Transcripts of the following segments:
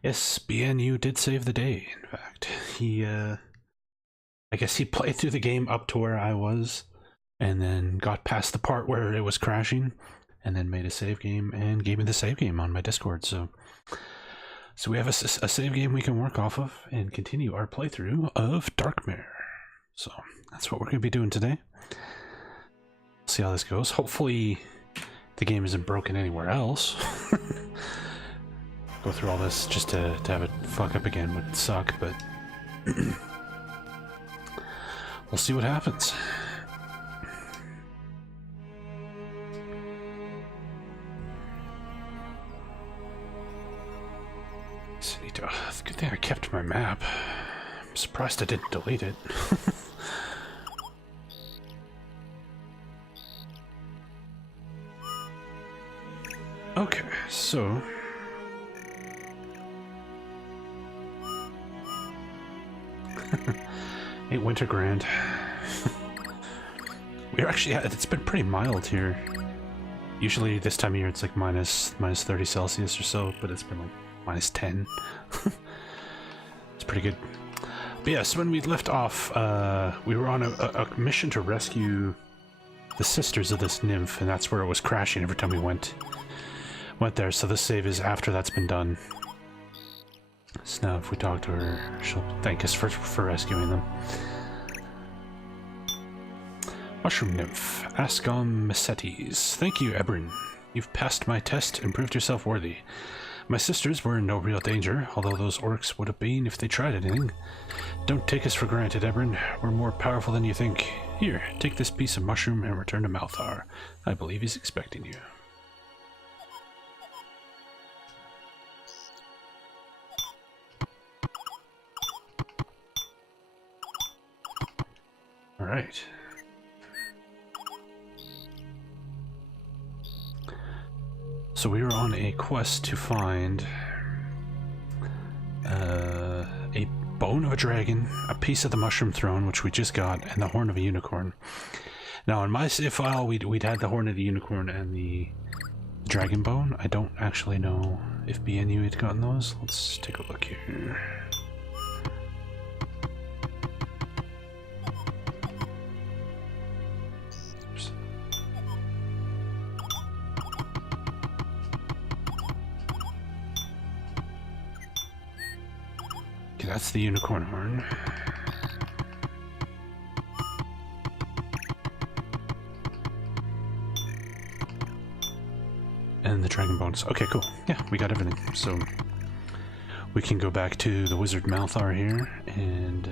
Yes, BNU did save the day, in fact. I guess he played through the game up to where I was, and then got past the part where it was crashing, and then made a save game and gave me the save game on my Discord. So we have a save game we can work off of and continue our playthrough of Darkmere. So that's what we're going to be doing today. See how this goes. Hopefully the game isn't broken anywhere else. Go through all this just to have it fuck up again would suck, but we'll see what happens. So good thing I kept my map. I'm surprised I didn't delete it. Okay, so hey, Winter Grand. We're actually, it's been pretty mild here. Usually this time of year it's like minus 30 Celsius or so, but it's been like minus 10. It's pretty good. But yeah, so when we left off, we were on a mission to rescue the sisters of this nymph, and that's where it was crashing every time we went there. So this save is after that's been done. So now if we talk to her, she'll thank us for rescuing them. Mushroom Nymph, Ascom Mesetes. Thank you, Ebrin. You've passed my test and proved yourself worthy. My sisters were in no real danger, although those orcs would have been if they tried anything. Don't take us for granted, Ebrin. We're more powerful than you think. Here, take this piece of mushroom and return to Malthar. I believe he's expecting you. Alright. So we were on a quest to find a bone of a dragon, a piece of the mushroom throne, which we just got, and the horn of a unicorn. Now in my save file, we'd had the horn of the unicorn and the dragon bone. I don't actually know if BNU had gotten those. Let's take a look here. That's the unicorn horn. And the dragon bones. Okay, cool. Yeah, we got everything. So we can go back to the wizard Malthar here and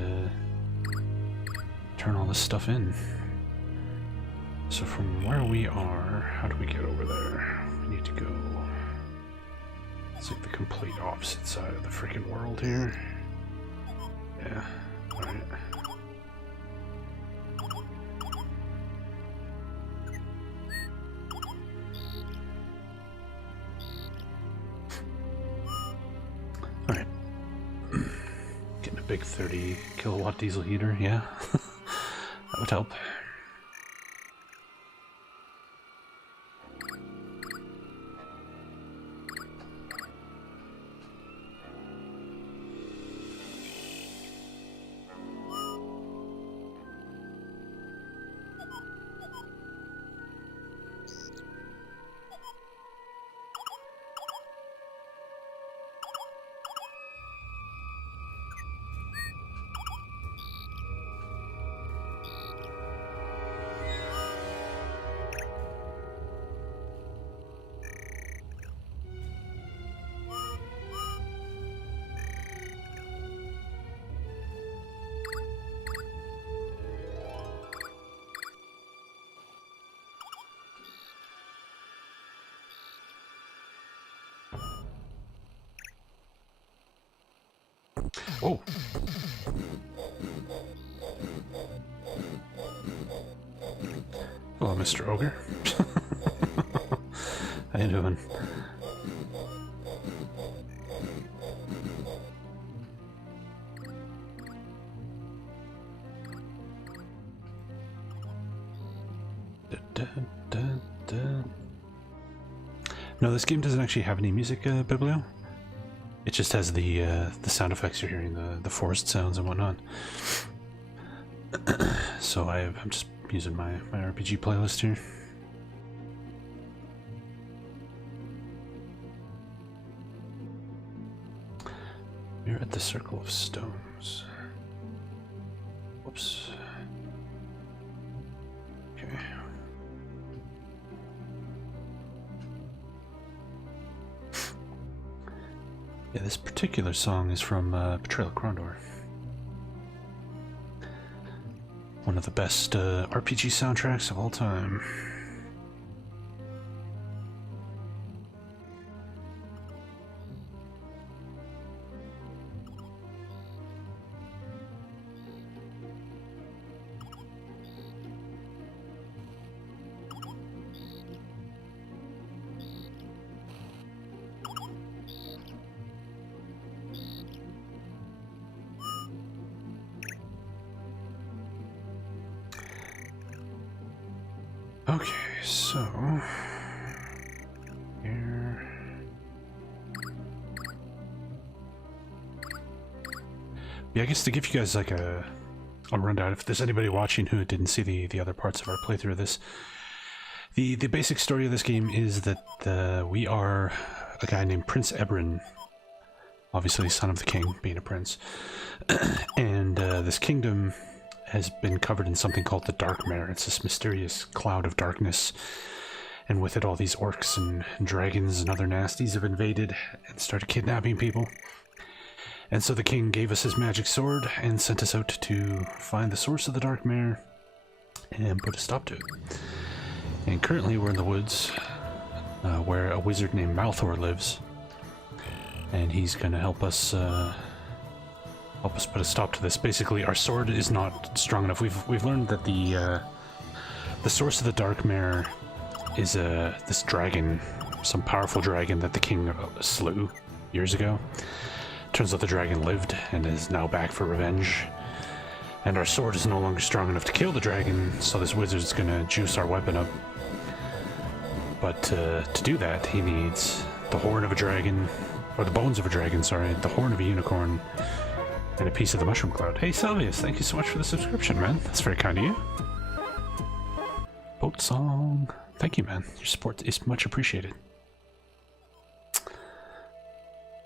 turn all this stuff in. So from where we are, how do we get over there? We need to go... It's like the complete opposite side of the freaking world here. Yeah, alright. Alright. Getting a big 30 kilowatt diesel heater, yeah. That would help. Oh. Hello, Mr. Ogre. How you doing? No, this game doesn't actually have any music, Biblio. It just has the sound effects you're hearing, the forest sounds and whatnot. So I'm just using my RPG playlist here. We're at the Circle of Stones. Whoops. Okay. Yeah, this particular song is from Betrayal at Krondor. One of the best RPG soundtracks of all time. Okay, so here. Yeah, I guess to give you guys like a rundown, if there's anybody watching who didn't see the other parts of our playthrough of this, the basic story of this game is that we are a guy named Prince Ebrin, obviously son of the king, being a prince, and this kingdom has been covered in something called the Darkmere. It's this mysterious cloud of darkness, and with it all these orcs and dragons and other nasties have invaded and started kidnapping people. And so the king gave us his magic sword and sent us out to find the source of the Darkmere and put a stop to it. And currently we're in the woods where a wizard named Malthor lives, and he's gonna help us put a stop to this. Basically, our sword is not strong enough. We've learned that the source of the Darkmere is this dragon, some powerful dragon that the king slew years ago. Turns out the dragon lived and is now back for revenge. And our sword is no longer strong enough to kill the dragon, so this wizard's gonna juice our weapon up. But to do that, he needs the horn of a dragon, or the bones of a dragon, sorry, the horn of a unicorn, and a piece of the mushroom cloud. Hey Salvius, thank you so much for the subscription, man. That's very kind of you. Boat song. Thank you, man. Your support is much appreciated.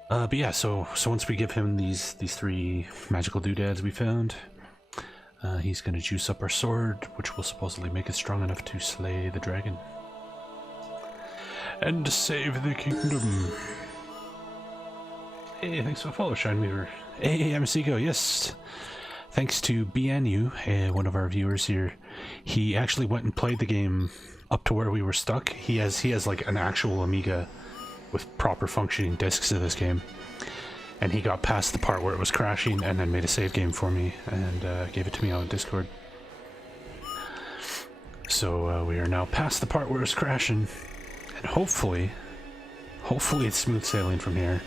But yeah, so once we give him these three magical doodads we found, he's gonna juice up our sword, which will supposedly make it strong enough to slay the dragon. And save the kingdom. Hey, thanks for the follow, Shine Weaver. Hey, I'm Seago, yes. Thanks to BNU, one of our viewers here. He actually went and played the game up to where we were stuck. He has like an actual Amiga with proper functioning discs of this game. And he got past the part where it was crashing and then made a save game for me and gave it to me on Discord. So we are now past the part where it's crashing, and hopefully it's smooth sailing from here.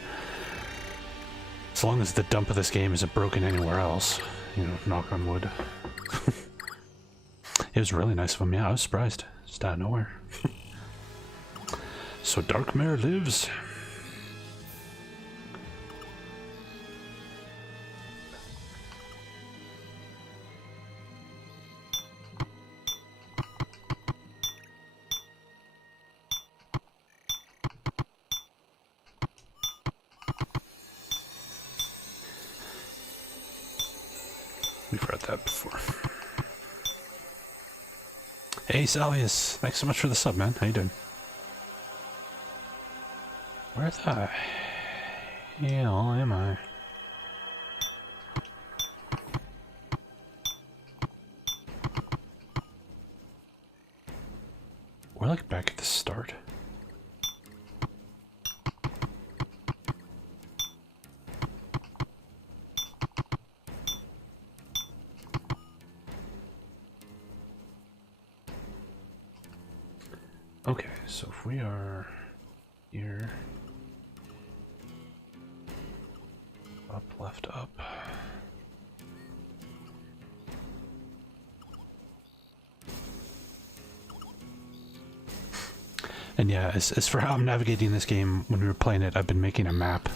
As long as the dump of this game isn't broken anywhere else, you know, knock on wood. It was really nice of him, yeah, I was surprised. Just out of nowhere. So Darkmere lives. We've read that before. Hey Salius, thanks so much for the sub, man. How you doing? Where the hell am I? We're like back at the start. Okay, so if we are here, up, left, up. And yeah, as for how I'm navigating this game, when we were playing it, I've been making a map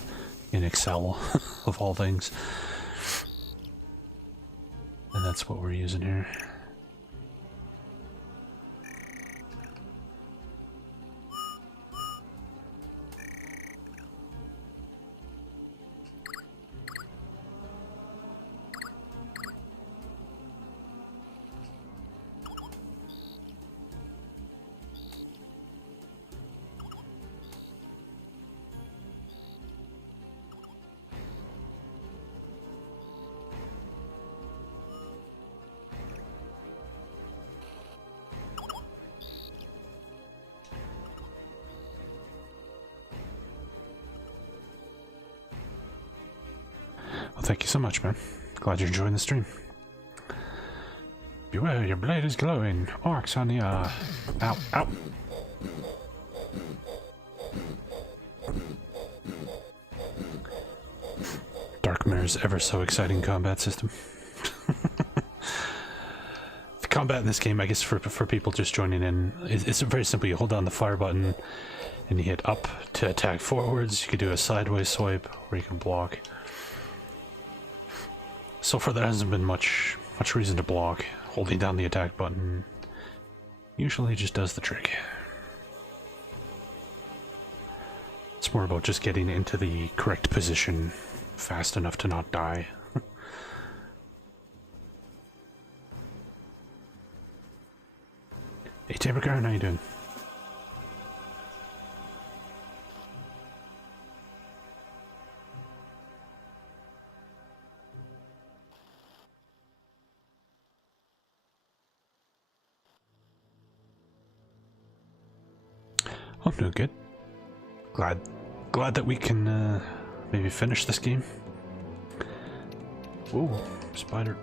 in Excel, of all things. And that's what we're using here. Well, thank you so much, man. Glad you're enjoying the stream. Beware, your blade is glowing. Orcs on the, Ow, ow. Darkmere's ever so exciting combat system. The combat in this game, I guess for people just joining in, it's very simple. You hold down the fire button and you hit up to attack forwards. You could do a sideways swipe or you can block. So far there hasn't been much reason to block. Holding down the attack button usually just does the trick. It's more about just getting into the correct position fast enough to not die. Hey Tabergarn, how you doing? I'm doing good. Glad that we can maybe finish this game. Ooh, spider.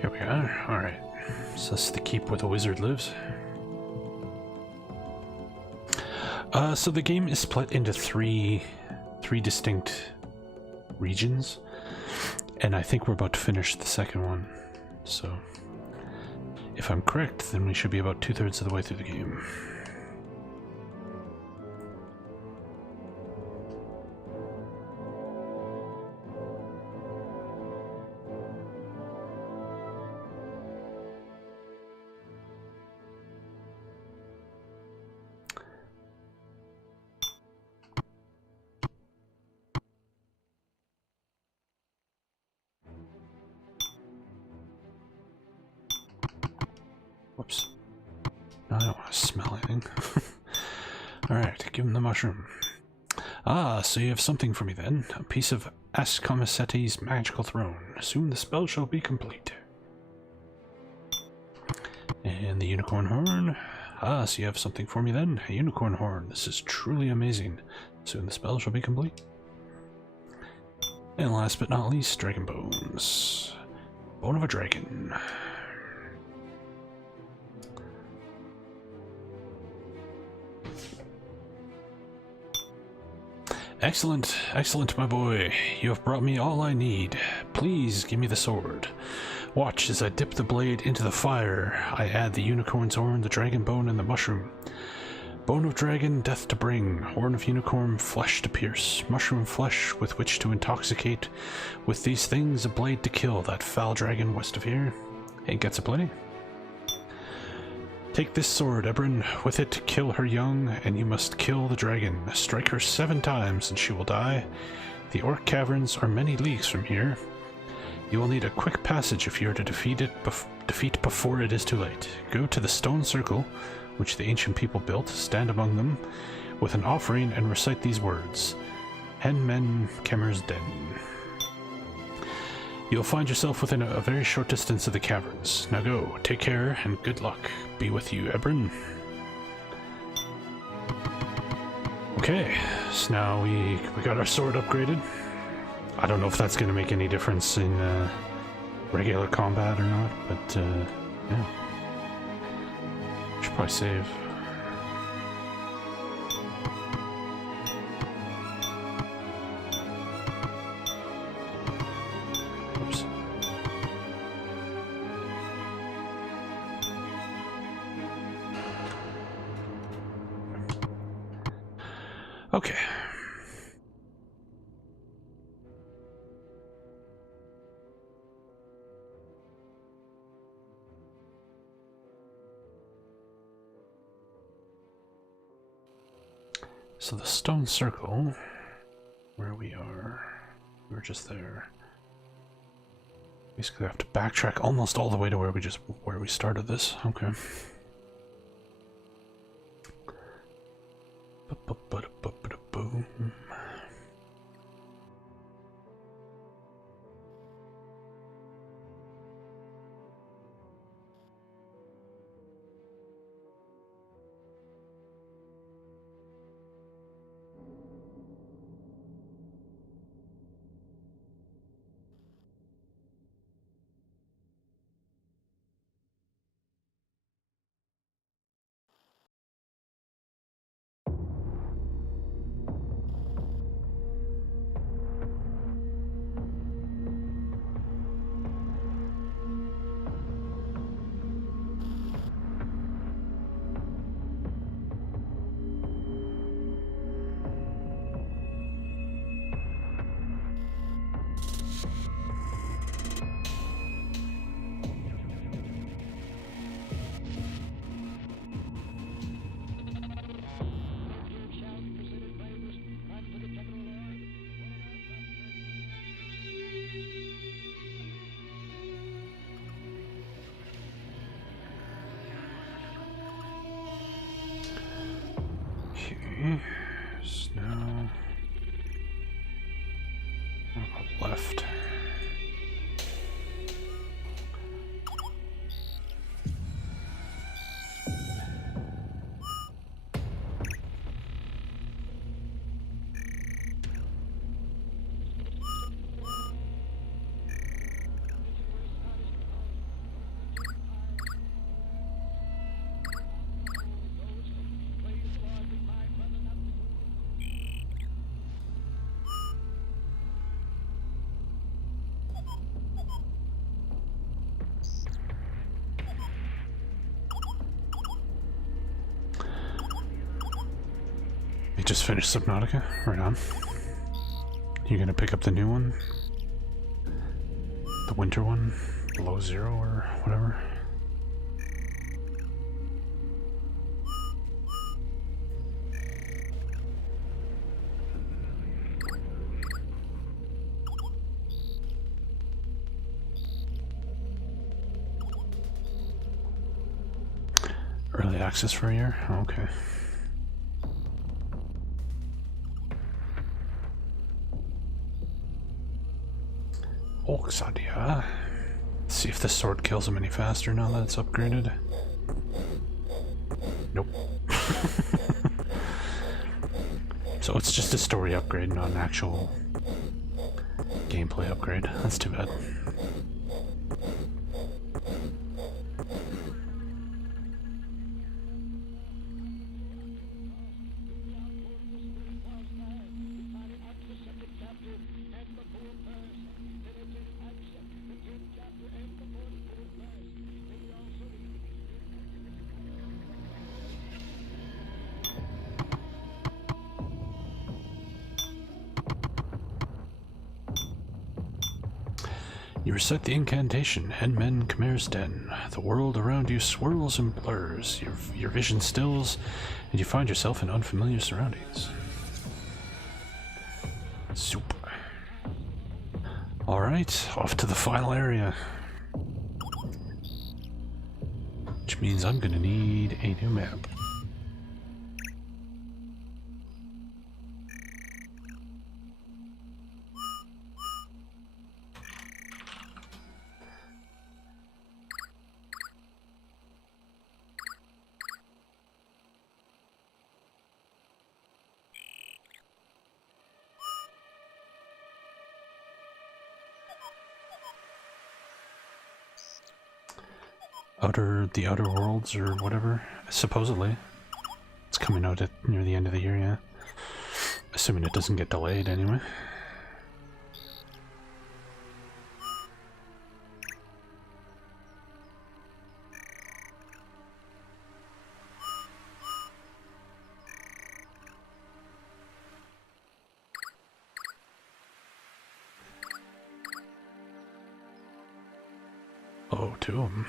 Here we are. Alright. So this is the keep where the wizard lives. So the game is split into three distinct regions. And I think we're about to finish the second one. So if I'm correct, then we should be about 2/3 of the way through the game. Whoops. No, I don't want to smell anything. Alright, give him the mushroom. Ah, so you have something for me then. A piece of Ascomisetti's magical throne. Soon the spell shall be complete. And the unicorn horn. Ah, so you have something for me then. A unicorn horn. This is truly amazing. Soon the spell shall be complete. And last but not least, dragon bones. Bone of a dragon. Excellent, excellent, my boy. You have brought me all I need. Please give me the sword. Watch as I dip the blade into the fire. I add the unicorn's horn, the dragon bone, and the mushroom. Bone of dragon, death to bring. Horn of unicorn, flesh to pierce. Mushroom flesh with which to intoxicate. With these things, a blade to kill that foul dragon west of here. Ain't got so plenty. Take this sword, Ebrin. With it, kill her young, and you must kill the dragon. Strike her 7 times, and she will die. The orc caverns are many leagues from here. You will need a quick passage if you are to defeat before it is too late. Go to the stone circle, which the ancient people built, stand among them, with an offering, and recite these words. Hen men Kemmer's den. You'll find yourself within a very short distance of the caverns. Now go, take care, and good luck be with you, Ebrin. Okay, so now we got our sword upgraded. I don't know if that's going to make any difference in regular combat or not, but yeah. Should probably save. Oops. Okay. So the stone circle, where we are, we're just there. Basically, I have to backtrack almost all the way to where we started this. Okay. Boom. Okay, so now I'll go left. You just finished Subnautica? Right on. You gonna pick up the new one? The winter one? Below zero or whatever? Early access for a year? Oh, okay. Oxadia. See if the sword kills him any faster now that it's upgraded. Nope. So it's just a story upgrade, not an actual gameplay upgrade. That's too bad. You recite the incantation, Henmen Khmer's Den. The world around you swirls and blurs, your vision stills, and you find yourself in unfamiliar surroundings. Soup. Alright, off to the final area. Which means I'm gonna need a new map. the Outer Worlds or whatever, supposedly. It's coming out near the end of the year, yeah. Assuming it doesn't get delayed anyway. Oh, two of them.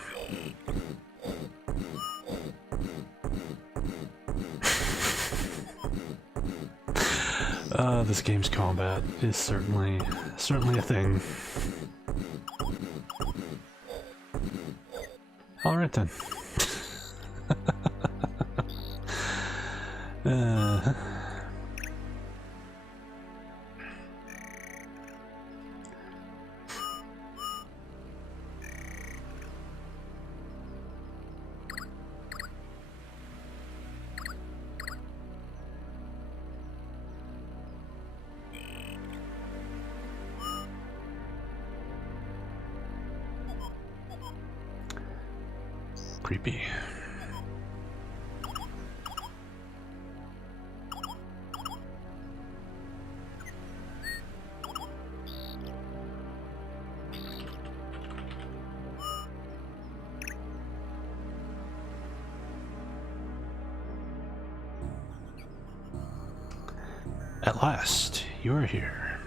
This game's combat is certainly a thing. All right then. Creepy. At last, you are here.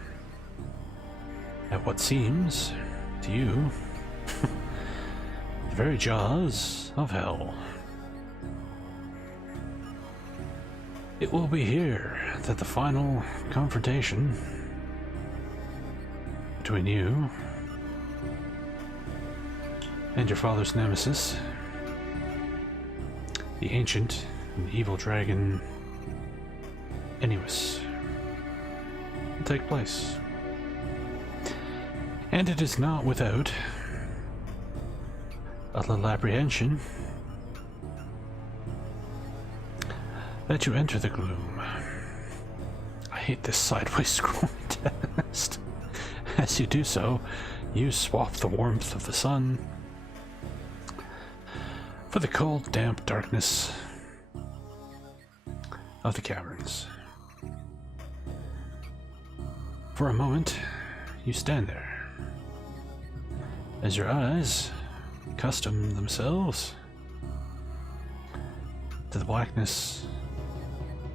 At what seems, to you, the very jaws of hell. It will be here that the final confrontation between you and your father's nemesis, the ancient and evil dragon Anubis, will take place. And it is not without a little apprehension that you enter the gloom. I hate this sideways scrolling text. As you do so, you swap the warmth of the sun for the cold, damp darkness of the caverns. For a moment, you stand there, as your eyes accustom themselves to the blackness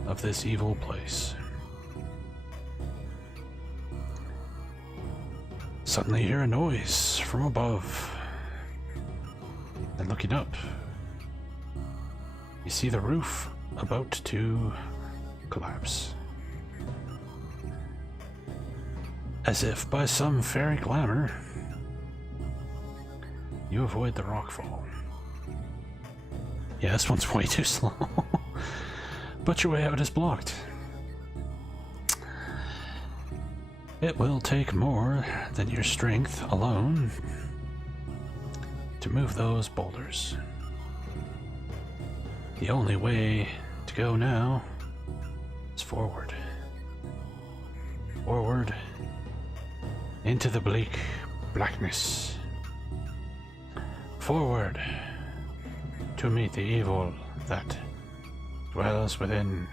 of this evil place. Suddenly you hear a noise from above, and looking up, you see the roof about to collapse. As if by some fairy glamour, you avoid the rockfall. Yeah, this one's way too slow. But your way out is blocked. It will take more than your strength alone to move those boulders. The only way to go now is forward. Forward into the bleak blackness. Forward to meet the evil that dwells within.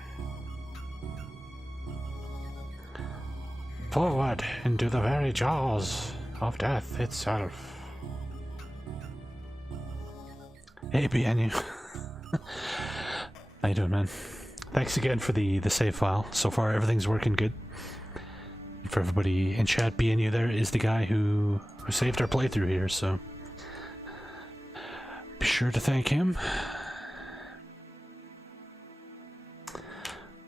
Forward into the very jaws of death itself. Hey, BNU. How you doing, man? Thanks again for the save file. So far, everything's working good. For everybody in chat, BNU there is the guy who saved our playthrough here, so be sure to thank him.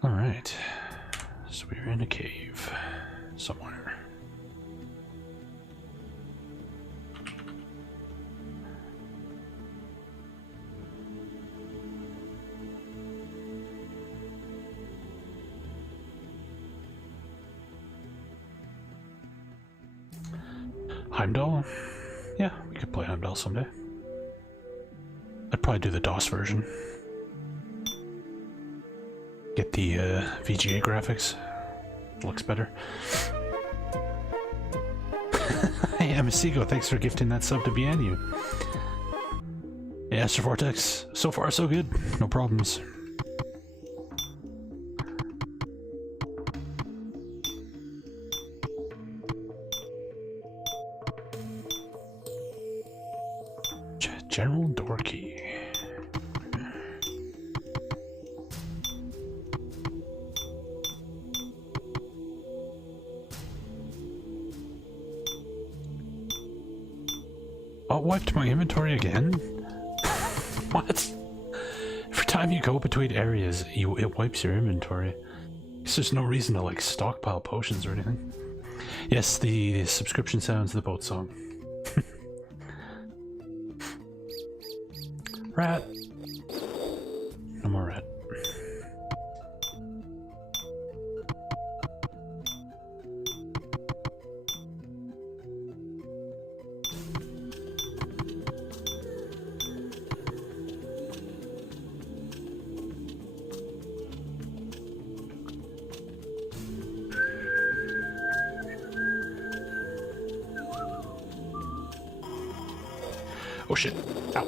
Alright, so we're in a cave somewhere. Heimdall? Yeah, we could play Heimdall someday. I'd probably do the DOS version. Get the VGA graphics. Looks better. Hey, Amasigo, thanks for gifting that sub to BNU. Yeah, Astro Vortex. So far, so good. No problems. General Dorky. Oh, wiped my inventory again? What? Every time you go between areas, it wipes your inventory. Guess there's no reason to like stockpile potions or anything. Yes, the subscription sounds, the boat song. Rat. No more rat. Oh shit. Ow.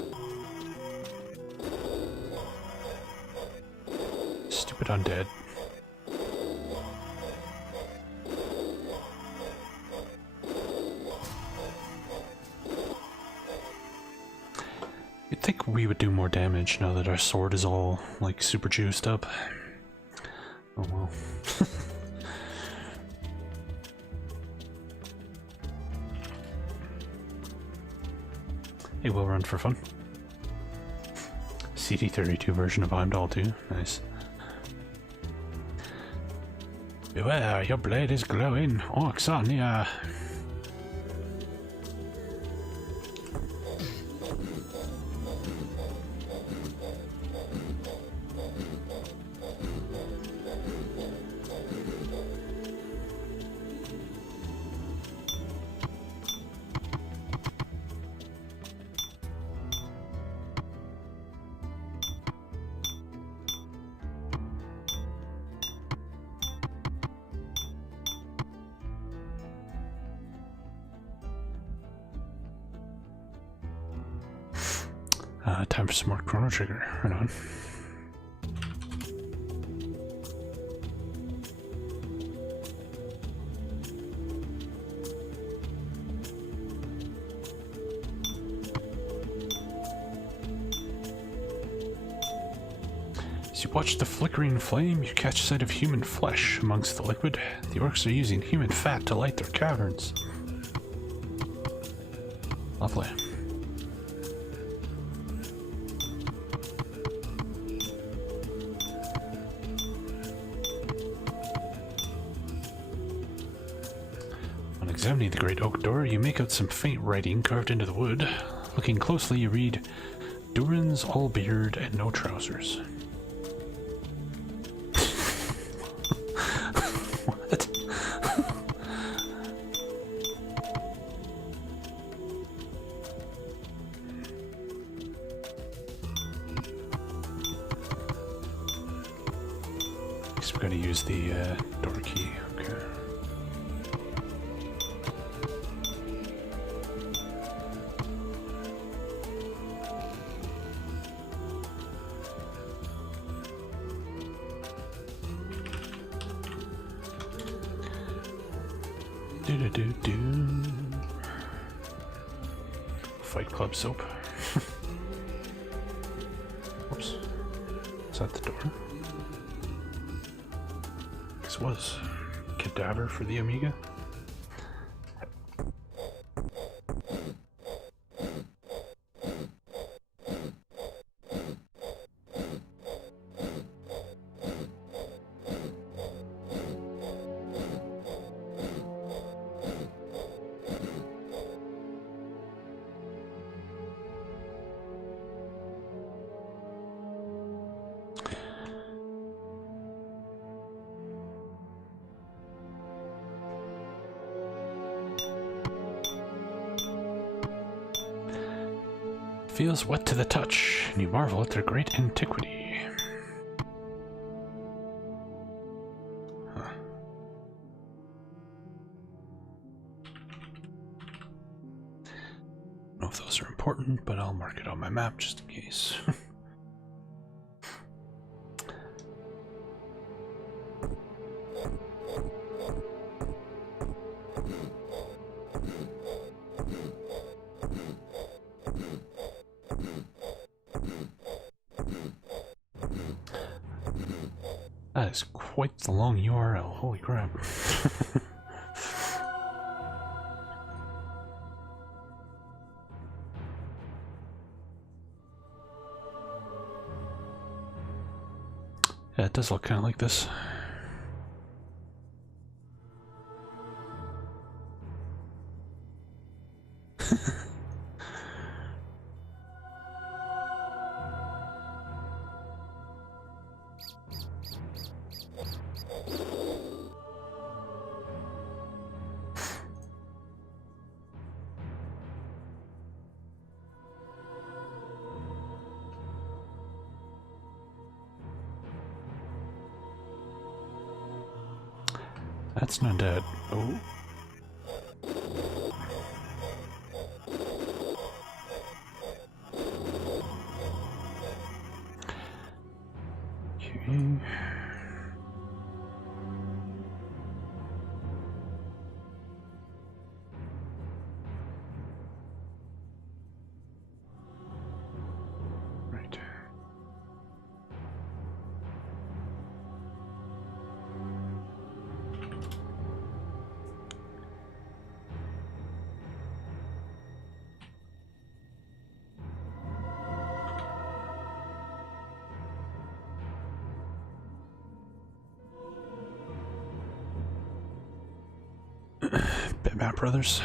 Stupid undead. You'd think we would do more damage now that our sword is all, like, super juiced up. Oh well. Hey, well run for fun. CD32 version of Heimdall too. Nice. Beware, your blade is glowing. Orcs are near. Time for some more Chrono Trigger. Right on. As you watch the flickering flame, you catch sight of human flesh amongst the liquid. The orcs are using human fat to light their caverns. Lovely. Examining the great oak door, you make out some faint writing carved into the wood. Looking closely, you read, Durin's all beard and no trousers. What? Guess we're gonna use the door key. Okay. Fight Club soap. Whoops. Is that the door? This was cadaver for the Amiga. Feels wet to the touch, and you marvel at their great antiquity. Huh. No if those are important, but I'll mark it on my map just in case. That is quite the long URL, holy crap. Yeah, it does look kind of like this. That's not dead. Oh. Okay. Right. Bitmap Brothers.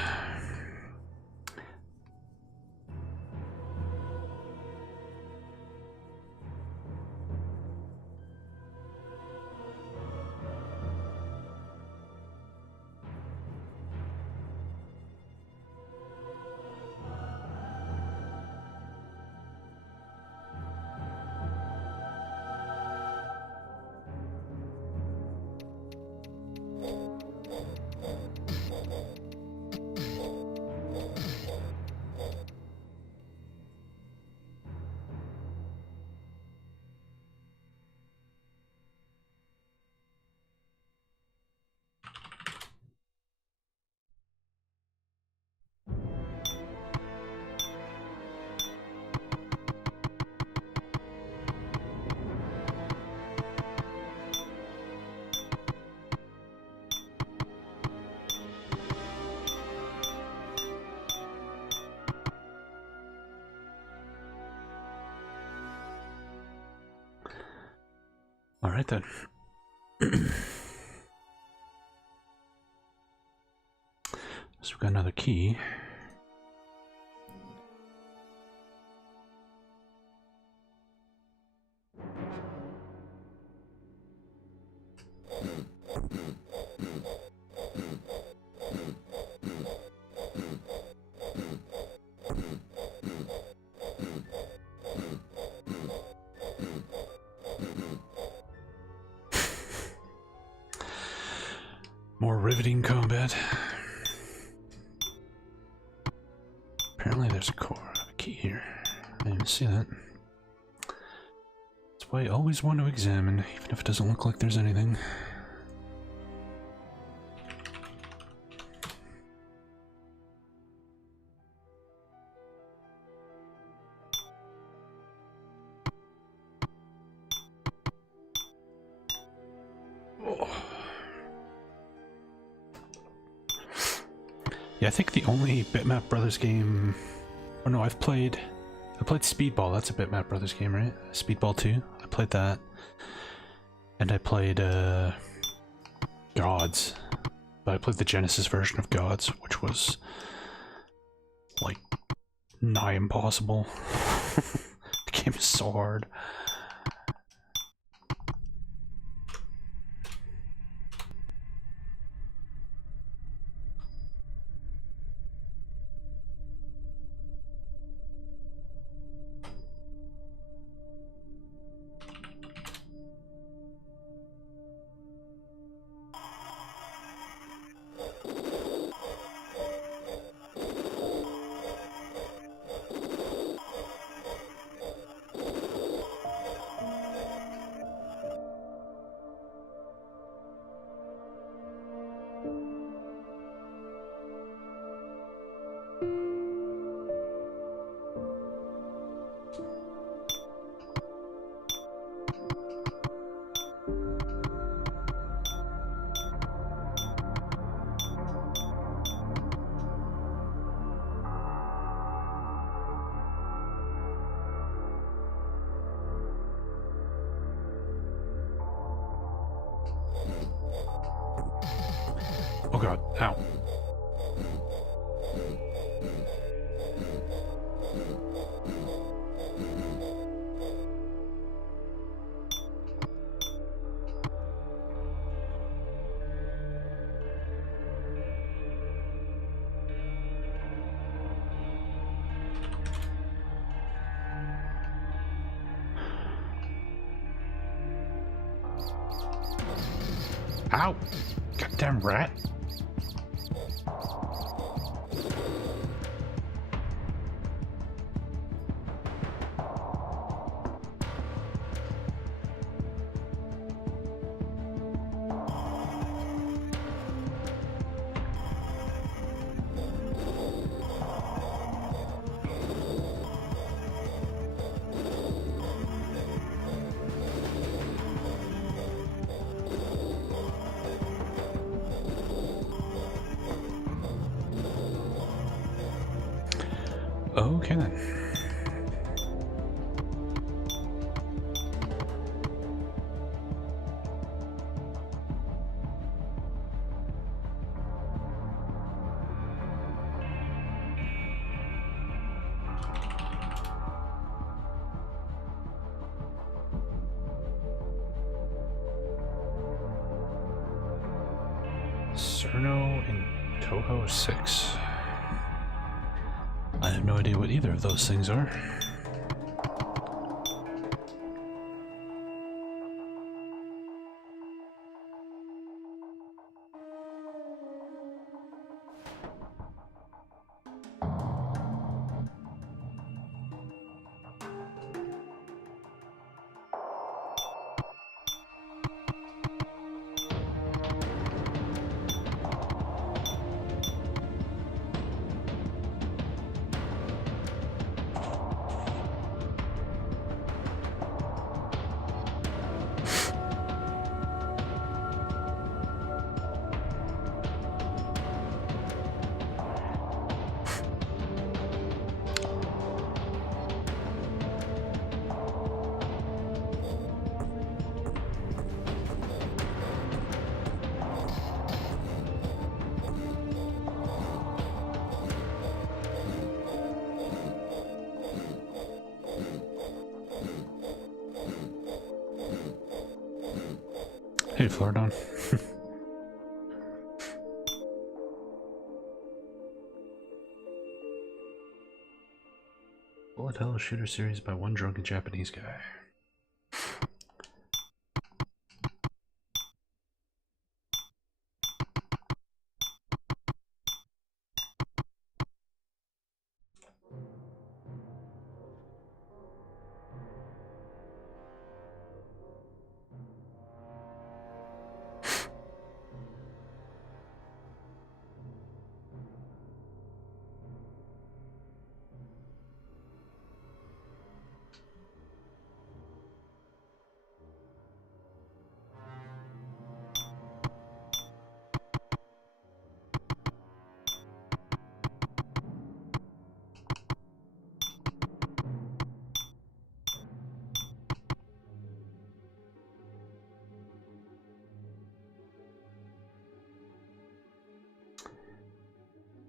All right then. So we've got another key. More riveting combat. Apparently there's a key here. I didn't even see that. That's why I always want to examine, even if it doesn't look like there's anything. Yeah, I think the only Bitmap Brothers game... Oh no, I played Speedball, that's a Bitmap Brothers game, right? Speedball 2, I played that. And I played, Gods. But I played the Genesis version of Gods, which was, like, nigh impossible. The game is so hard. Oh god, ow. Ow! Goddamn rat! Okay then. Cerno and Toho 6. I have no idea what either of those things are. Hey, Floridon. Bullet hell shooter series by one drunken Japanese guy.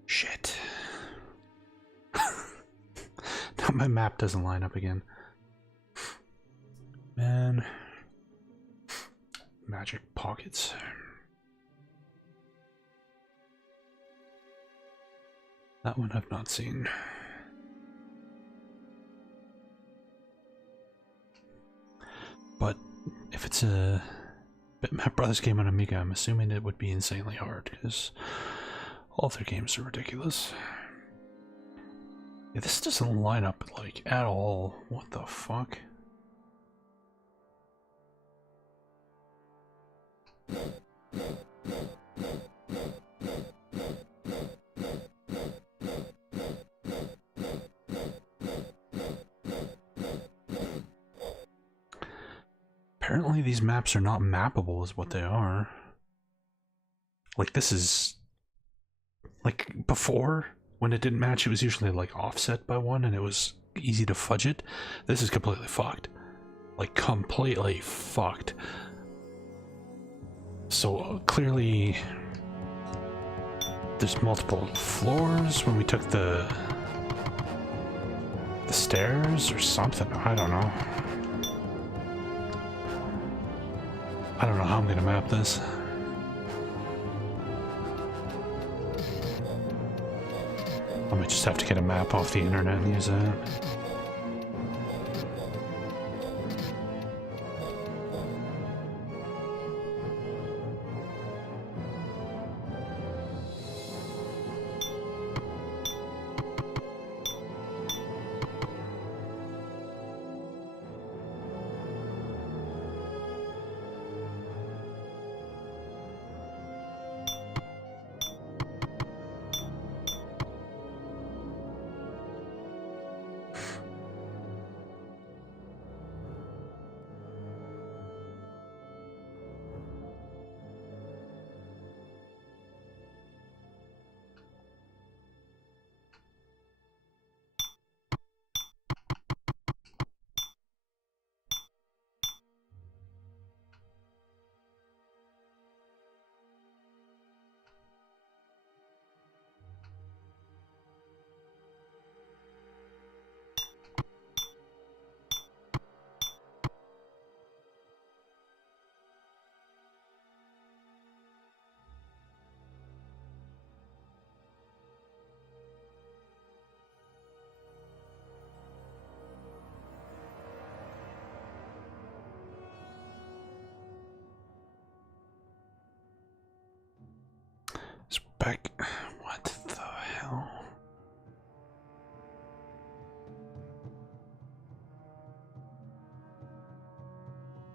Shit. Now my map doesn't line up again. Man. Magic pockets. That one I've not seen. But if it's a Bitmap Brothers game on Amiga, I'm assuming it would be insanely hard, because all of their games are ridiculous. Yeah, this doesn't line up, like, at all. What the fuck? Apparently these maps are not mappable is what they are. Like, this is... Like, before, when it didn't match, it was usually, like, offset by one, and it was easy to fudge it. This is completely fucked. Like, completely fucked. So, clearly... there's multiple floors when we took the stairs or something. I don't know. I don't know how I'm gonna map this. I might just have to get a map off the internet and use that. Back. What the hell?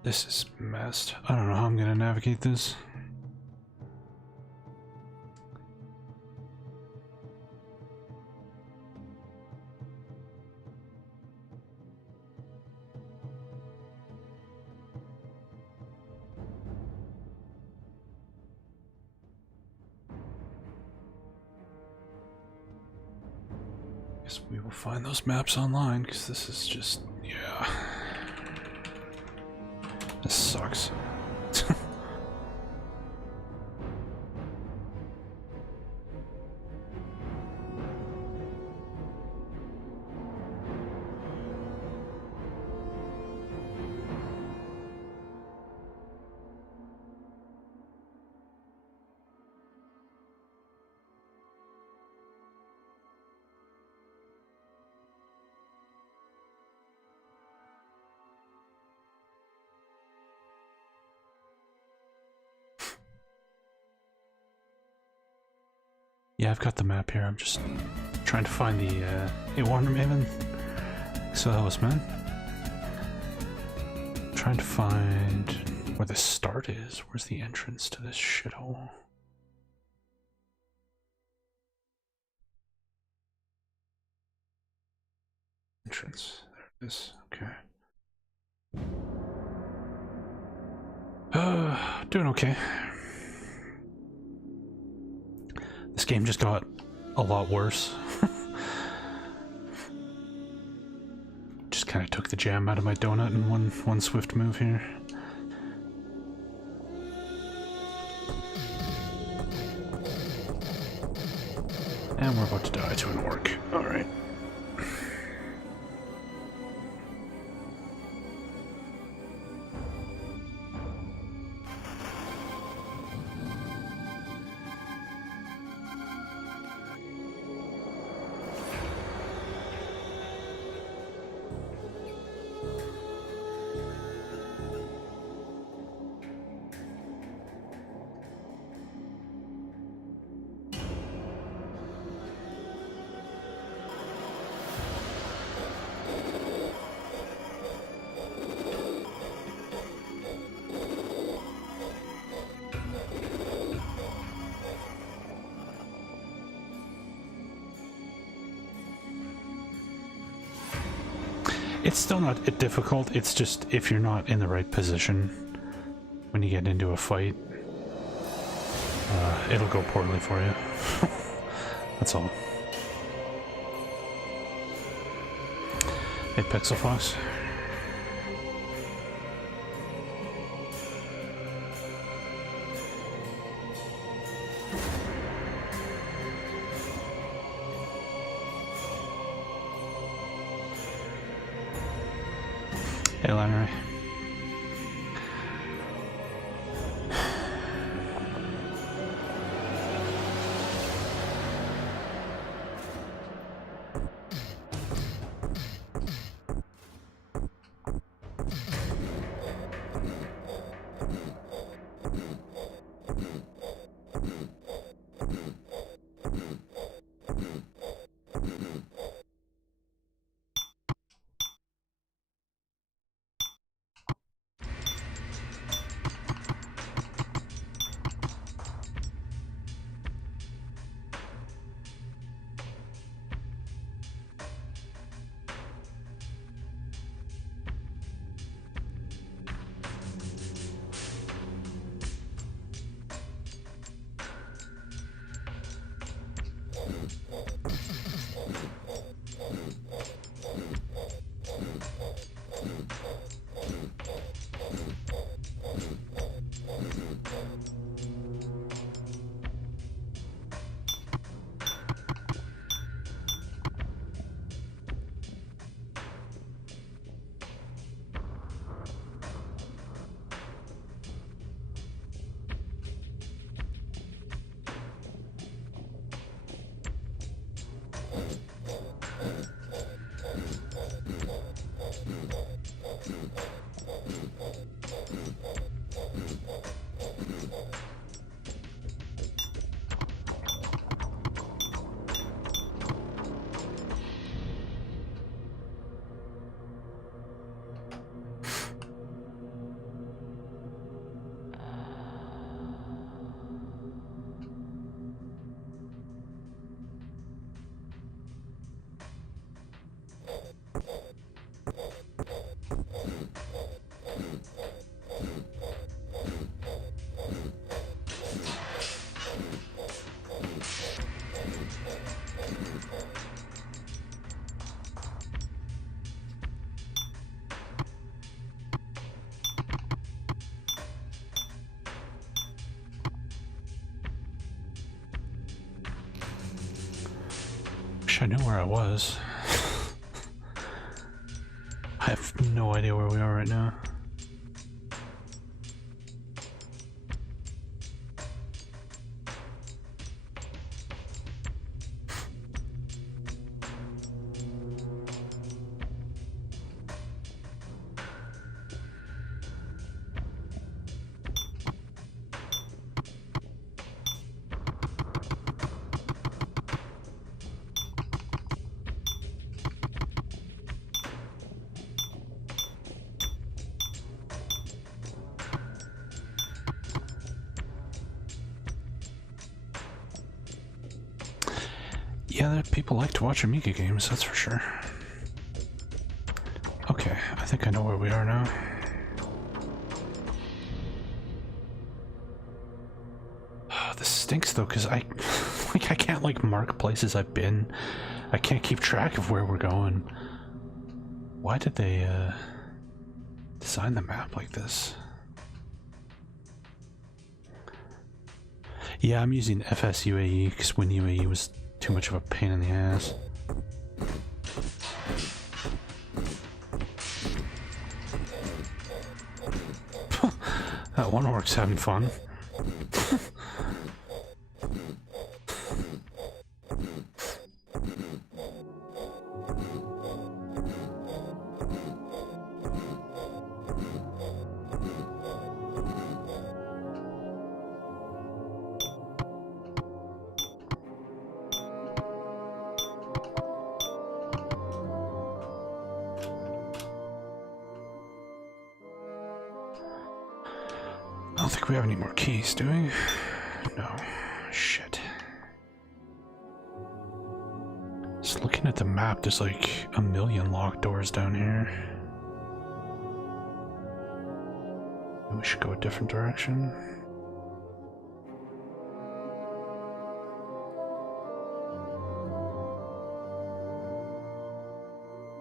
This is messed. I don't know how I'm gonna navigate this. Guess we will find those maps online, because this is just, yeah. This sucks. Yeah, I've got the map here. I'm just trying to find the hey, Warner Maven. So that was man. Trying to find where the start is. Where's the entrance to this shithole? Entrance. There it is. Okay. Doing okay. This game just got a lot worse. Just kind of took the jam out of my donut in one swift move here. And we're about to die to an orc. Alright. It's still not difficult, it's just if you're not in the right position when you get into a fight, it'll go poorly for you. That's all. Hey, Pixel Fox. Hey, Lannery. Wish I knew where I was. I have no idea where we are right now. Yeah, people like to watch Amiga games, that's for sure. Okay, I think I know where we are now. This stinks though, because I can't like mark places I've been. I can't keep track of where we're going. Why did they design the map like this? Yeah, I'm using FSUAE because WinUAE was too much of a pain in the ass. That one orc's having fun. I don't think we have any more keys, do we? No. Shit. Just looking at the map, there's like a million locked doors down here. We should go a different direction.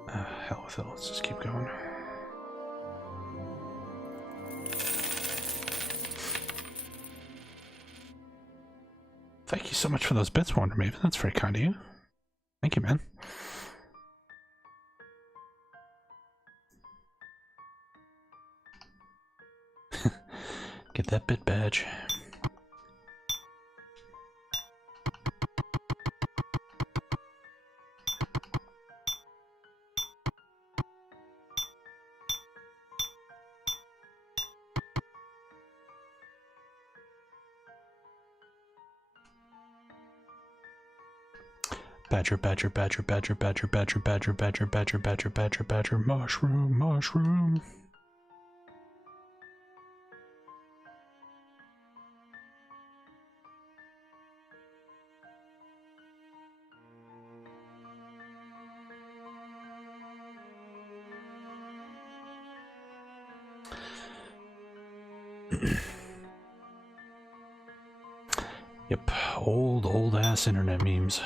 Hell with it, let's just keep going. Thank you so much for those bits, Wonder Maven. That's very kind of you. Thank you, man. Get that bit badge. Badger, badger, badger, badger, badger, badger, badger, badger, badger, badger, badger, badger, mushroom, mushroom. Yep, old ass internet memes.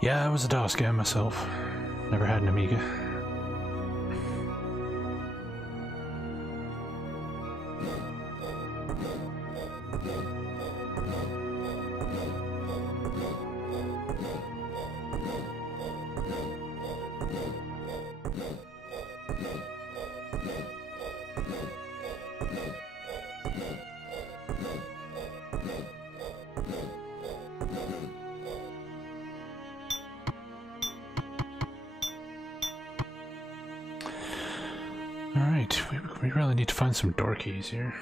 Yeah, I was a DOS guy myself. Never had an Amiga. Alright, we really need to find some door keys here.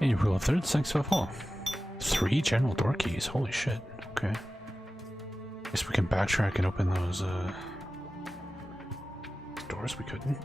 Any rule of thirds, thanks to a fall. 3 general door keys, holy shit. Okay. Guess we can backtrack and open those doors we couldn't.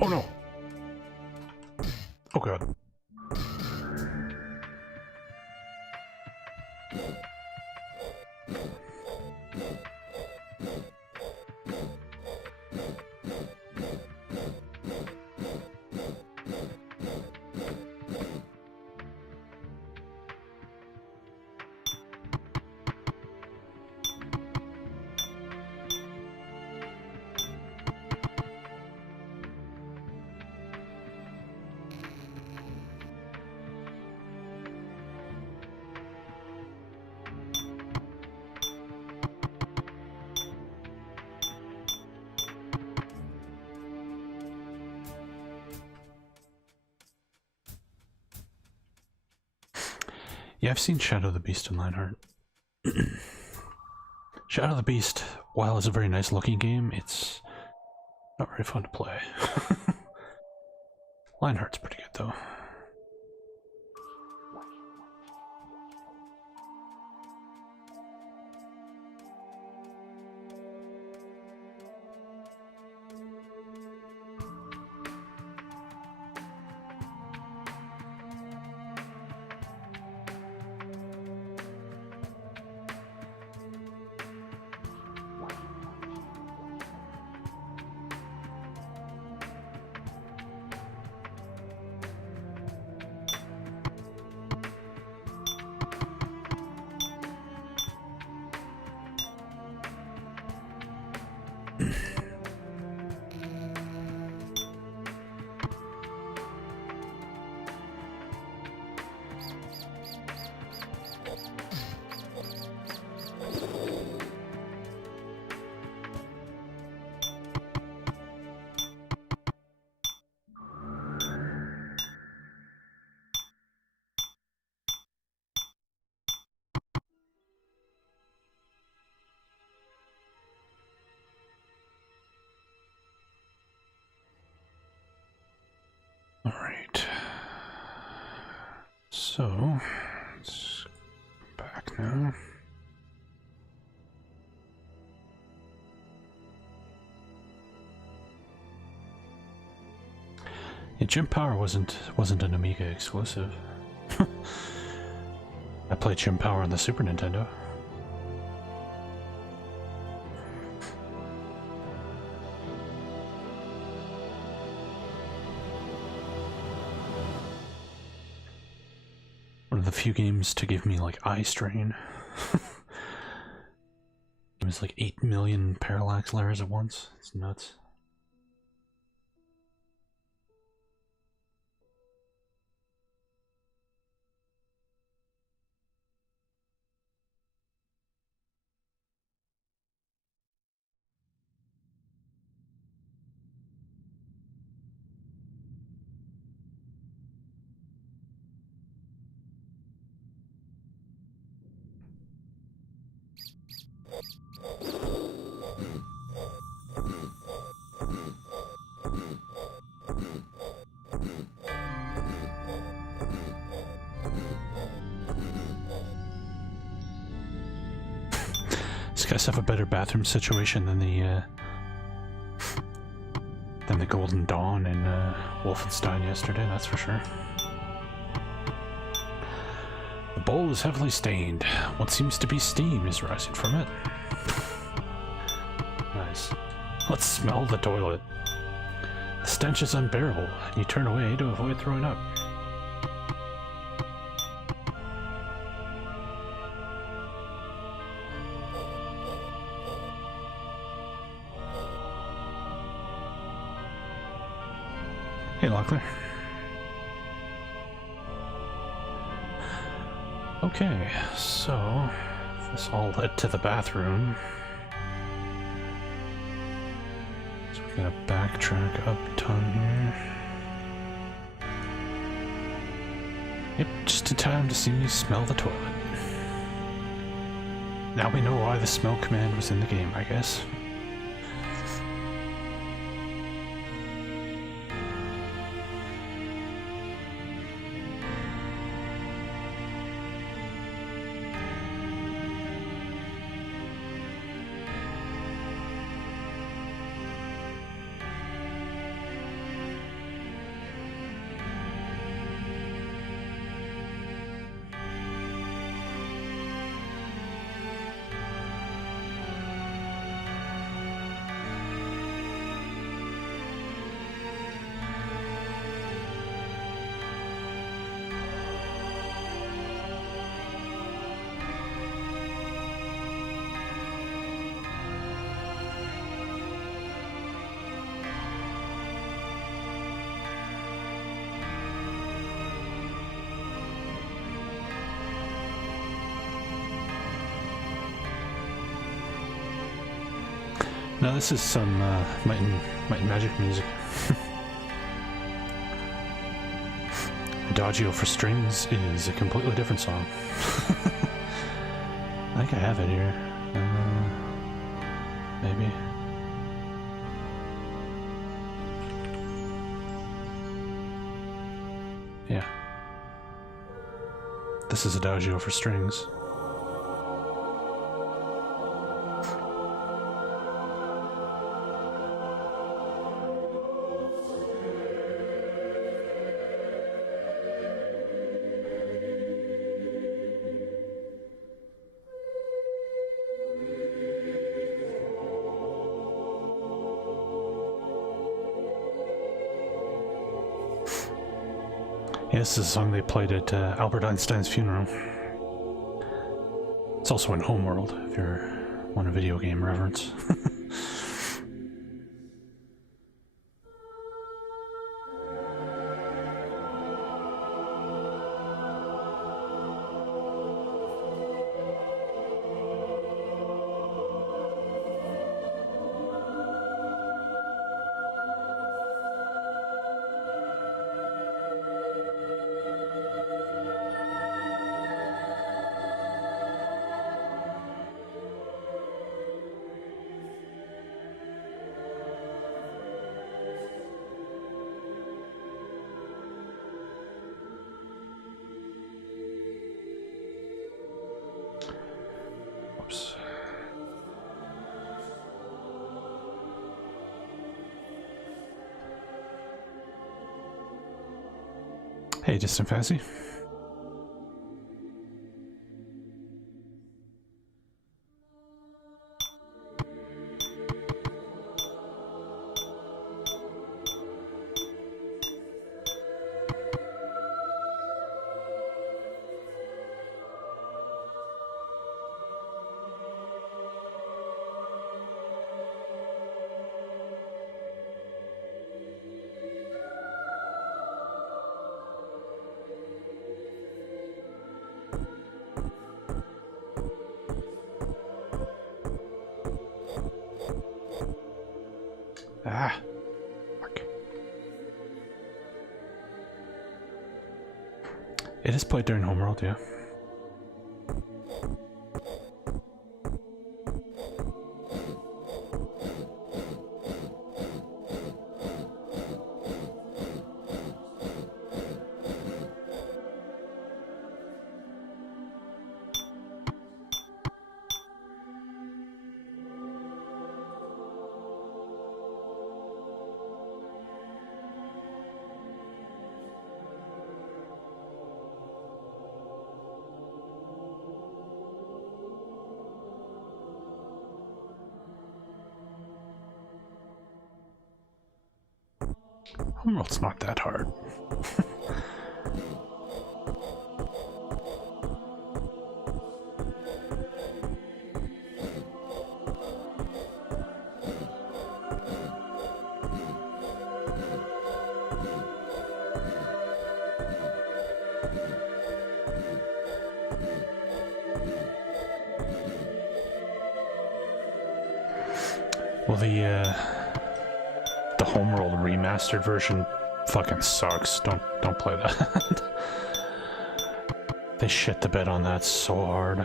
Oh no! Oh god. Yeah, I've seen Shadow the Beast in Lionheart. Shadow the Beast, while it's a very nice looking game, it's not very fun to play. Lionheart's pretty good though. Alright. So, let's go back now. Yeah, Jump Power wasn't an Amiga exclusive. I played Jump Power on the Super Nintendo. One of the few games to give me like eye strain. It was like 8 million parallax layers at once. It's nuts. These guys have a better bathroom situation than the Golden Dawn in Wolfenstein yesterday, that's for sure. The bowl is heavily stained. What seems to be steam is rising from it. Nice. Let's smell the toilet. The stench is unbearable, and you turn away to avoid throwing up. Hey, Locklear. Okay, so this all led to the bathroom. So we gotta backtrack up a ton here. Yep, just in time to see me smell the toilet. Now we know why the smell command was in the game, I guess. Now this is some Might and Magic music. Adagio for Strings is a completely different song. I think I have it here. Maybe. Yeah. This is Adagio for Strings. Yeah, this is a song they played at Albert Einstein's funeral. It's also in Homeworld, if you want a video game reference. Oops. Hey, Distant Fantasy. Ah, fuck. It is played during Homeworld, yeah. Homeworld's not that hard. Well, the Homeworld remastered version fucking sucks. Don't play that. They shit the bed on that so hard.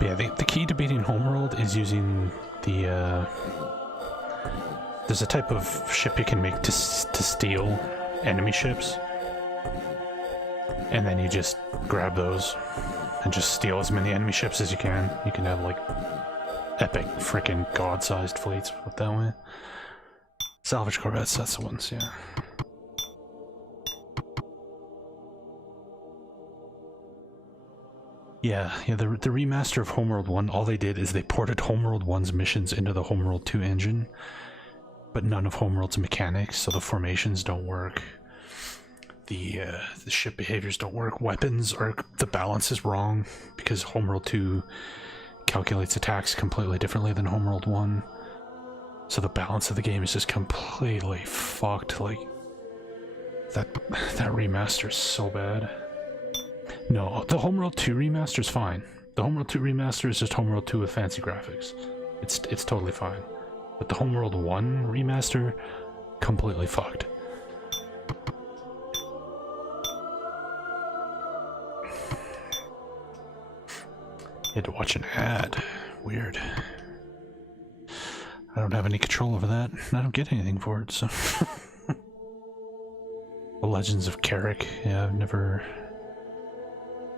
Yeah, the key to beating Homeworld is using the, there's a type of ship you can make to steal enemy ships. And then you just grab those and just steal as many enemy ships as you can. You can have, like, epic freaking god-sized fleets with that way. Salvage corvettes, that's the ones, yeah. Yeah, the remaster of Homeworld 1, all they did is they ported Homeworld 1's missions into the Homeworld 2 engine, but none of Homeworld's mechanics, so the formations don't work. The ship behaviors don't work. Weapons are, the balance is wrong, because Homeworld 2 calculates attacks completely differently than Homeworld 1. So the balance of the game is just completely fucked. Like that remaster is so bad. No, the Homeworld 2 remaster is fine. The Homeworld 2 remaster is just Homeworld 2 with fancy graphics. It's totally fine. But the Homeworld 1 remaster, completely fucked. You had to watch an ad. Weird. I don't have any control over that. I don't get anything for it, so... The Legends of Carrick. Yeah, I've never...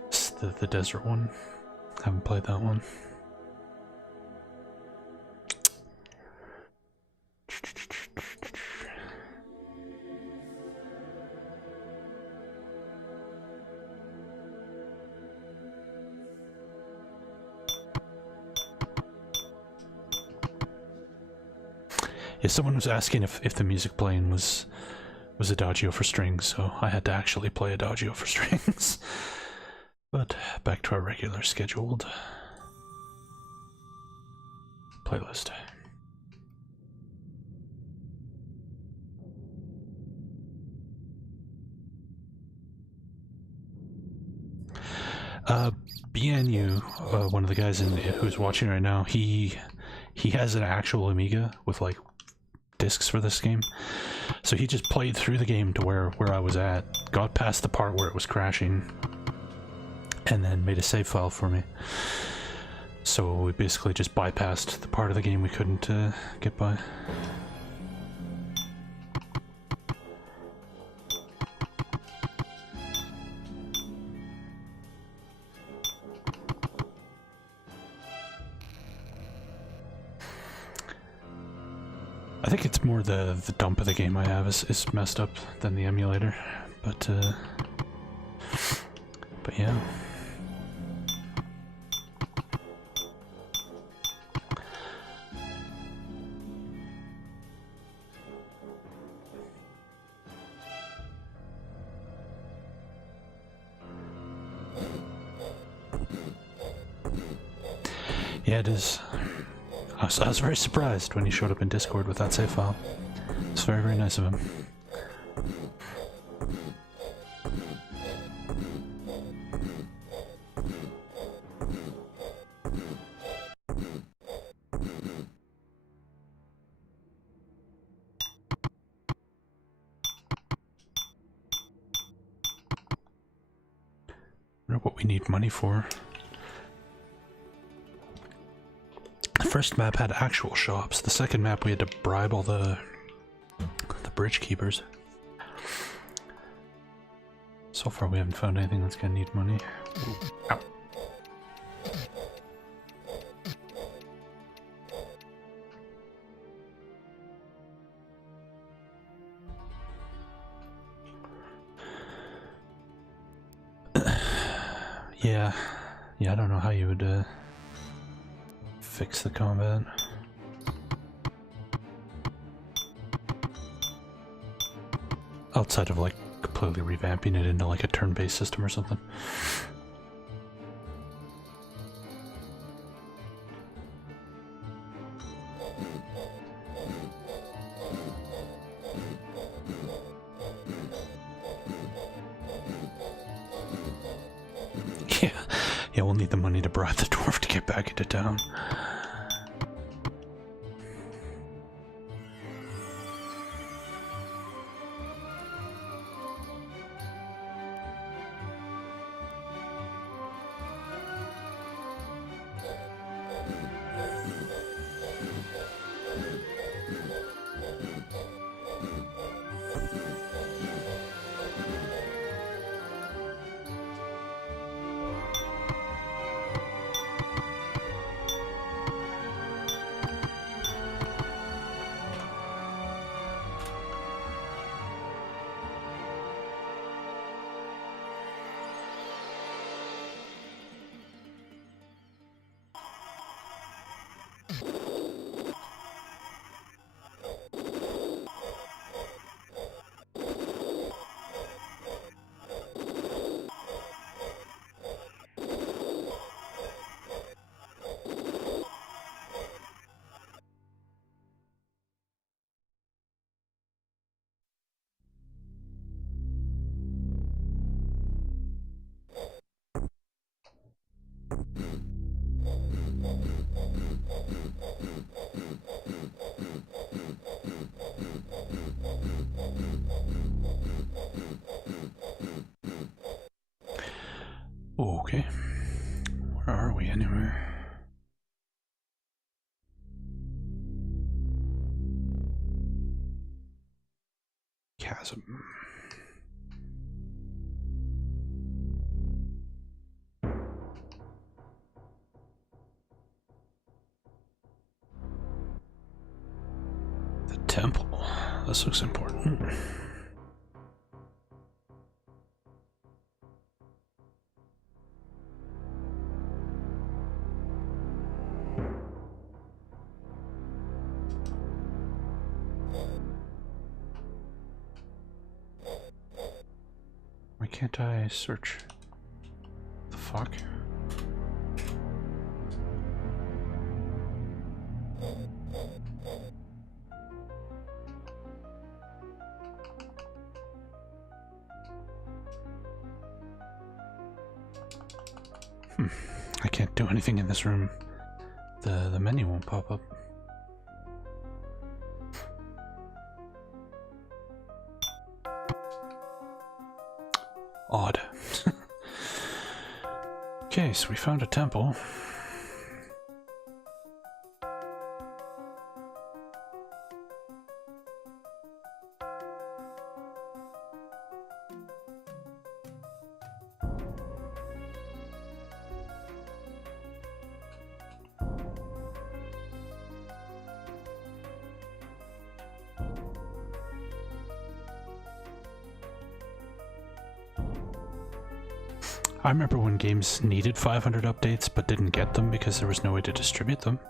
It's the desert one. Haven't played that one. Yeah, someone was asking if the music playing was Adagio for strings, so I had to actually play Adagio for strings. But back to our regular scheduled playlist. BNU, one of the guys who's watching right now, he has an actual Amiga with like discs for this game, so he just played through the game to where I was at, got past the part where it was crashing, and then made a save file for me. So we basically just bypassed the part of the game we couldn't get by. I think it's more the dump of the game I have is messed up than the emulator, but yeah. Yeah, it is. I was very surprised when he showed up in Discord with that save file. It's very, very nice of him. I wonder what we need money for. The first map had actual shops. The second map we had to bribe all the bridge keepers. So far we haven't found anything that's gonna need money. Ow. Yeah, I don't know how you would fix the combat. Outside of like completely revamping it into like a turn-based system or something. Yeah, we'll need the money to bribe the dwarf to get back into town. Okay. Where are we anyway? Chasm. The temple. This looks important. Why can't I search? The fuck? I can't do anything in this room. The menu won't pop up. Odd. Okay, so we found a temple. I remember when games needed 500 updates but didn't get them because there was no way to distribute them.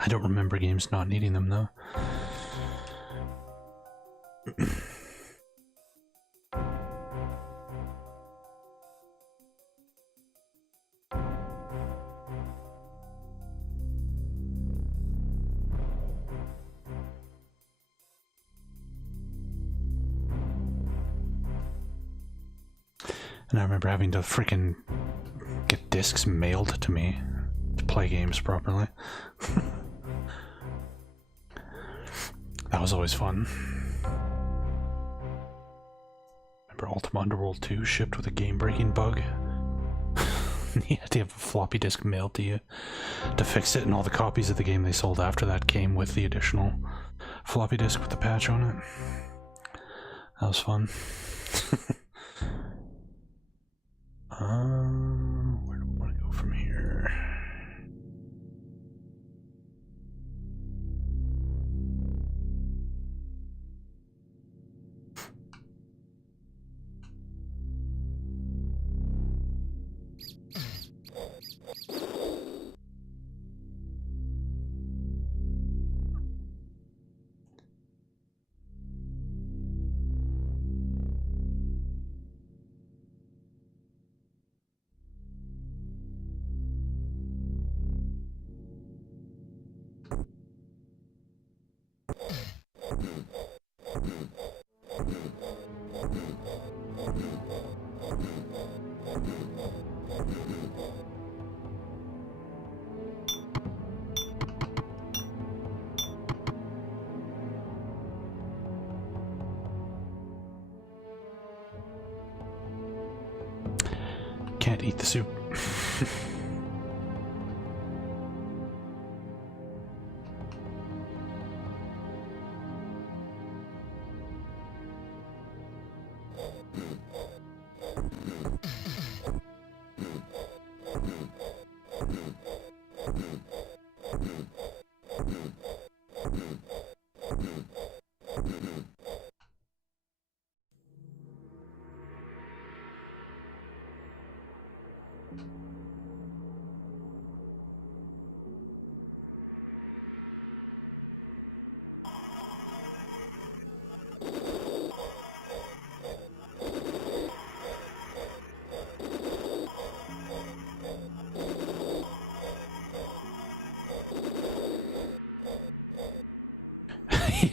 I don't remember games not needing them though. And I remember having to freaking get discs mailed to me to play games properly. That was always fun. Remember Ultima Underworld 2 shipped with a game-breaking bug? You had to have a floppy disk mailed to you to fix it, and all the copies of the game they sold after that came with the additional floppy disk with the patch on it. That was fun. Where do we want to go from here? Can't eat the soup.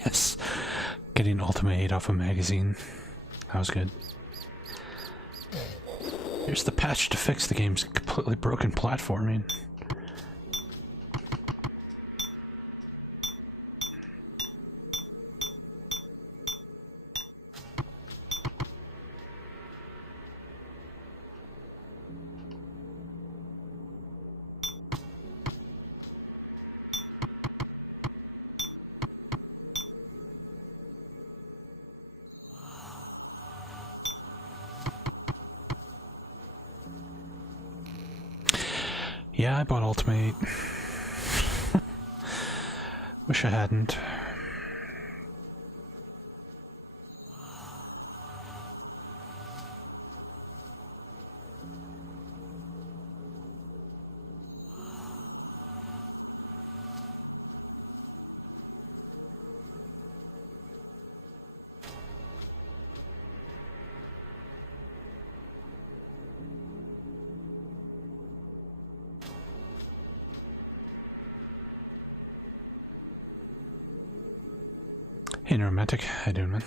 Yes, getting Ultima 8 off a magazine. That was good. Here's the patch to fix the game's completely broken platforming. Yeah, I bought Ultimate. Wish I hadn't. Hey, Romantic. How you doing, man?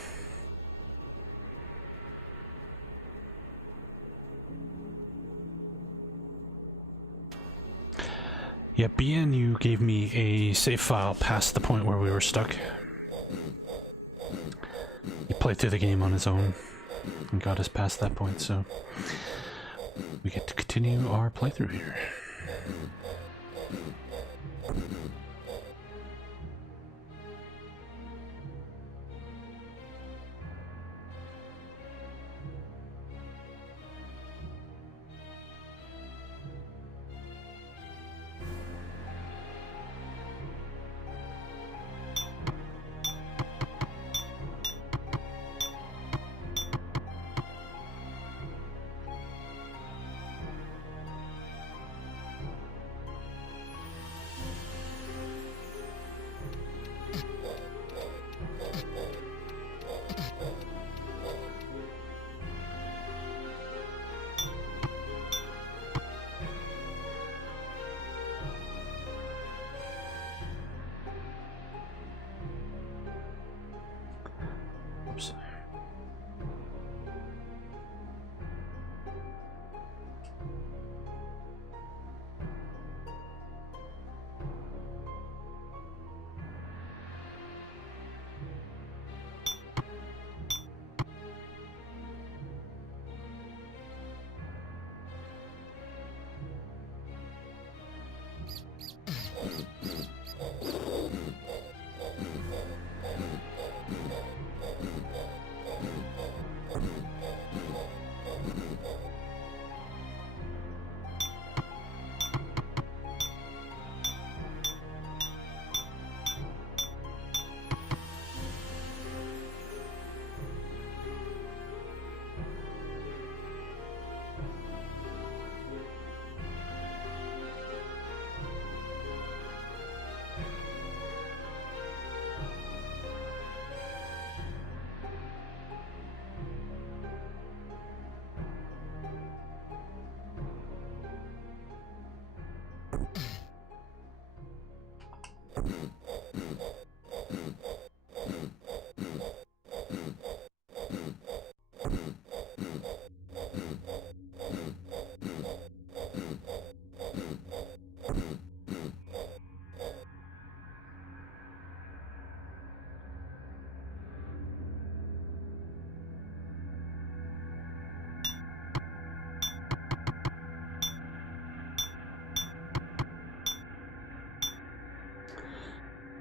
Yeah, BN, you gave me a save file past the point where we were stuck. He played through the game on his own and got us past that point, so we get to continue our playthrough here. Oops.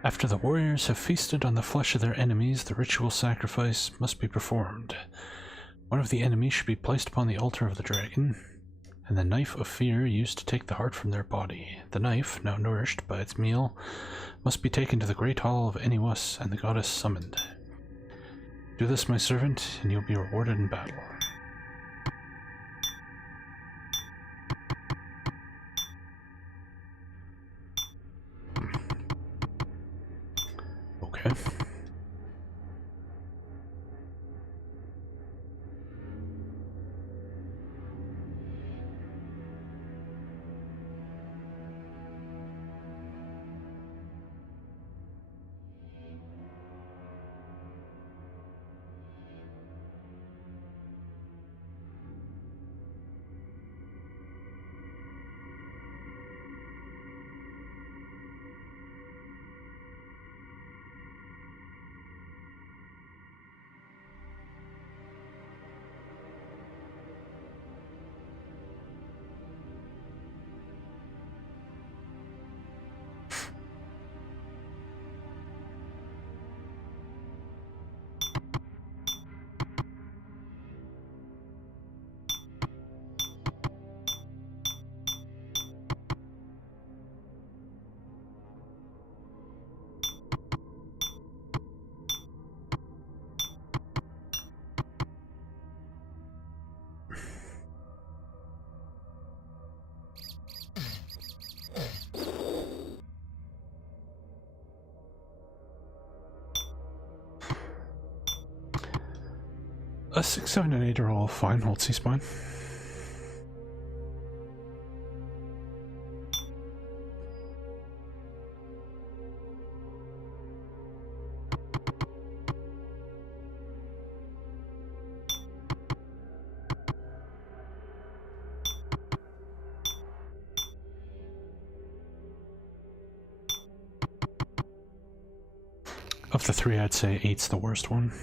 After the warriors have feasted on the flesh of their enemies, the ritual sacrifice must be performed. One of the enemies should be placed upon the altar of the dragon, and the knife of fear used to take the heart from their body. The knife, now nourished by its meal, must be taken to the great hall of Eniwas and the goddess summoned. Do this, my servant, and you'll be rewarded in battle. Okay. A 6, 7, and 8 are all fine. Hold C-spine. Of the three, I'd say 8's the worst one.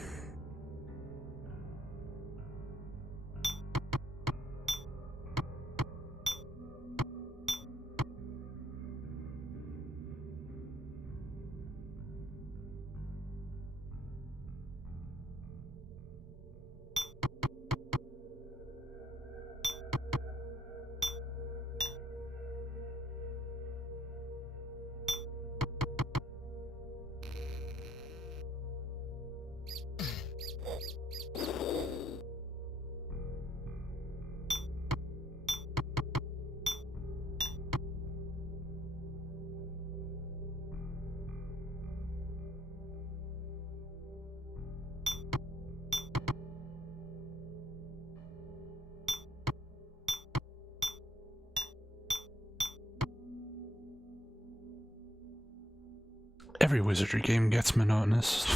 Every wizardry game gets monotonous.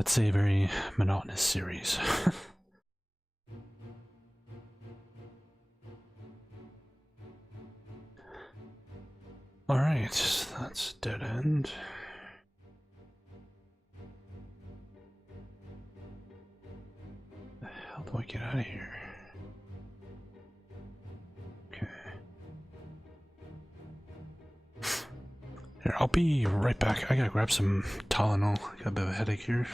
It's a very monotonous series. Alright, that's dead end. The hell do I get out of here? Okay. Here, I'll be right back. I gotta grab some Tylenol. Got a bit of a headache here.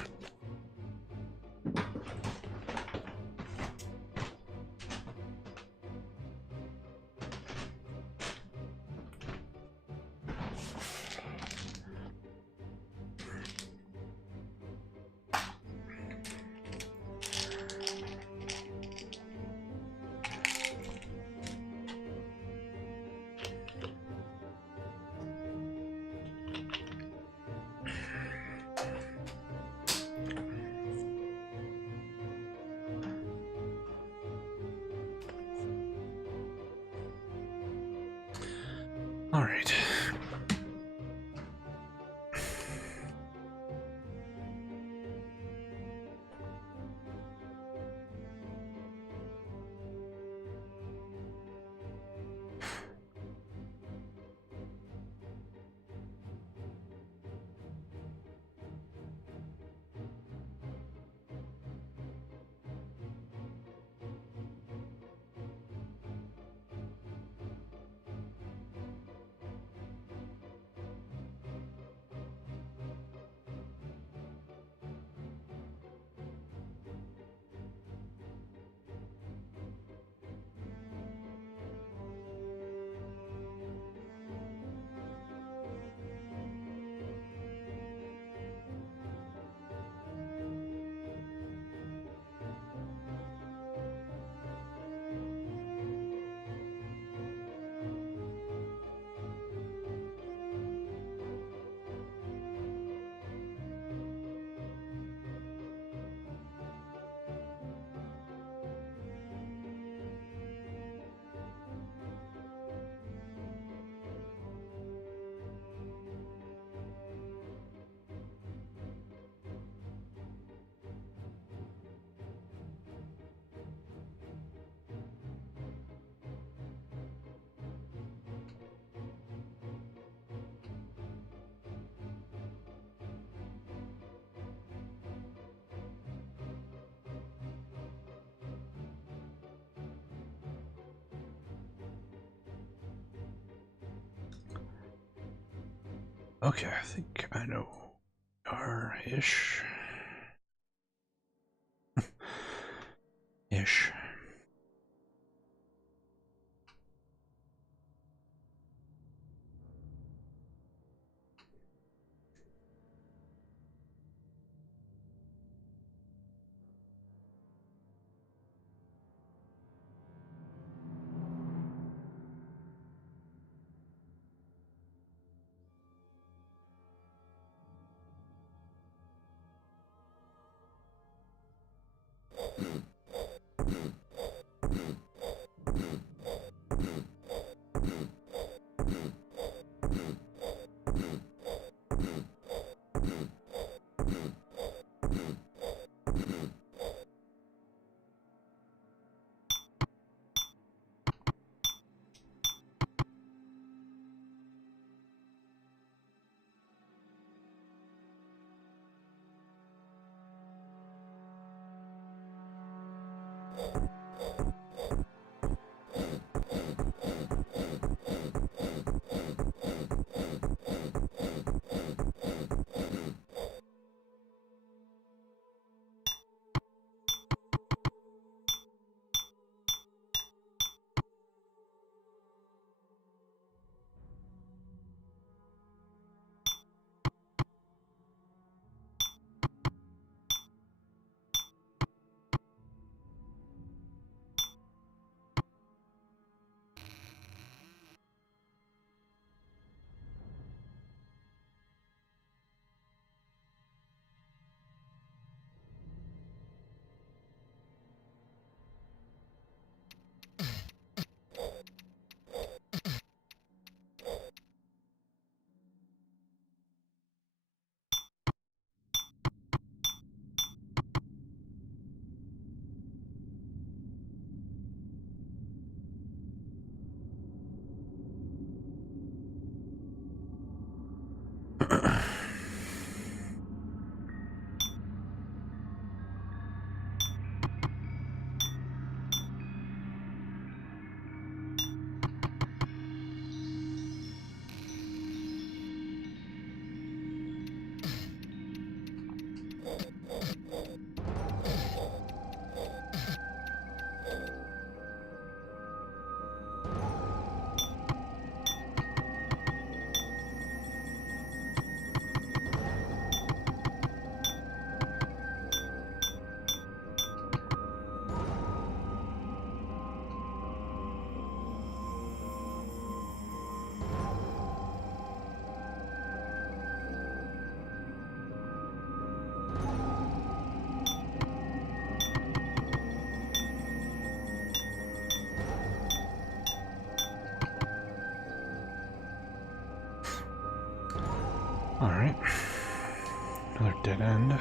All right. Okay, I think I know R-ish. Ish. Alright. Another dead end.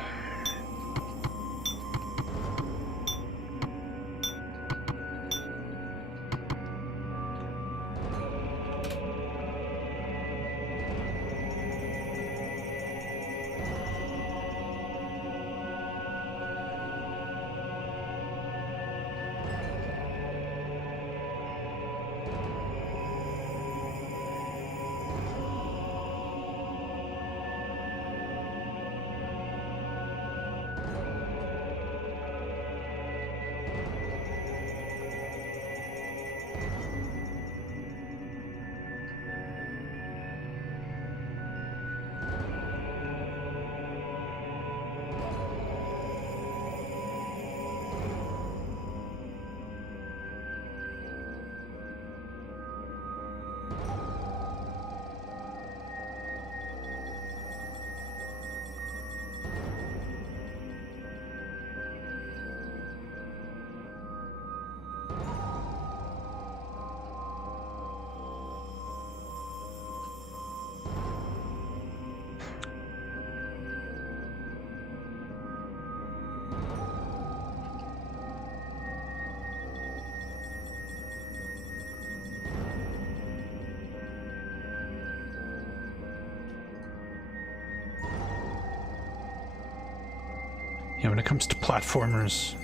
Yeah, when it comes to platformers,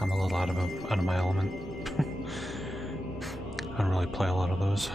I'm a little out of my element. I don't really play a lot of those.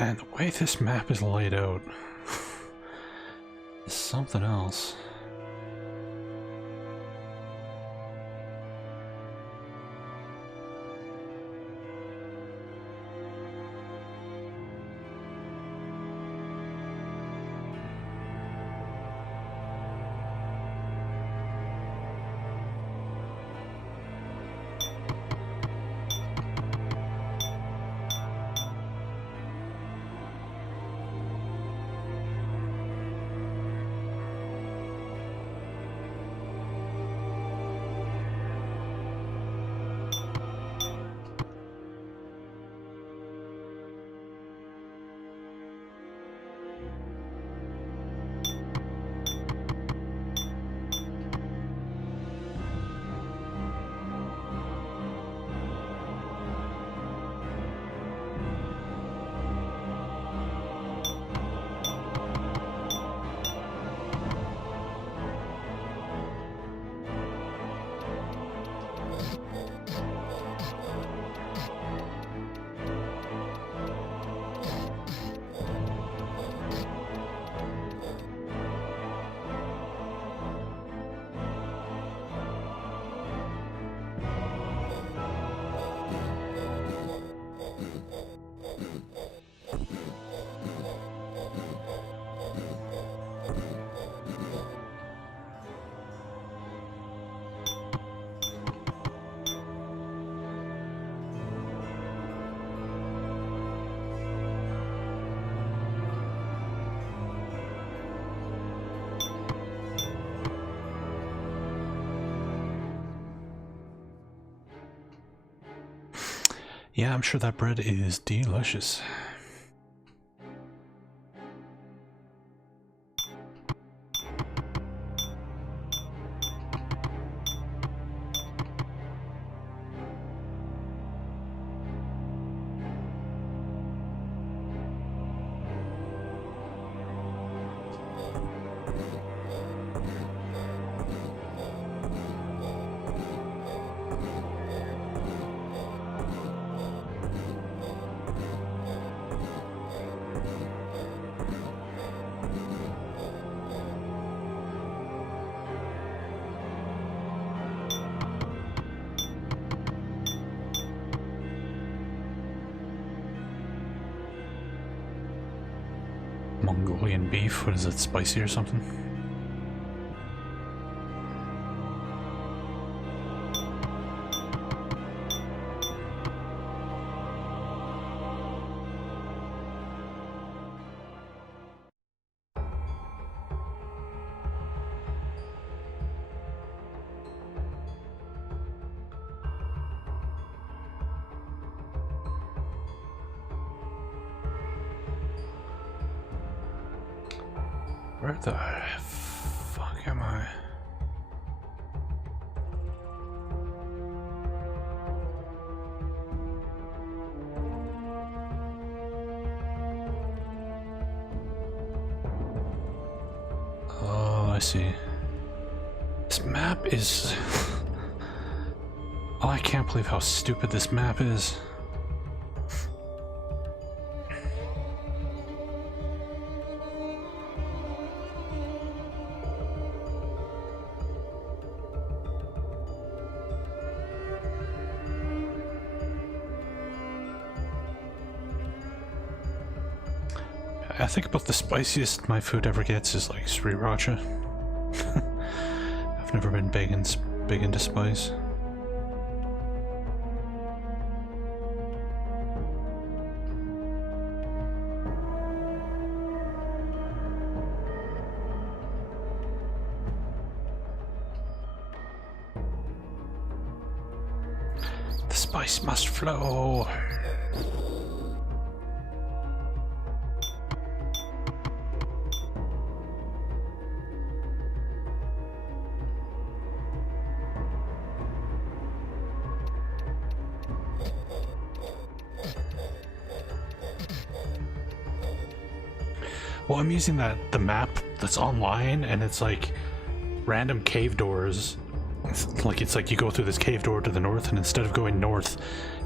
Man, the way this map is laid out is something else. Yeah, I'm sure that bread is delicious. Mongolian beef, what is it, spicy or something? Where the fuck am I? Oh, I see. This map is... Oh, I can't believe how stupid this map is. I think about the spiciest my food ever gets is like sriracha. I've never been big into spice. The spice must flow. Well, I'm using the map that's online, and it's like random cave doors. It's like you go through this cave door to the north, and instead of going north,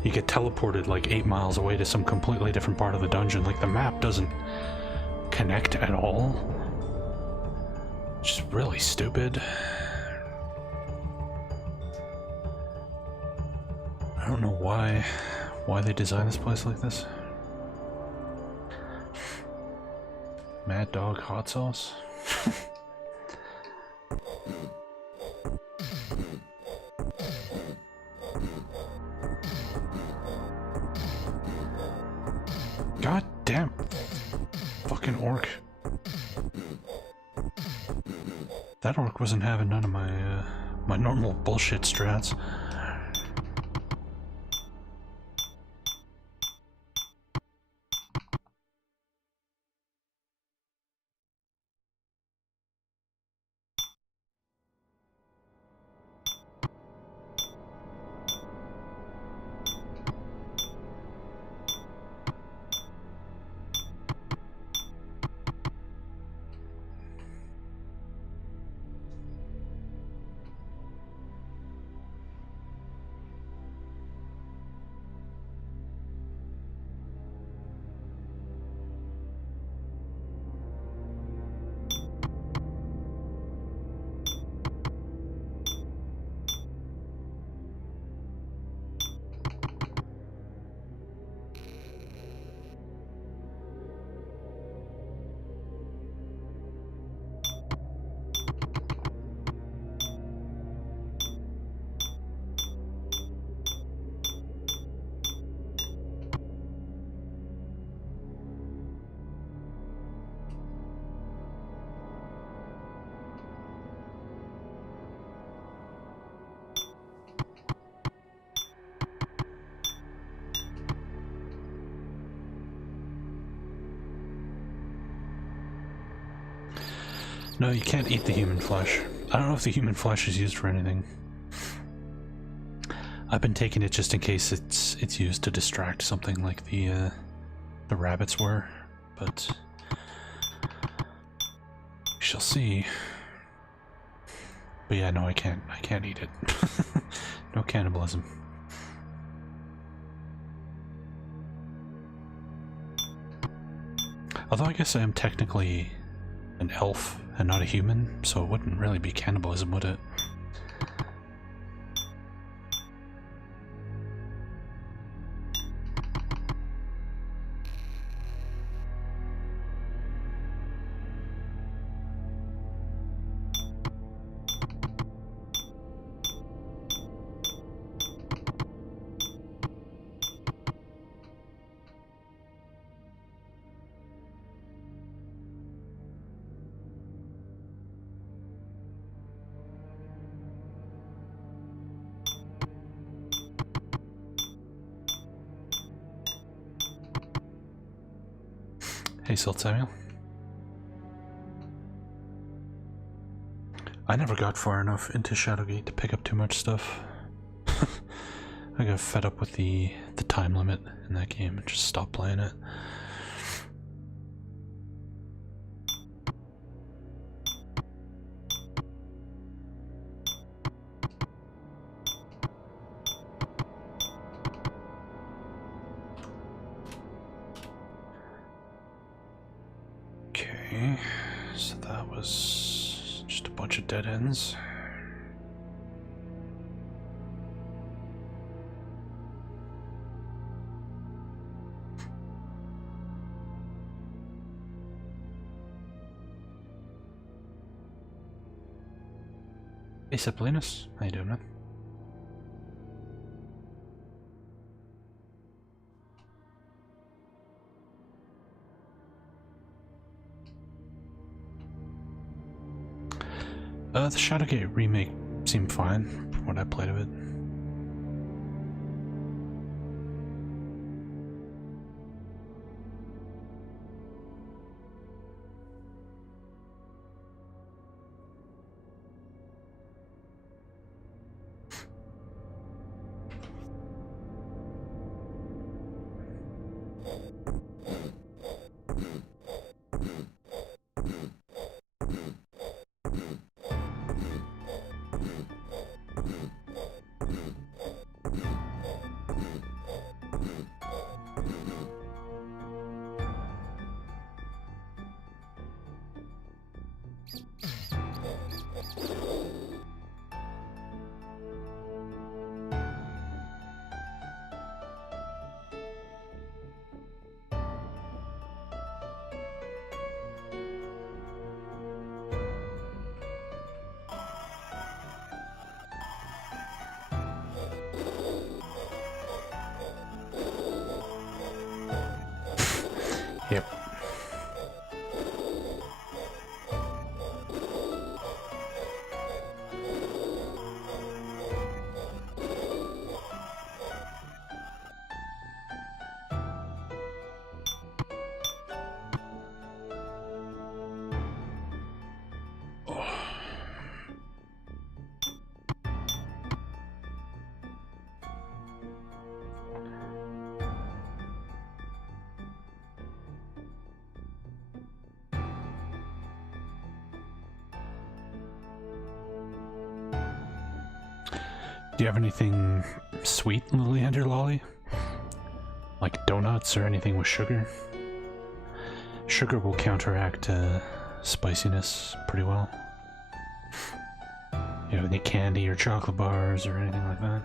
you get teleported like 8 miles away to some completely different part of the dungeon. Like the map doesn't connect at all. Which is really stupid. I don't know why they designed this place like this. Mad Dog hot sauce. God damn. Fucking orc. That orc wasn't having none of my my normal bullshit strats. No, you can't eat the human flesh. I don't know if the human flesh is used for anything. I've been taking it just in case it's used to distract something like the rabbits were, but we shall see. But yeah, no, I can't eat it. No cannibalism. Although I guess I am technically an elf and not a human, so it wouldn't really be cannibalism, would it? Hey, Salt Samuel. I never got far enough into Shadowgate to pick up too much stuff. I got fed up with the time limit in that game and just stopped playing it. Okay, so that was just a bunch of dead ends. Hey Sepolinus, how you doing, man? The Shadowgate remake seemed fine from what I played of it. Yep. Do you have anything sweet in the Leander Lolly? Like donuts or anything with sugar? Sugar will counteract spiciness pretty well. You have any candy or chocolate bars or anything like that?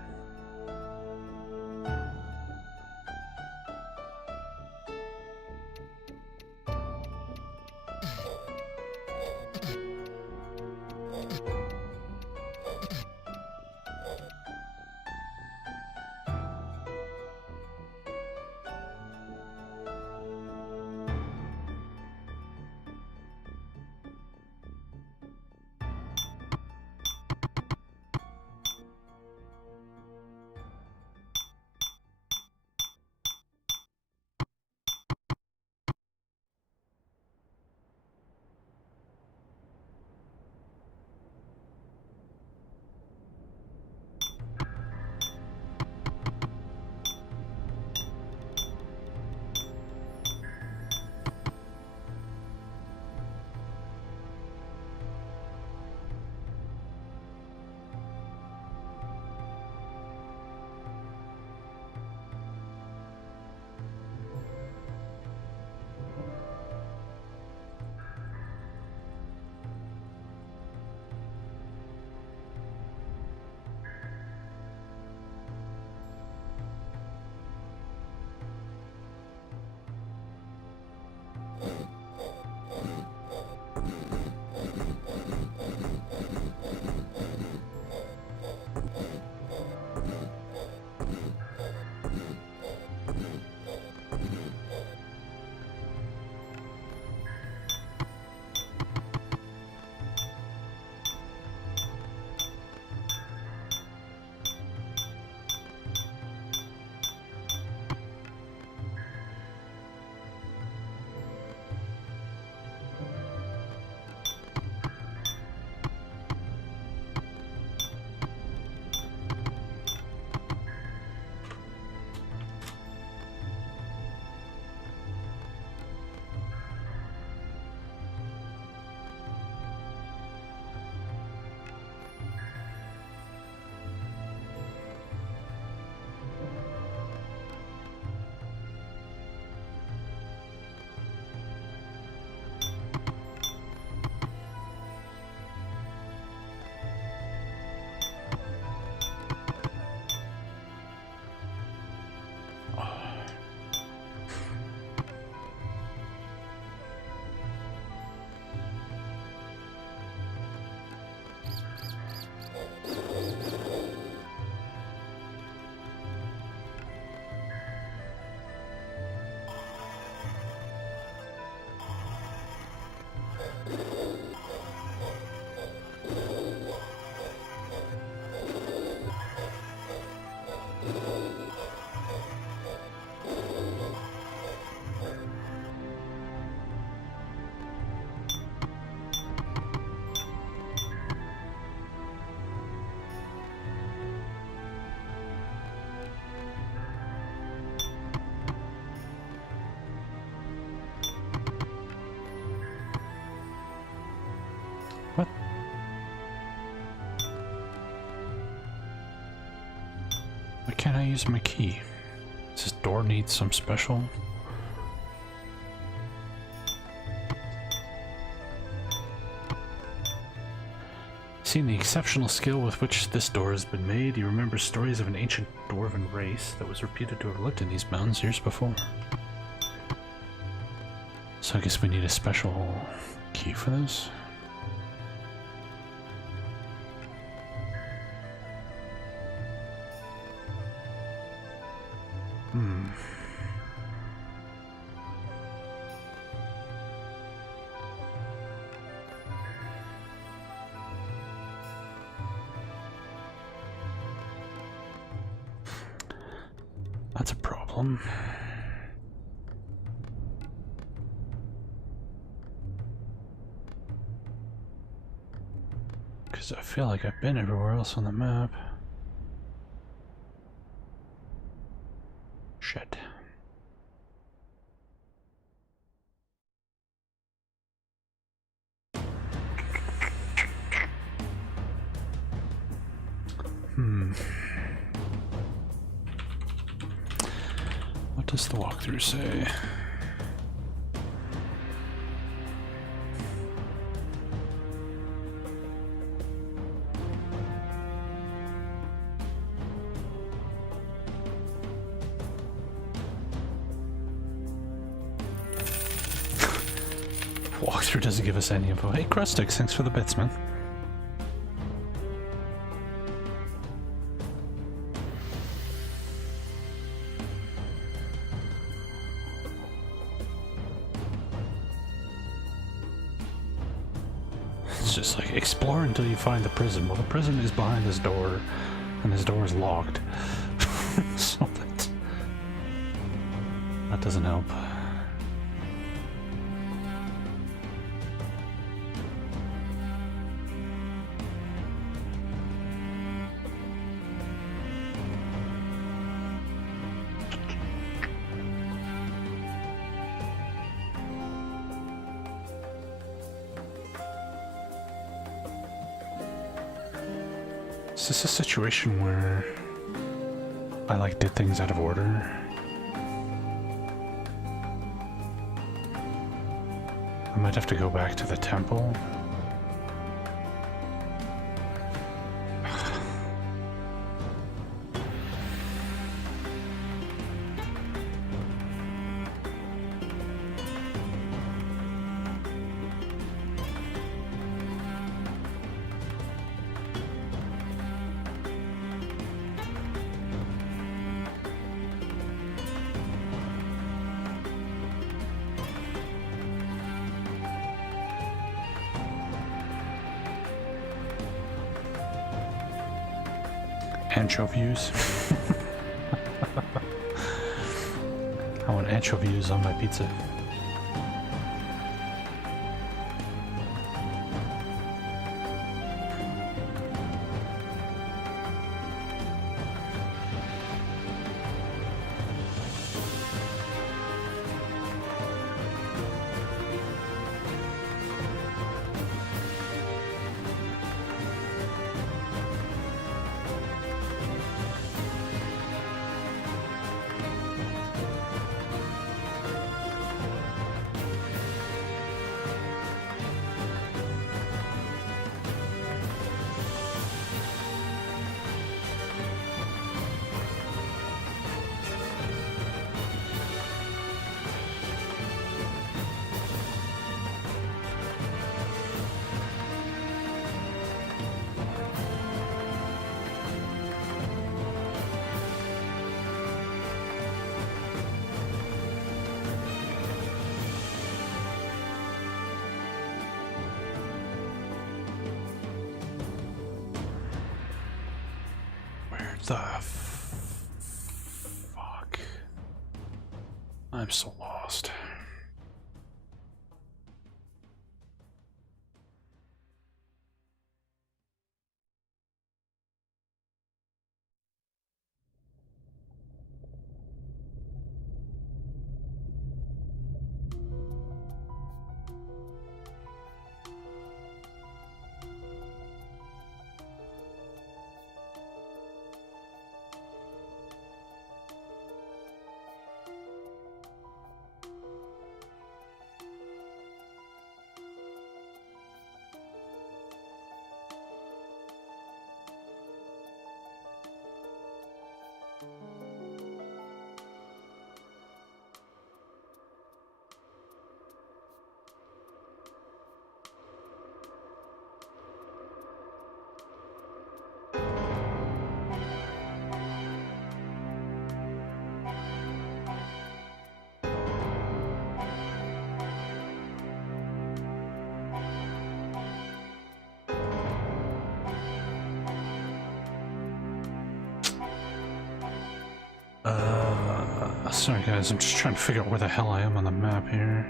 What? Why can't I use my key? Does this door need some special? Seeing the exceptional skill with which this door has been made, he remembers stories of an ancient dwarven race that was reputed to have lived in these mountains years before. So I guess we need a special key for this. That's a problem. Because I feel like I've been everywhere else on the map. Shit. What does the walkthrough say? Walkthrough doesn't give us any info. Hey, Crustix, thanks for the bits, man. It's just like explore until you find the prison. Well, the prison is behind this door, and this door is locked. So that doesn't help. Is this a situation where I like did things out of order? I might have to go back to the temple. Anchovies. I want anchovies on my pizza. The fuck? I'm so lost. Sorry guys, I'm just trying to figure out where the hell I am on the map here.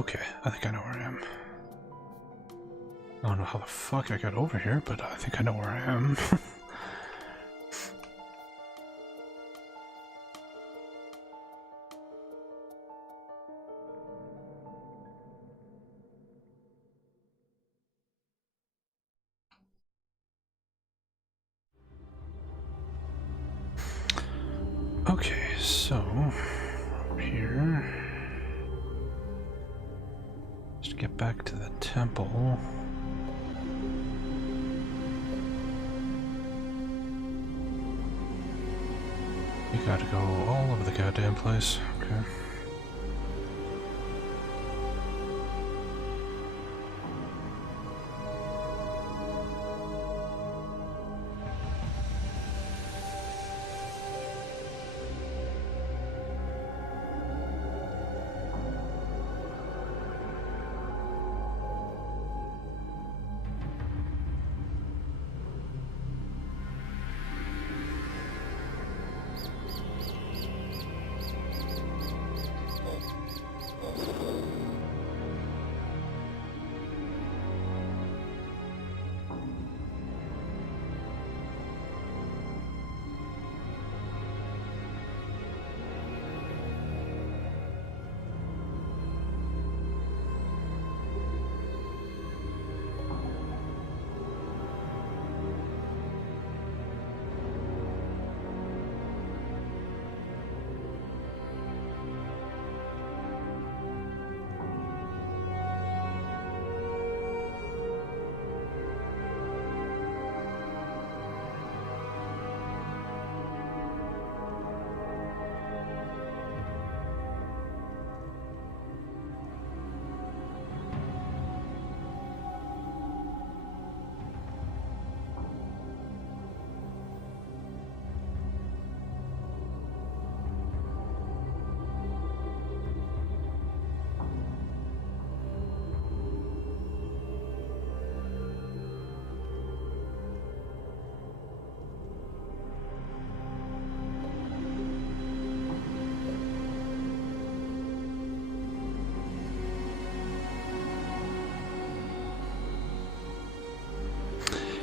Okay, I think I know where I am. I don't know how the fuck I got over here, but I think I know where I am. Okay, so over here. Just get back to the temple. You gotta go all over the goddamn place. Okay.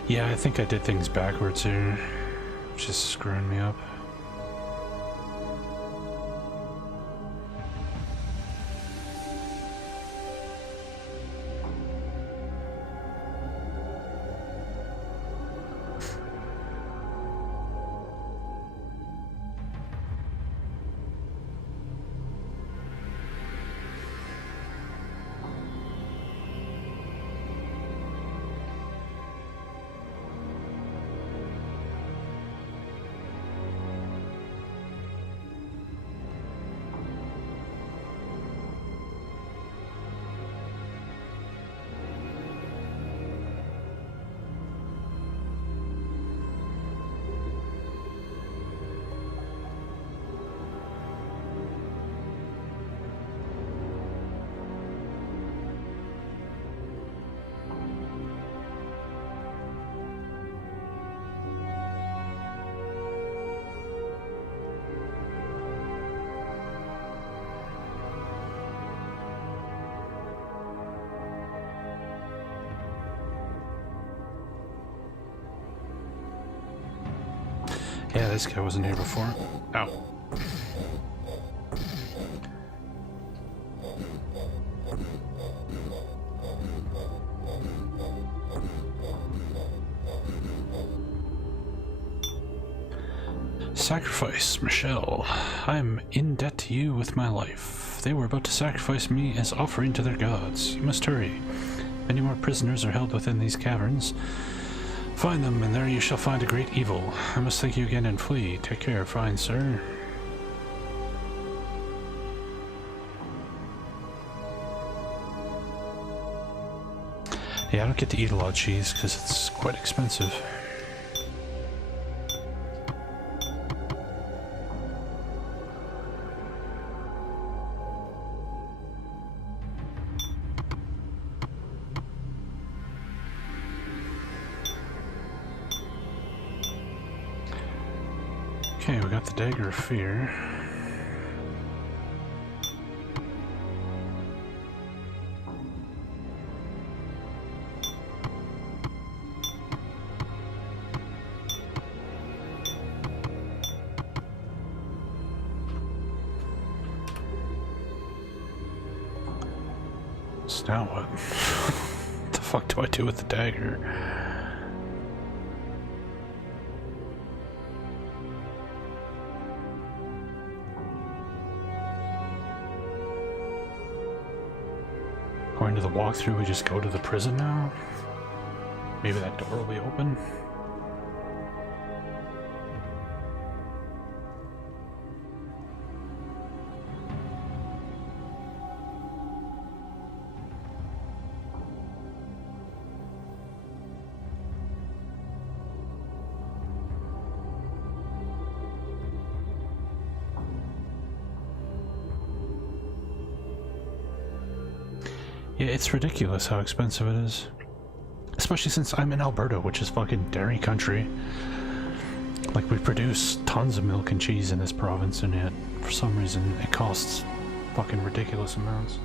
Yeah, I think I did things backwards here, which is screwing me up. Yeah, this guy wasn't here before. Ow. Sacrifice, Michelle. I'm in debt to you with my life. They were about to sacrifice me as offering to their gods. You must hurry. Many more prisoners are held within these caverns. Find them, and there you shall find a great evil. I must thank you again and flee. Take care, fine sir. Yeah, I don't get to eat a lot of cheese because it's quite expensive. Okay, we got the Dagger of Fear. So now what? What the fuck do I do with the dagger? According to the walkthrough, we just go to the prison now? Maybe that door will be open? Yeah, it's ridiculous how expensive it is. Especially since I'm in Alberta, which is fucking dairy country. Like, we produce tons of milk and cheese in this province, and yet, for some reason, it costs fucking ridiculous amounts.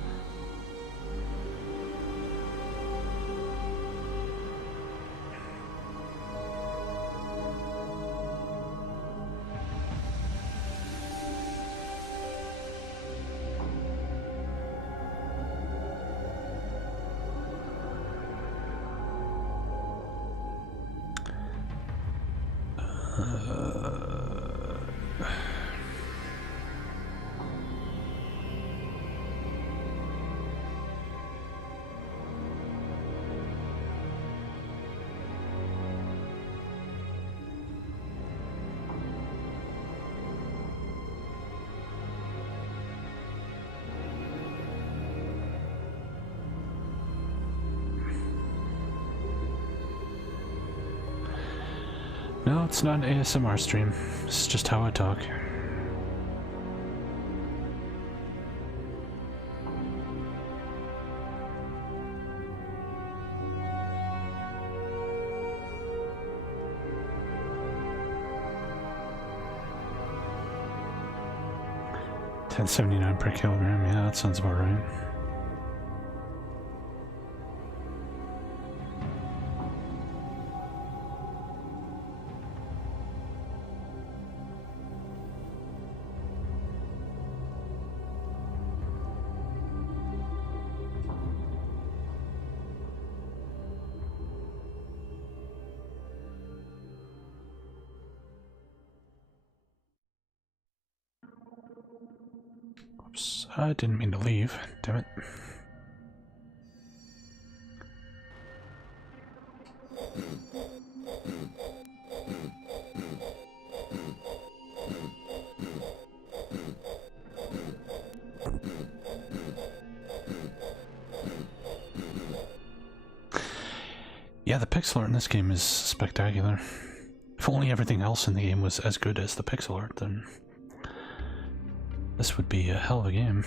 No, it's not an ASMR stream. It's just how I talk. $10.79 per kilogram. Yeah, that sounds about right. Oops, I didn't mean to leave. Damn it. Yeah, the pixel art in this game is spectacular. If only everything else in the game was as good as the pixel art, then this would be a hell of a game.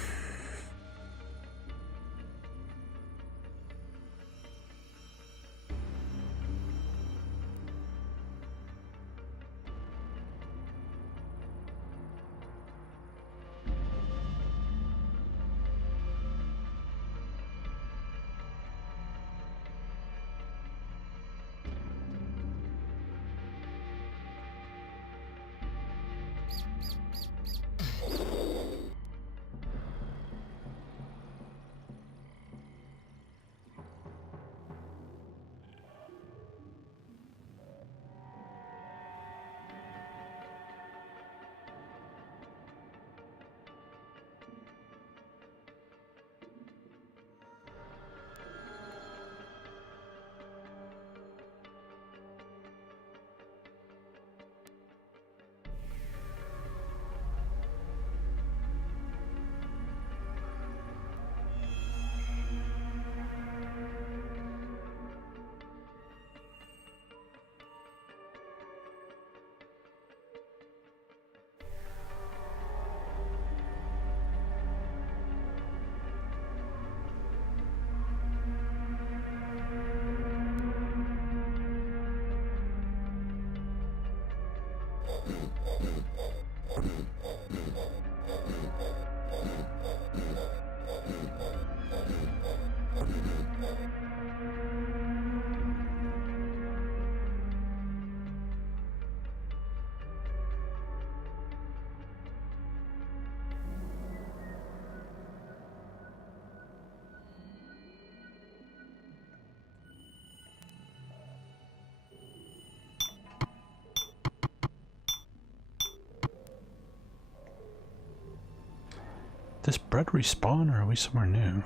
This bread respawn, or are we somewhere new?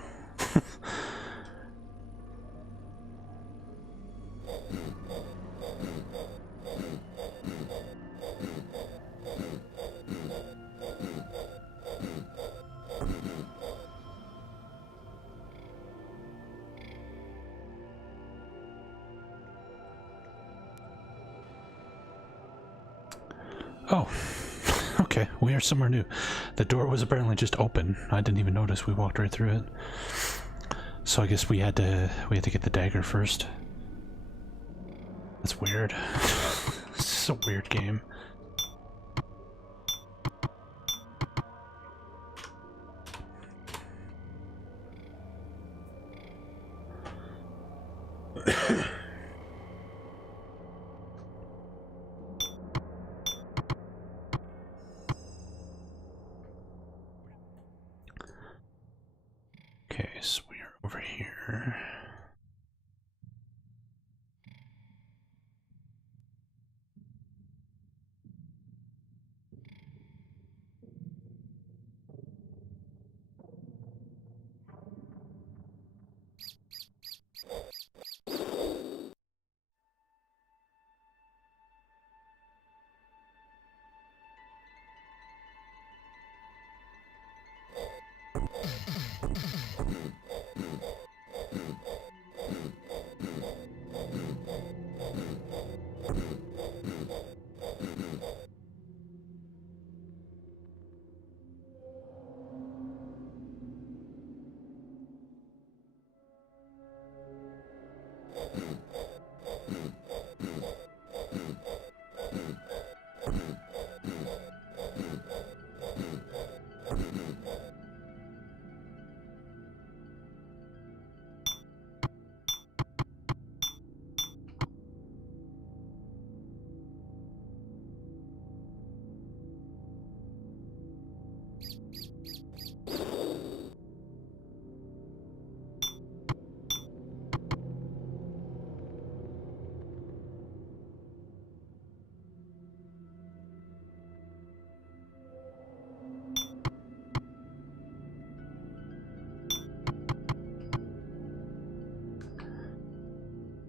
Oh, okay, we are somewhere new. The door was apparently just open. I didn't even notice. We walked right through it. So I guess we had to get the dagger first. That's weird. This is a weird game. Okay, so we are over here.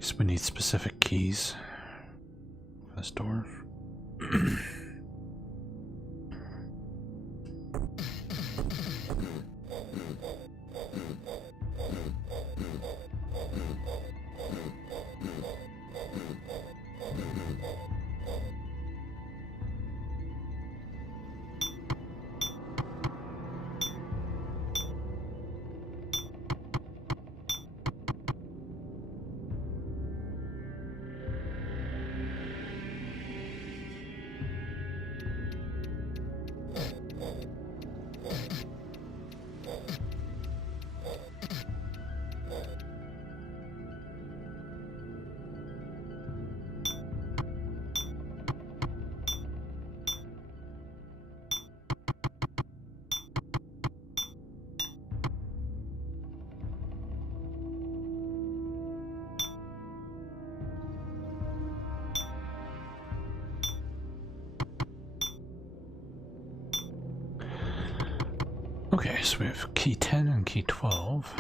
Guess we need specific keys for this door. Okay, so we have key 10 and key 12.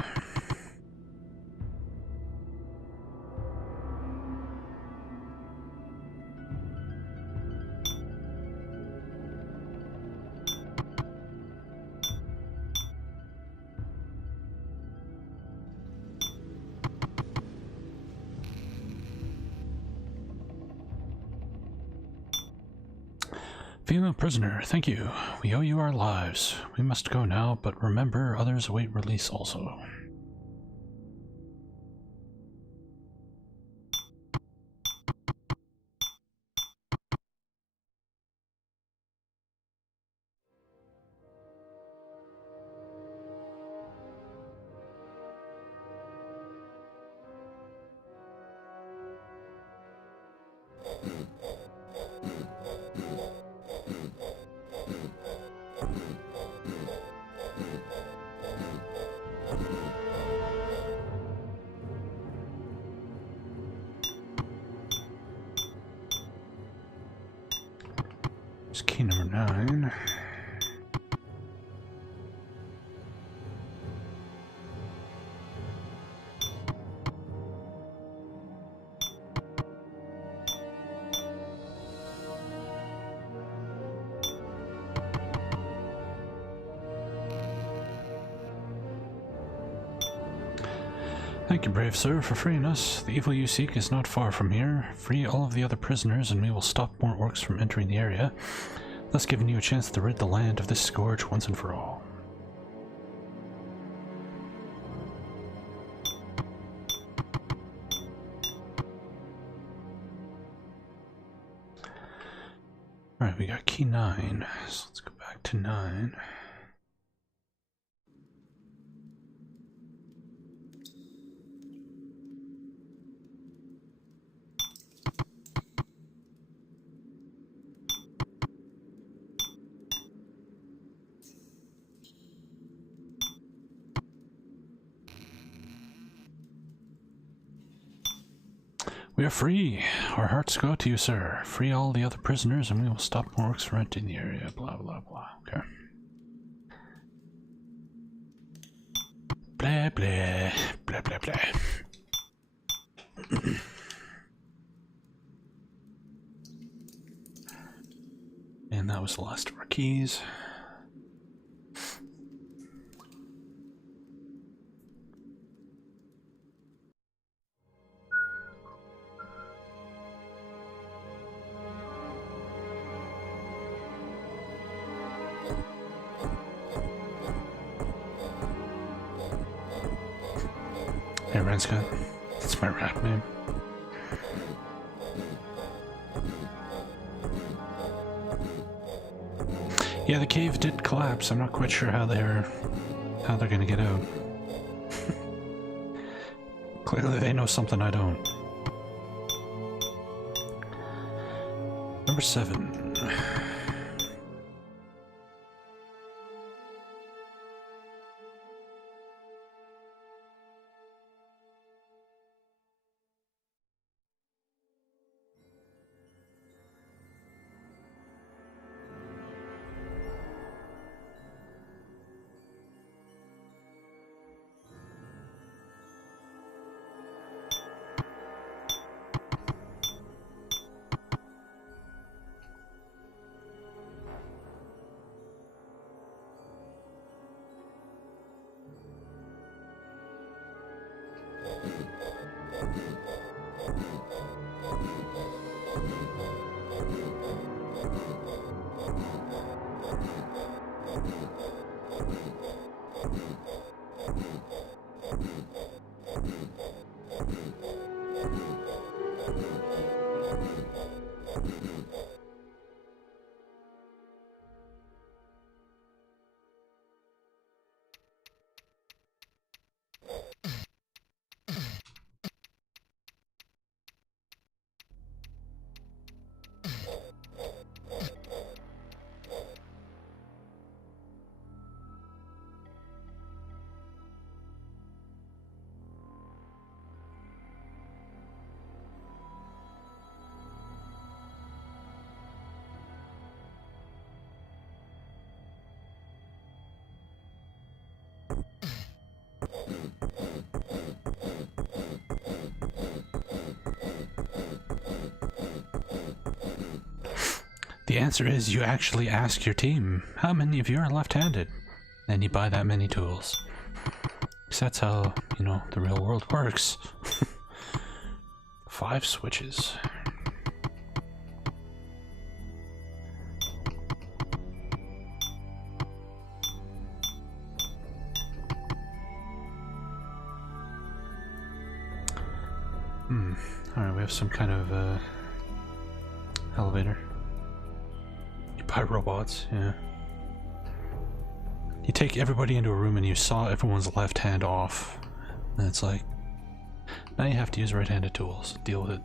Female prisoner, thank you. We owe you our lives. We must go now, but remember, others await release also. It's key number 9. Thank you, brave sir, for freeing us. The evil you seek is not far from here. Free all of the other prisoners and we will stop more orcs from entering the area, thus giving you a chance to rid the land of this scourge once and for all. Alright, we got key 9, so let's go back to 9. We are free. Our hearts go to you, sir. Free all the other prisoners and we will stop more orcs from entering the area. Blah, blah, blah. Okay. Blah, blah. Blah, blah, blah. And that was the last of our keys. Hey, Renscott. That's my rap name. Yeah, the cave did collapse. I'm not quite sure how they're gonna get out. Clearly they know something I don't. Number 7. The answer is you actually ask your team, how many of you are left-handed? And you buy that many tools. Because that's how, you know, the real world works. 5 switches. Alright, we have some kind of elevator. You buy robots, yeah. You take everybody into a room and you saw everyone's left hand off. And it's like, now you have to use right-handed tools. Deal with it.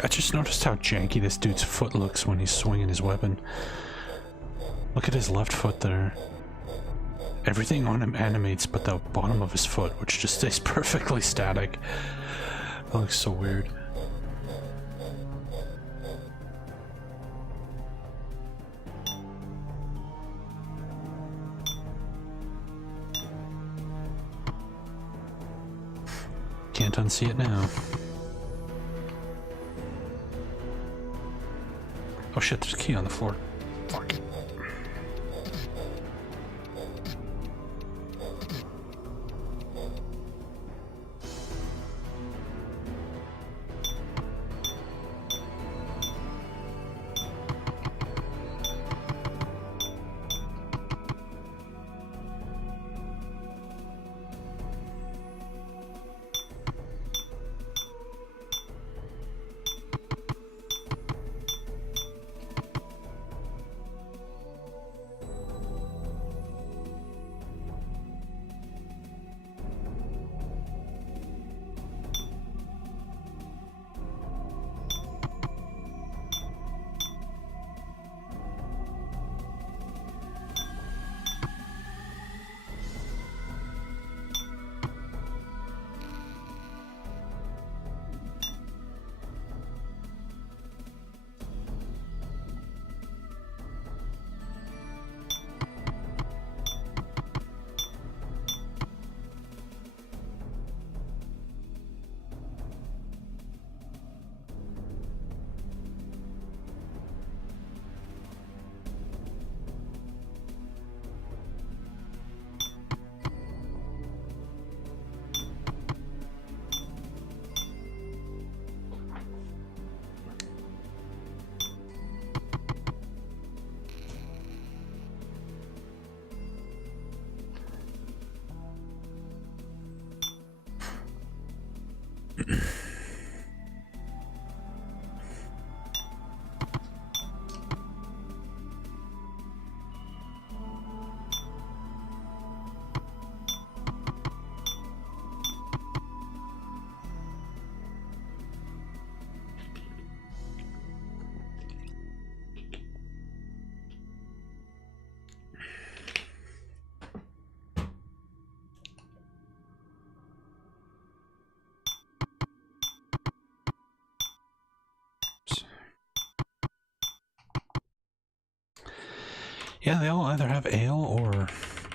I just noticed how janky this dude's foot looks when he's swinging his weapon. Look at his left foot there. Everything on him animates but the bottom of his foot, which just stays perfectly static. That looks so weird. Can't unsee it now. Oh shit, there's a key on the floor. Fuck. Yeah, they all either have ale or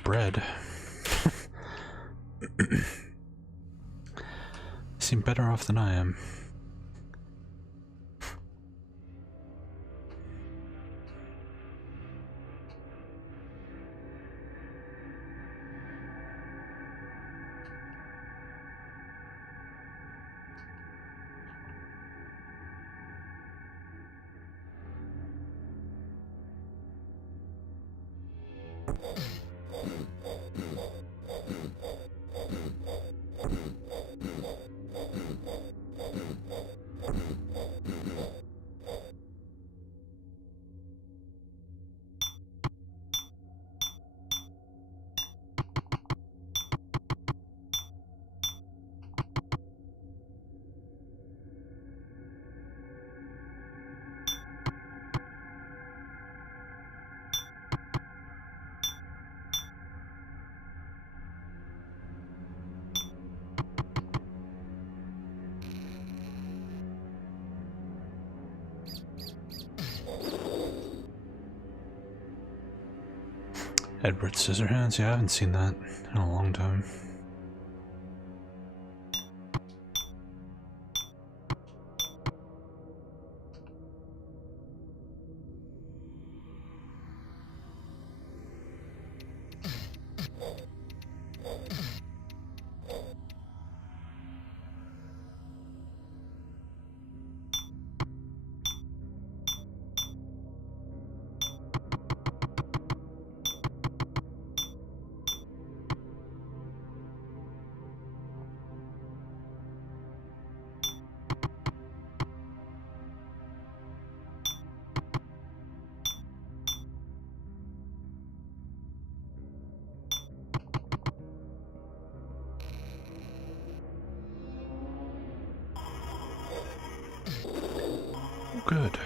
bread. Seem better off than I am. Edward Scissorhands? Yeah, I haven't seen that in a long time. good.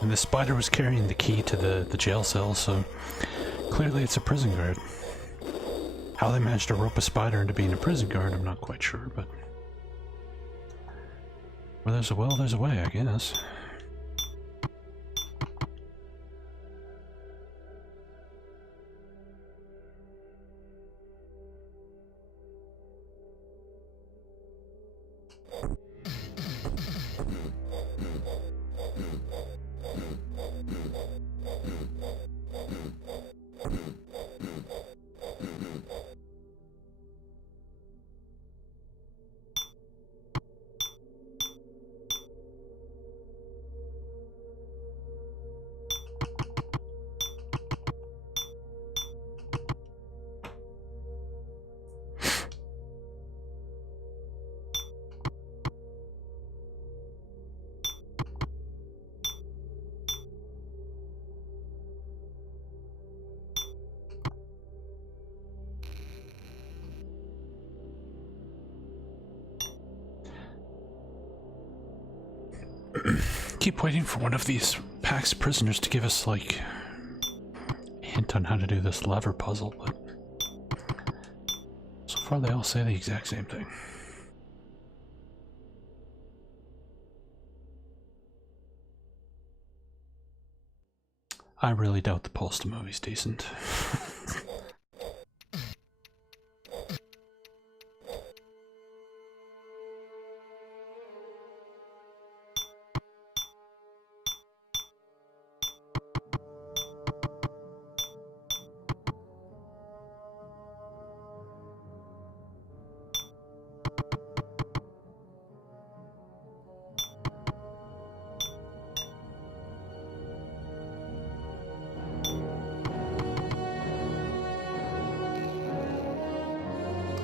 And the spider was carrying the key to the jail cell, so clearly it's a prison guard. How they managed to rope a spider into being a prison guard, I'm not quite sure, but... where there's a will, there's a way, I guess. Keep waiting for one of these PAX prisoners to give us, like, a hint on how to do this lever puzzle, but so far they all say the exact same thing. I really doubt the Pulse to movie's decent.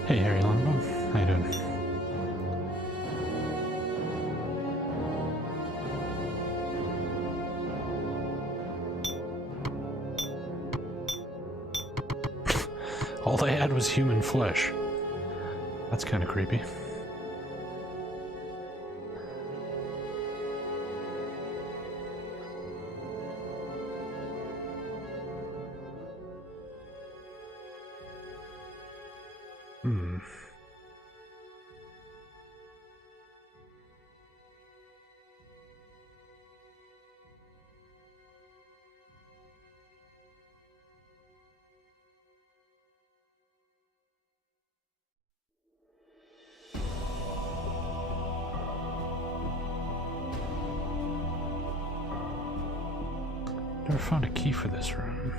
Hey, Harry Longbow. How you doing? All they had was human flesh. That's kind of creepy. Never found a key for this room.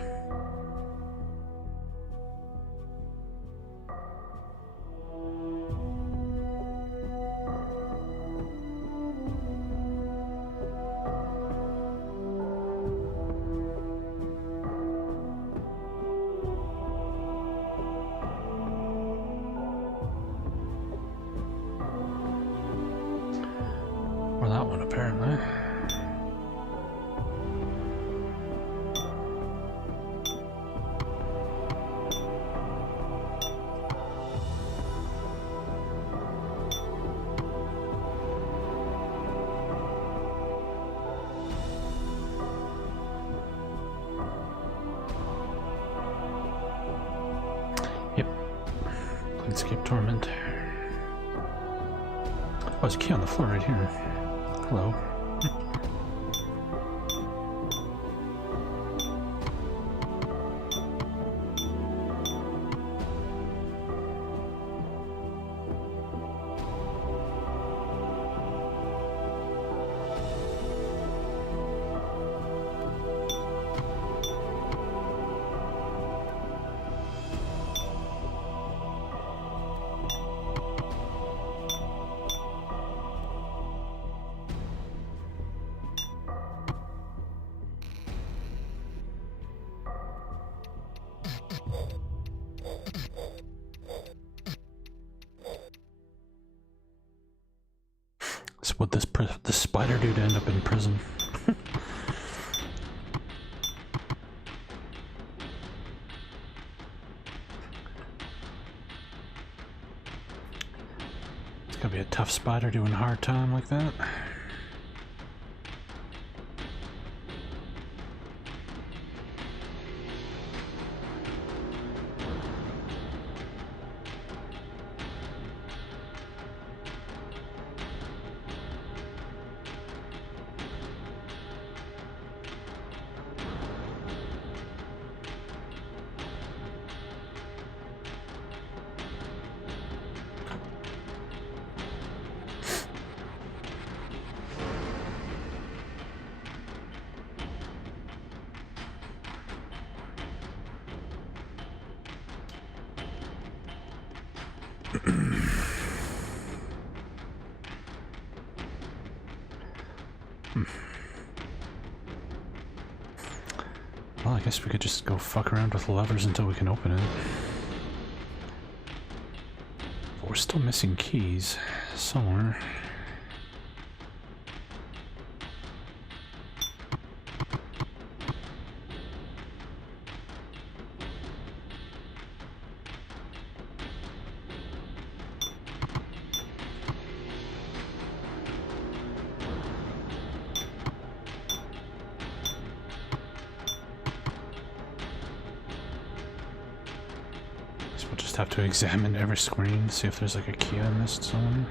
Or that one, apparently. Escape torment. Oh, there's a key on the floor right here. Hello. So would this spider dude end up in prison? It's gonna be a tough spider doing hard time like that. Well, I guess we could just go fuck around with the levers until we can open it. But we're still missing keys somewhere. Have to examine every screen, see if there's like a key I missed somewhere.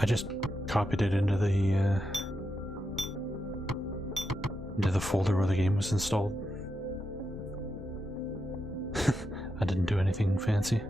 I just copied it into the folder where the game was installed. I didn't do anything fancy.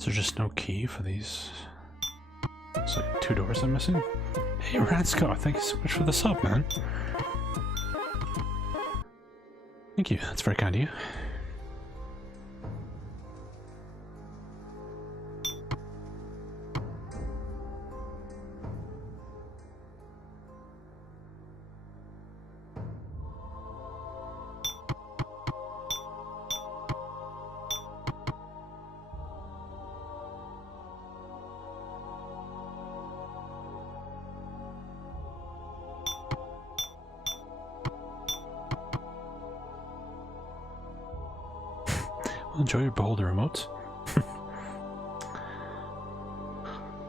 Is there just no key for these? It's like 2 doors I'm missing. Hey, Ranscar, thank you so much for the sub, man. Thank you, that's very kind of you. enjoy your beholder remotes.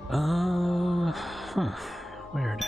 Huh. Weird.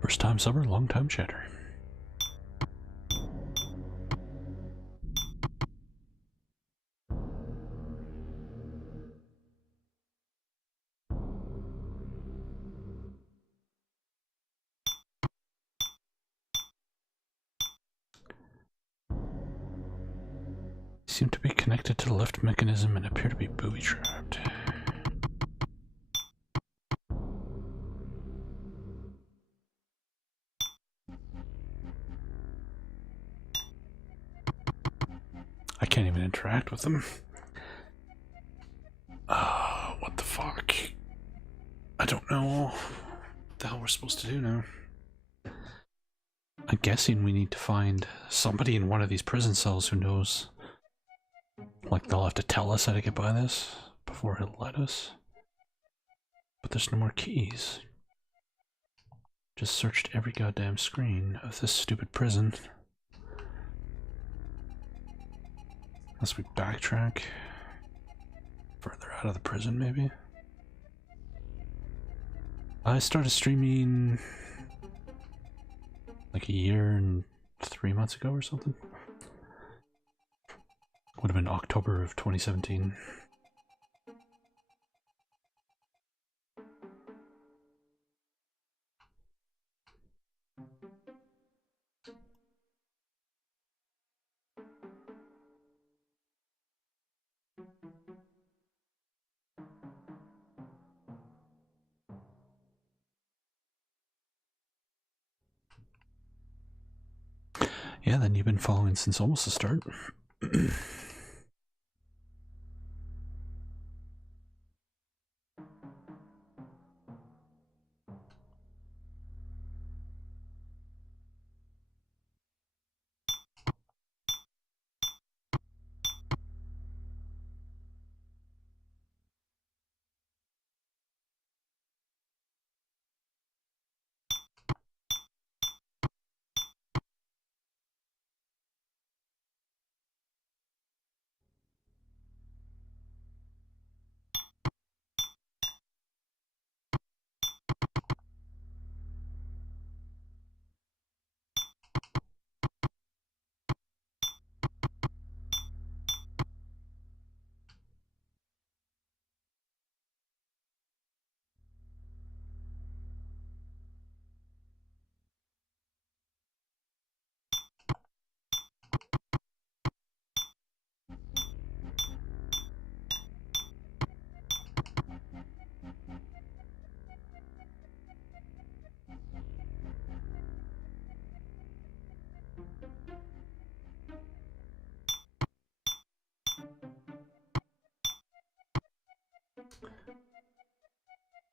First time summer, long time chatter. Seem to be connected to the lift mechanism and appear to be booby-trapped. I can't even interact with them. What the fuck? I don't know what the hell we're supposed to do now. I'm guessing we need to find somebody in one of these prison cells who knows. Like, they'll have to tell us how to get by this before he'll let us. But there's no more keys. Just searched every goddamn screen of this stupid prison. Unless we backtrack further out of the prison, maybe? I started streaming like a year and 3 months ago or something. Would have been October of 2017. Yeah, then you've been following since almost the start.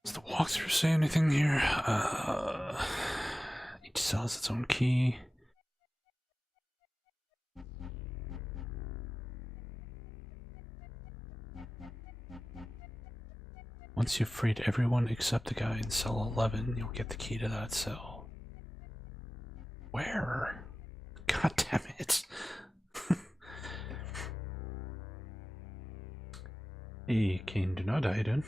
Does the walkthrough say anything here? Each cell has its own key. Once you've freed everyone except the guy in cell 11, you'll get the key to that cell. Where? God damn it. Hey, Kane, do not die, dude.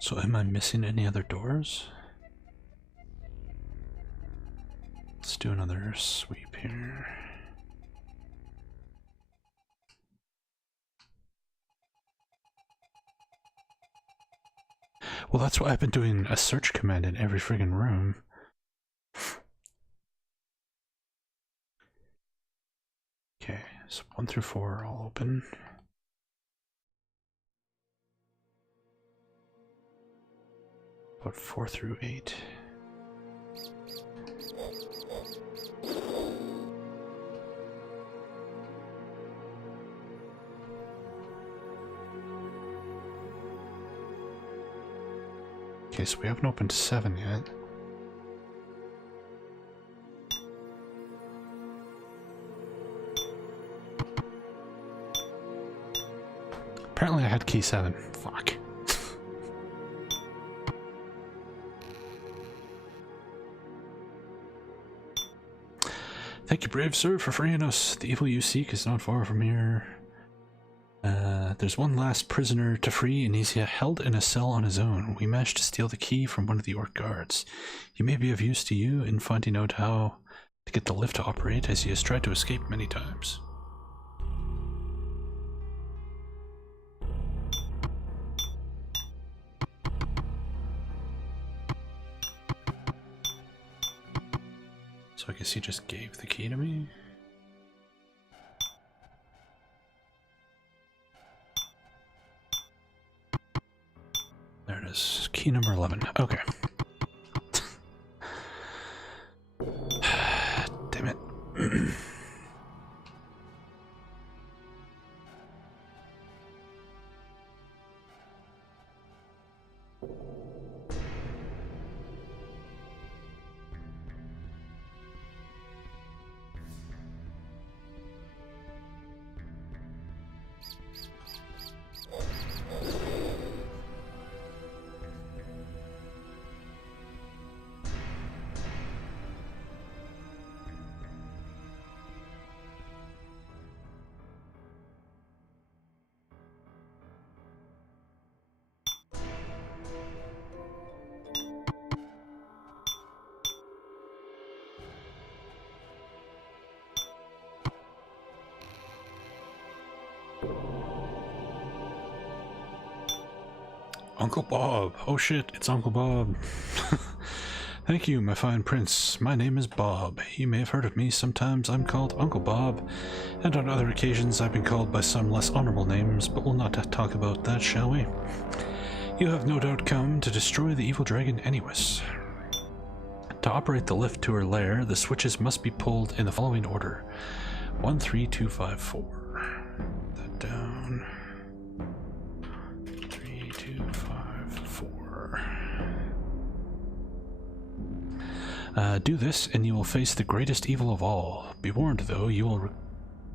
So am I missing any other doors? Let's do another sweep here. Well, that's why I've been doing a search command in every friggin' room. So 1 through 4 are all open. But 4 through 8. Okay, so we haven't opened 7 yet. Apparently I had key 7. Fuck. Thank you, brave sir, for freeing us. The evil you seek is not far from here. There's one last prisoner to free, and he's held in a cell on his own. We managed to steal the key from one of the orc guards. He may be of use to you in finding out how to get the lift to operate, as he has tried to escape many times. So I guess he just gave the key to me? There it is. Key number 11. Okay. Damn it. Uncle Bob. Oh shit, it's Uncle Bob. Thank you, my fine prince. My name is Bob. You may have heard of me. Sometimes I'm called Uncle Bob, and on other occasions I've been called by some less honorable names, but we'll not talk about that, shall we? You have no doubt come to destroy the evil dragon Anywis. To operate the lift to her lair, the switches must be pulled in the following order. 1, 3, 2, 5, 4. That down. 3, 2, 5, 4. Do this and you will face the greatest evil of all. Be warned though, you will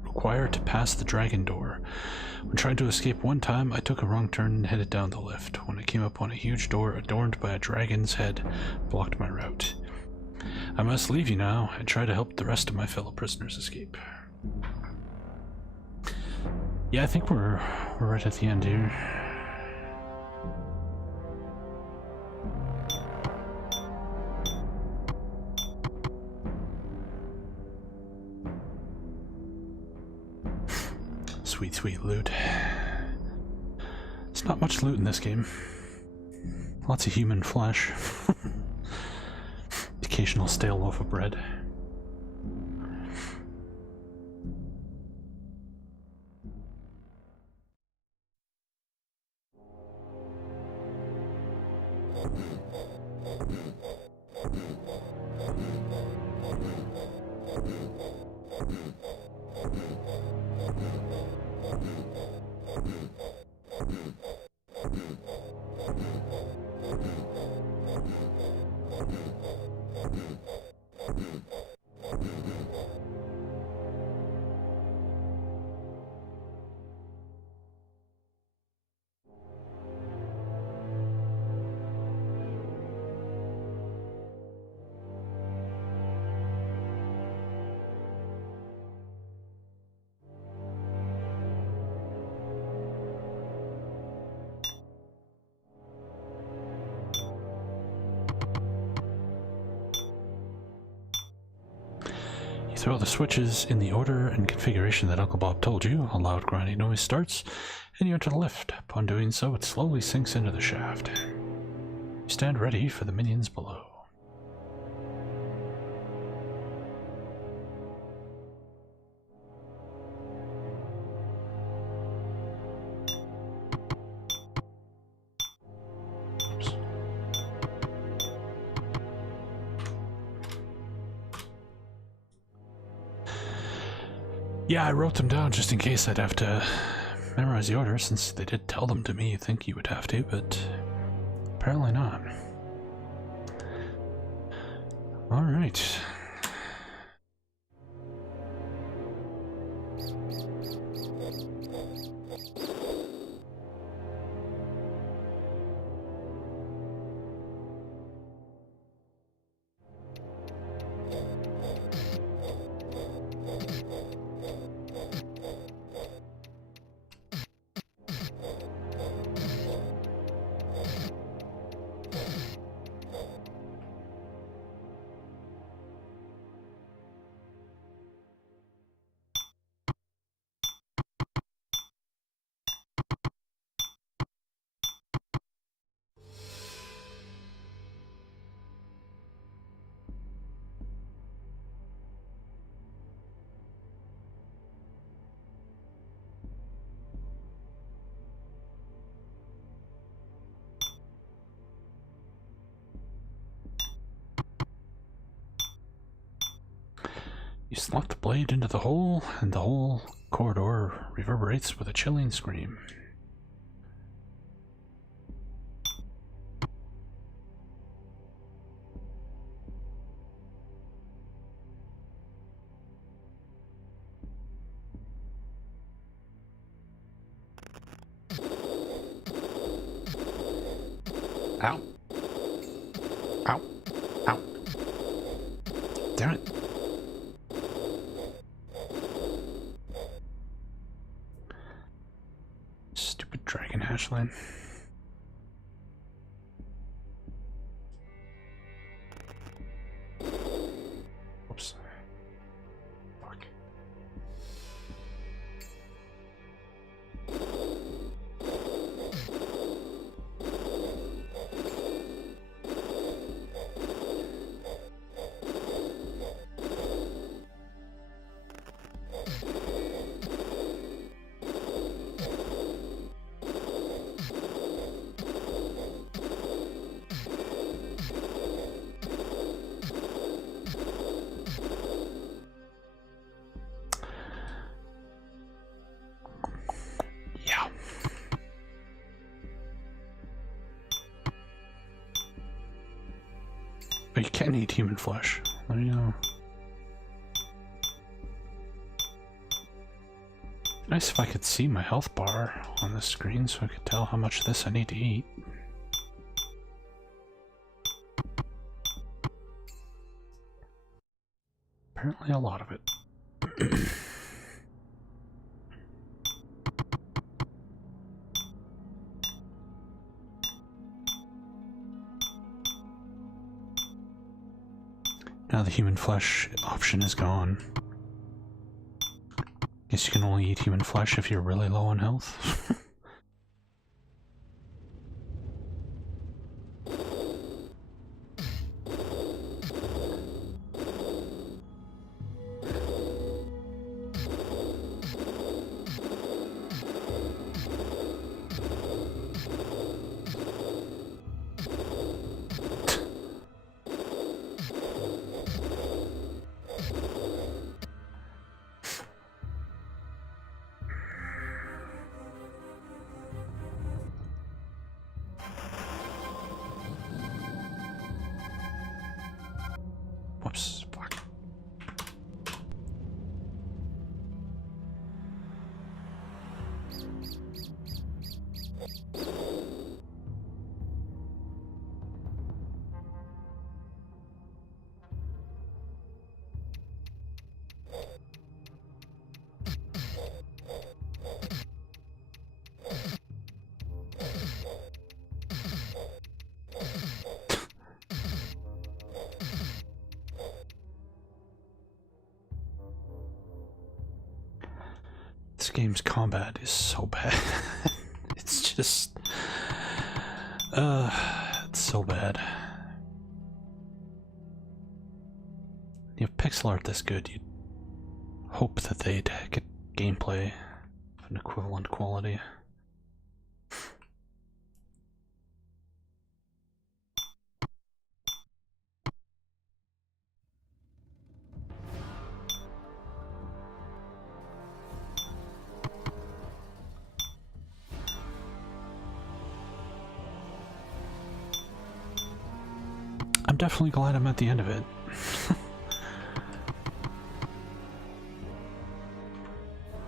require to pass the dragon door. When trying to escape one time, I took a wrong turn and headed down the lift. When I came upon a huge door adorned by a dragon's head, blocked my route. I must leave you now and try to help the rest of my fellow prisoners escape. Yeah, I think we're right at the end here. Sweet, sweet loot. It's not much loot in this game. Lots of human flesh. Occasional stale loaf of bread. Throw the switches in the order and configuration that Uncle Bob told you. A loud grinding noise starts, and you enter the lift. Upon doing so, it slowly sinks into the shaft. You stand ready for the minions below. Yeah, I wrote them down just in case I'd have to memorize the order, since they did tell them to me. You'd think you would have to, but apparently not. Alright. You slot the blade into the hole, and the whole corridor reverberates with a chilling scream. Ow. Ow. Ow. Damn it. Stupid dragon hatchling. Whoops. Fuck. Yeah. But you can eat human flesh. There you go. Nice if I could see my health bar on the screen so I could tell how much of this I need to eat. Apparently a lot of it. Now the human flesh option is gone. Guess you can only eat human flesh if you're really low on health. Whoops, fuck. This game's combat is so bad. It's just... it's so bad. You have pixel art this good, you'd hope that they'd get gameplay of an equivalent quality. I'm definitely glad I'm at the end of it.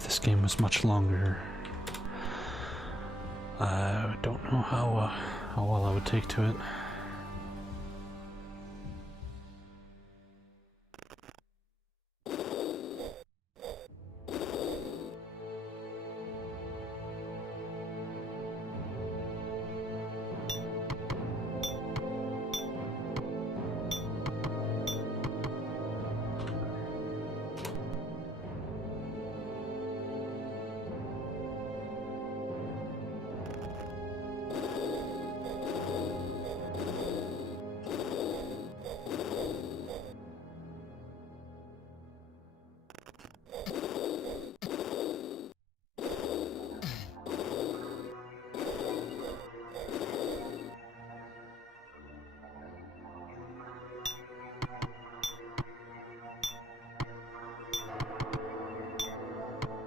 This game was much longer. I don't know how well I would take to it.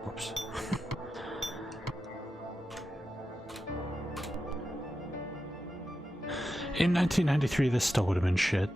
Whoops. In 1993, this still would have been shit.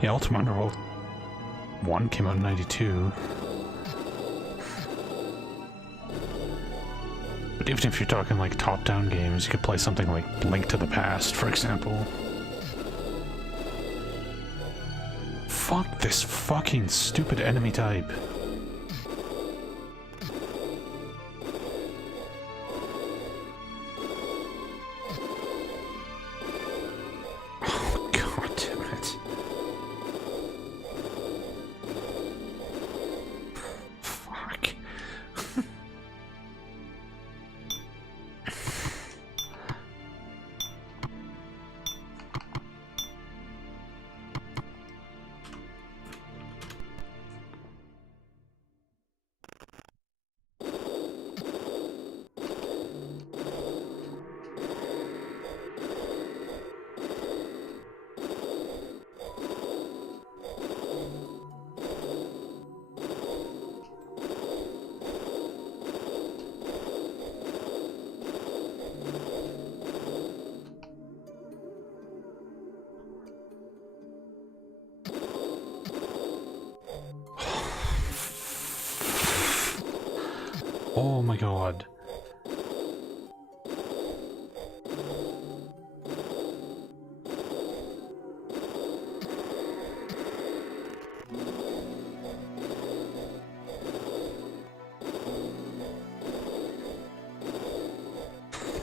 Yeah, Ultima Underworld 1 came out in 92. But even if you're talking like top-down games, you could play something like Link to the Past, for example. Fuck this fucking stupid enemy type. Oh my god.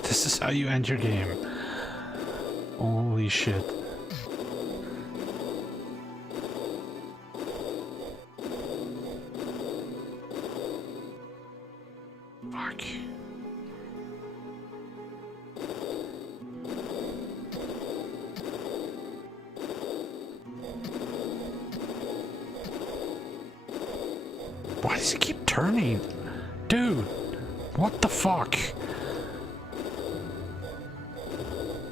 This is how you end your game. Holy shit. Fuck. Why does it keep turning? Dude, what the fuck?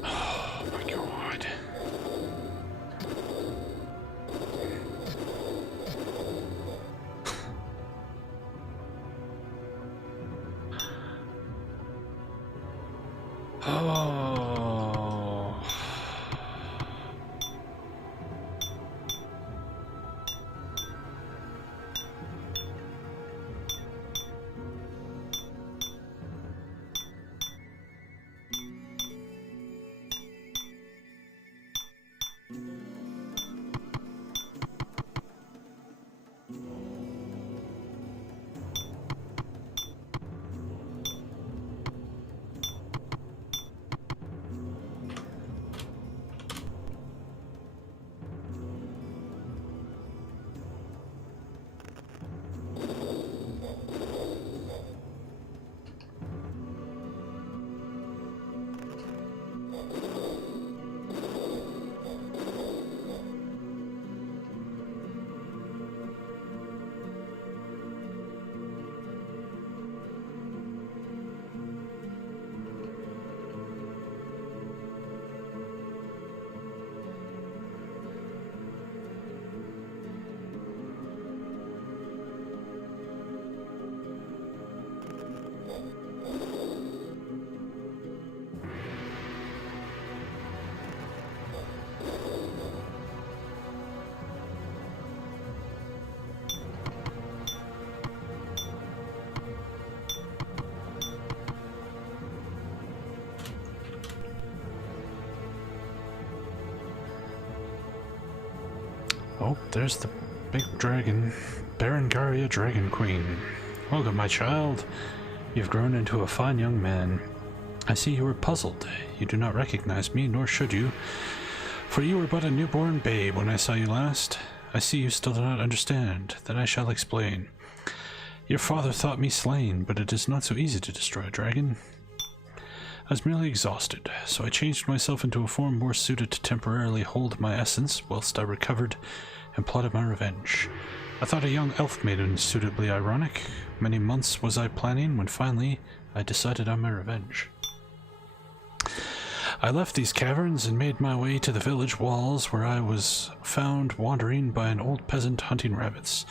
Oh my god. Oh. Oh, there's the big dragon. Berengaria Dragon Queen. Welcome, my child. You've grown into a fine young man. I see you were puzzled. You do not recognize me, nor should you, for you were but a newborn babe when I saw you last. I see you still do not understand. Then I shall explain. Your father thought me slain, but it is not so easy to destroy a dragon. I was merely exhausted, so I changed myself into a form more suited to temporarily hold my essence whilst I recovered and plotted my revenge. I thought a young elf maiden suitably ironic. Many months was I planning when finally I decided on my revenge. I left these caverns and made my way to the village walls, where I was found wandering by an old peasant hunting rabbits.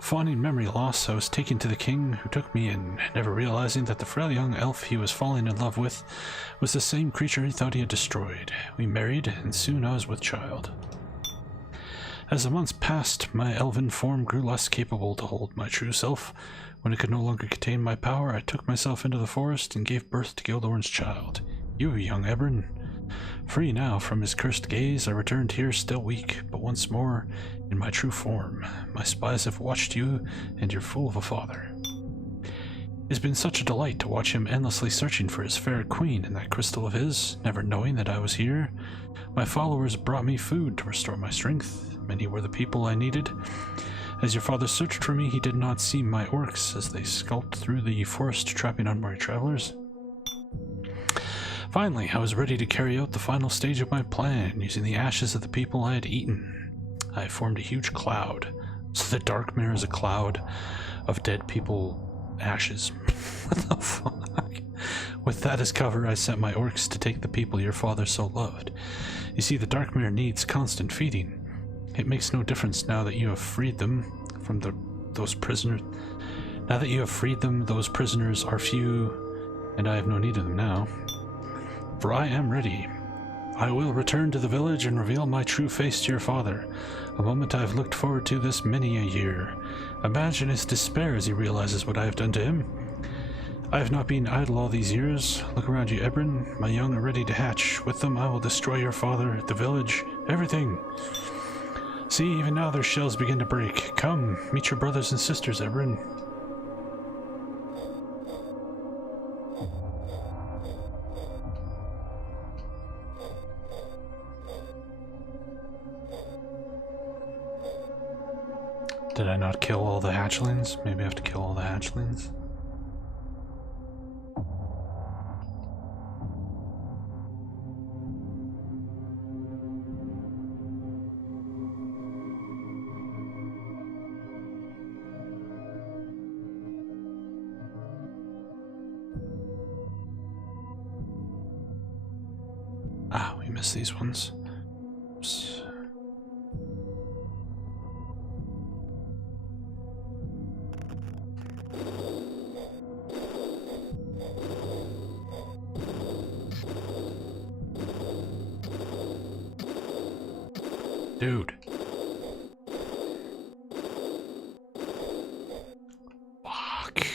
Fawning memory loss, I was taken to the king, who took me in, never realizing that the frail young elf he was falling in love with was the same creature he thought he had destroyed. We married, and soon I was with child. As the months passed, my elven form grew less capable to hold my true self. When it could no longer contain my power, I took myself into the forest and gave birth to Gildorn's child. You, young Ebron. Free now from his cursed gaze, I returned here still weak, but once more in my true form. My spies have watched you and your fool of a father. It has been such a delight to watch him endlessly searching for his fair queen in that crystal of his, never knowing that I was here. My followers brought me food to restore my strength. Many were the people I needed. As your father searched for me, he did not see my orcs as they skulked through the forest, trapping unwary travelers. Finally, I was ready to carry out the final stage of my plan, using the ashes of the people I had eaten. I formed a huge cloud. So the Darkmere is a cloud of dead people ashes. What the fuck? With that as cover, I sent my orcs to take the people your father so loved. You see, the Darkmere needs constant feeding. It makes no difference now that you have freed them from those prisoners. Now that you have freed them, those prisoners are few, and I have no need of them now. For I am ready. I will return to the village and reveal my true face to your father, a moment I have looked forward to this many a year. Imagine his despair as he realizes what I have done to him. I have not been idle all these years. Look around you, Ebron. My young are ready to hatch. With them I will destroy your father, the village, everything. See, even now their shells begin to break. Come, meet your brothers and sisters, Ebron. Did I not kill all the hatchlings? Maybe I have to kill all the hatchlings? Ah, we missed these ones. Oops. Dude. Fuck.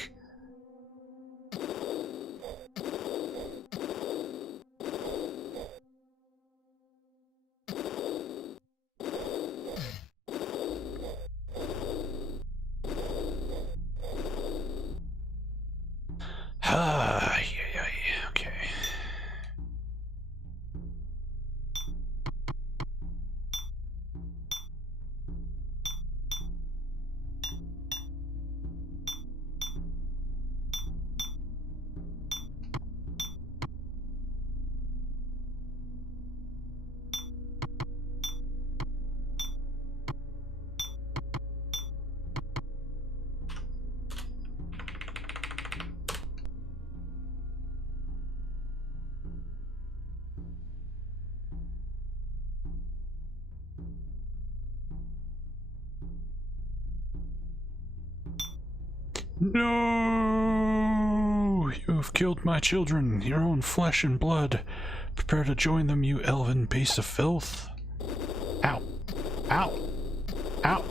Ah, yeah, okay. No! You have killed my children, your own flesh and blood. Prepare to join them, you elven piece of filth. Ow. Ow. Ow.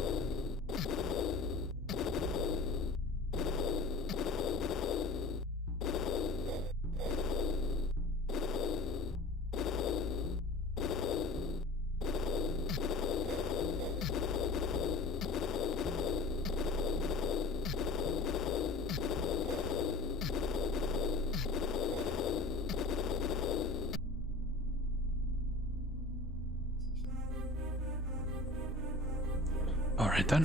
Alright then.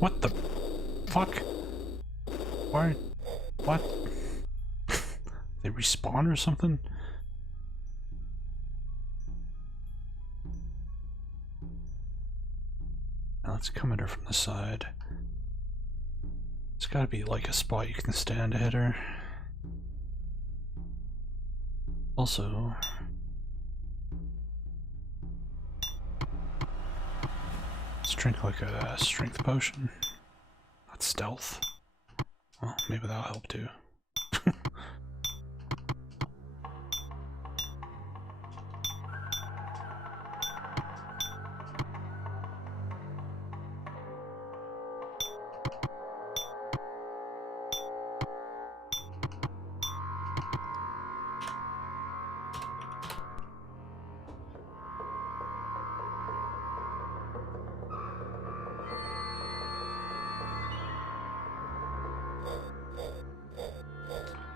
What the fuck? Why? What? They respawn or something? Now let's come at her from the side. There's gotta be like a spot you can stand to hit her. Also, let's drink like a strength potion. Not stealth. Well, maybe that'll help too.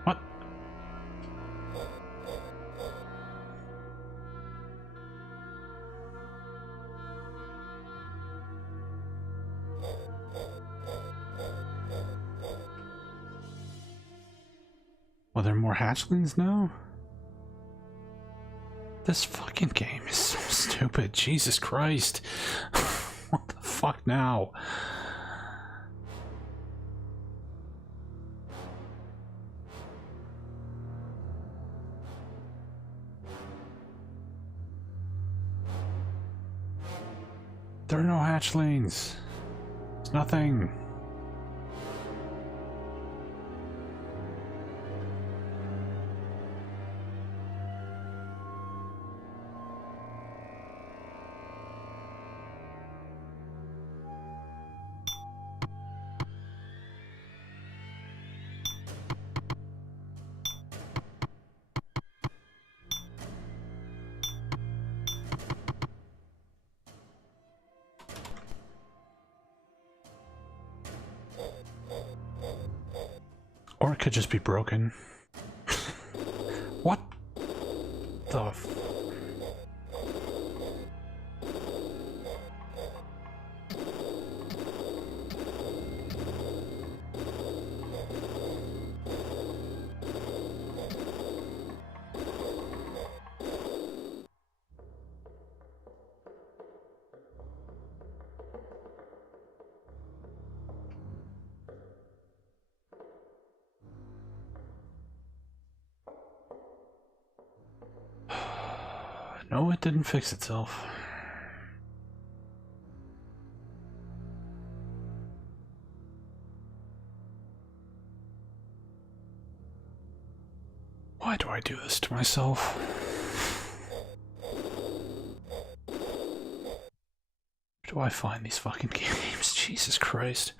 What? Well, there are more hatchlings now? This fucking game is so stupid. Jesus Christ. What the fuck now? There are no hatchlings. It's nothing. Or it could just be broken. What the f— No, it didn't fix itself. Why do I do this to myself? Where do I find these fucking games? Jesus Christ.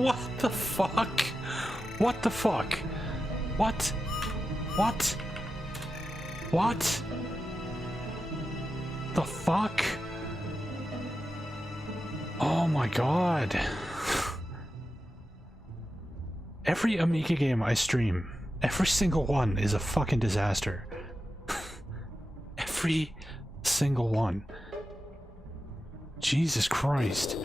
What the fuck? What the fuck? What? What? What? The fuck? Oh my god. Every Amiga game I stream, every single one is a fucking disaster. Every single one. Jesus Christ.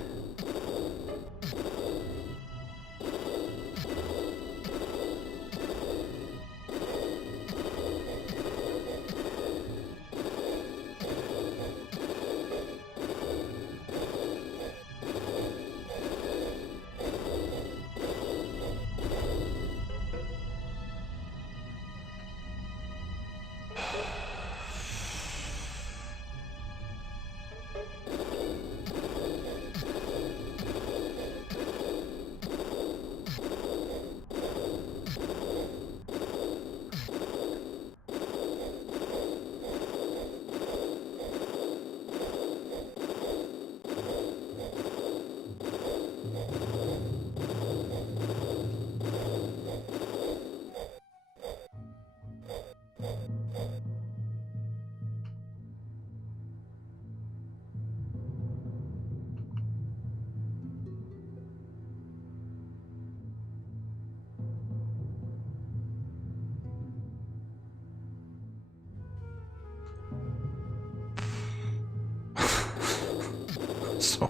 So,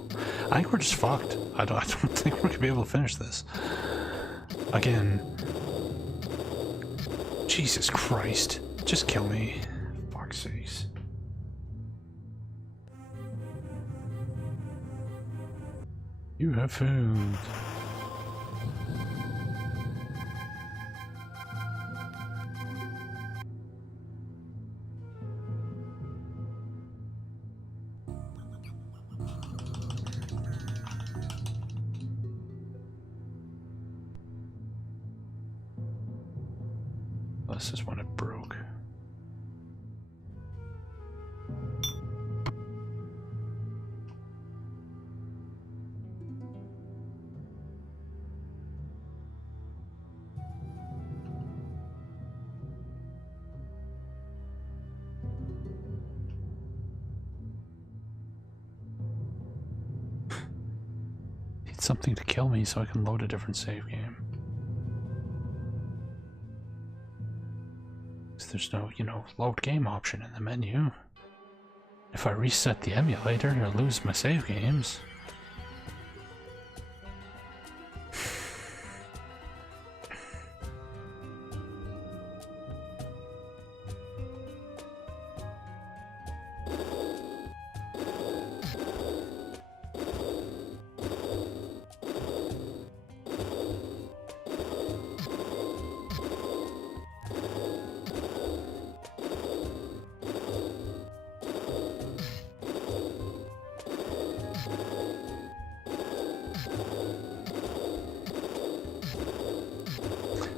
I think we're just fucked. I don't think we're gonna be able to finish this. Again. Jesus Christ. Just kill me. Fuck's sakes. You have food. This is when it broke. Need something to kill me so I can load a different save game. There's no, you know, load game option in the menu. If I reset the emulator, I'll lose my save games.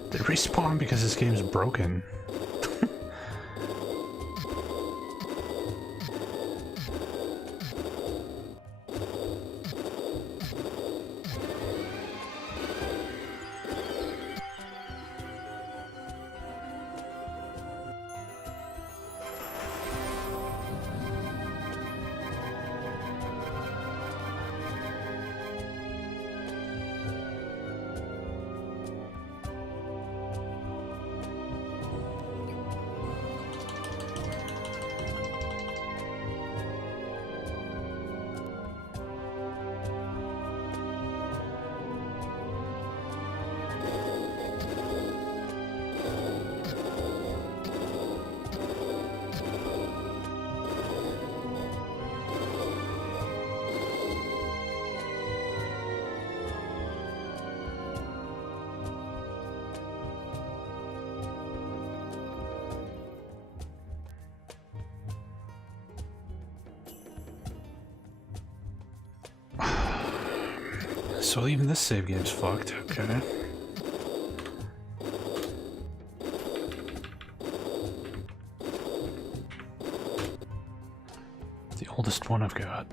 They respawn because this game's broken. So even this save game's fucked, okay. The oldest one I've got.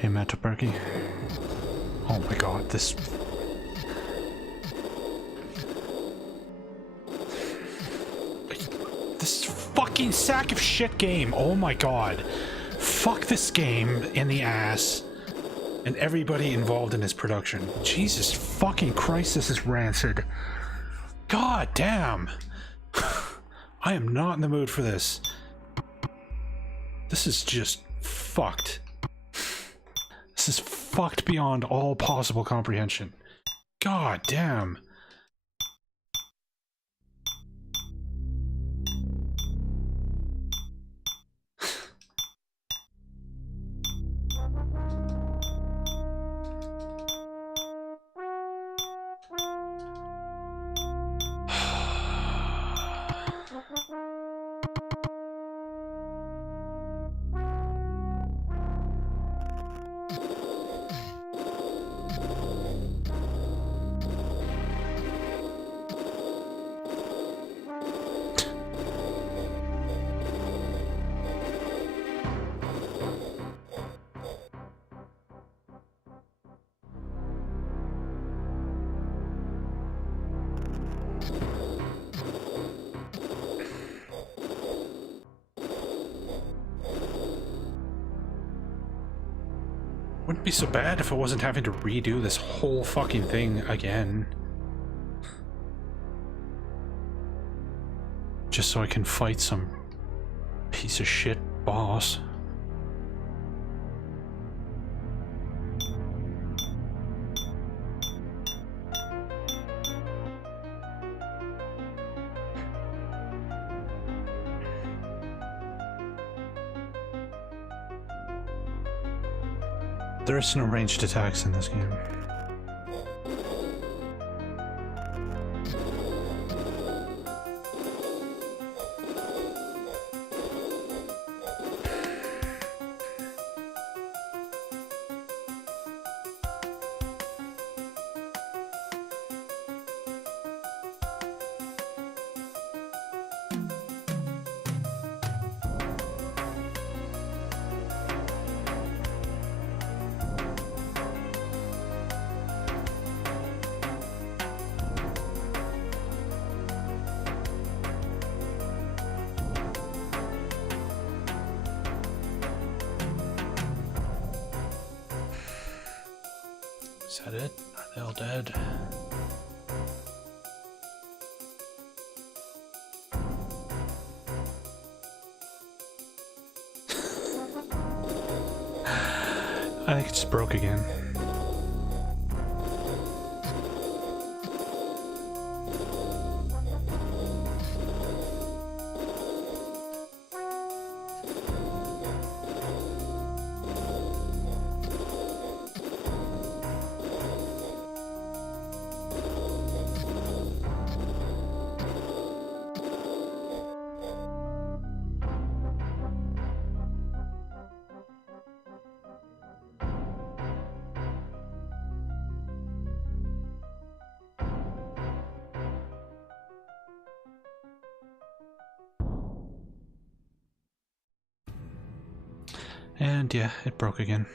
Hey, Matt Toperky. Oh my god, this... This fucking sack of shit game, oh my god. Fuck this game in the ass. And everybody involved in its production. Jesus fucking Christ, this is rancid. God damn. I am not in the mood for this. This is just fucked. This is fucked beyond all possible comprehension. God damn. Wouldn't be so bad if I wasn't having to redo this whole fucking thing again. Just so I can fight some piece of shit boss. There is no ranged attacks in this game. Is that it? Are they all dead? I think it just broke again. And yeah, it broke again.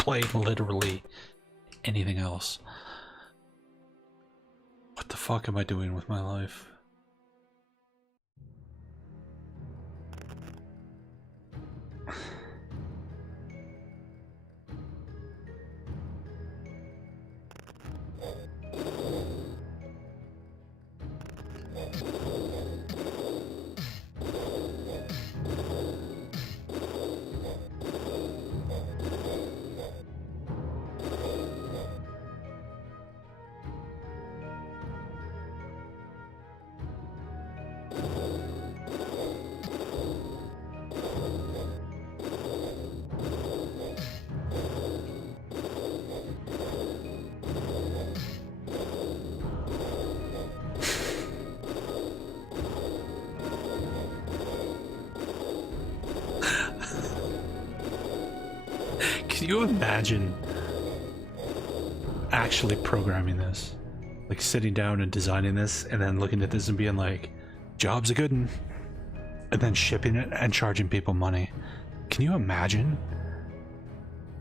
play literally anything else. What the fuck am I doing with my life? Can you imagine actually programming this? Like sitting down and designing this and then looking at this and being like, job's a good one. And then shipping it and charging people money. Can you imagine?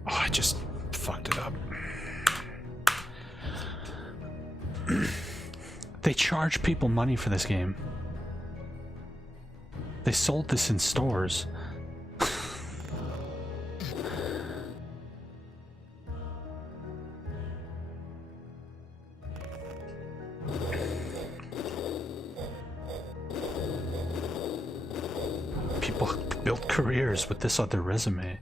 Oh, I just fucked it up. They charge people money for this game. They sold this in stores. People built careers with this other resume.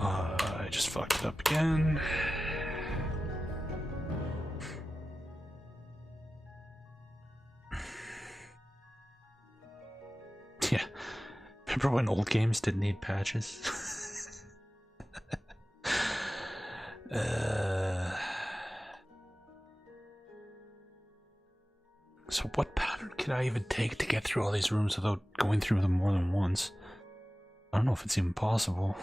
I just fucked it up again. Yeah. Remember when old games didn't need patches? So what pattern can I even take to get through all these rooms without going through them more than once? I don't know if it's even possible.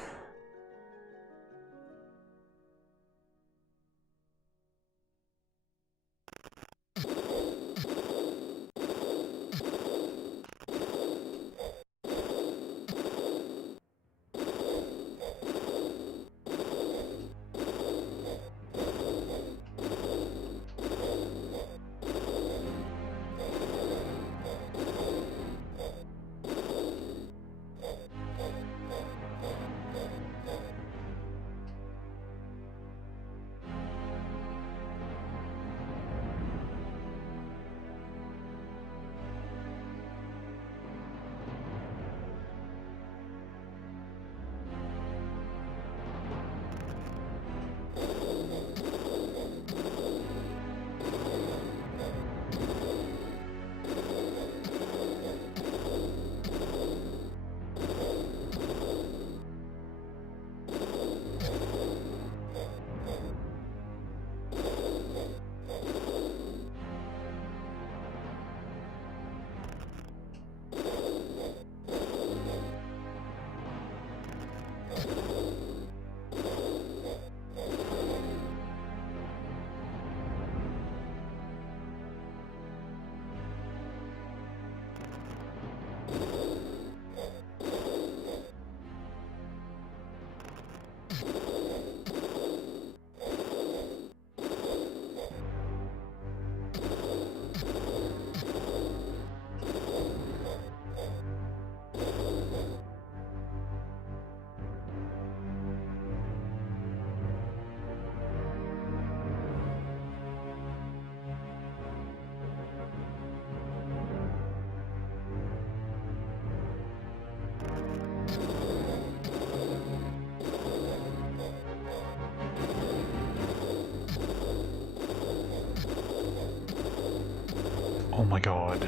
Oh my god.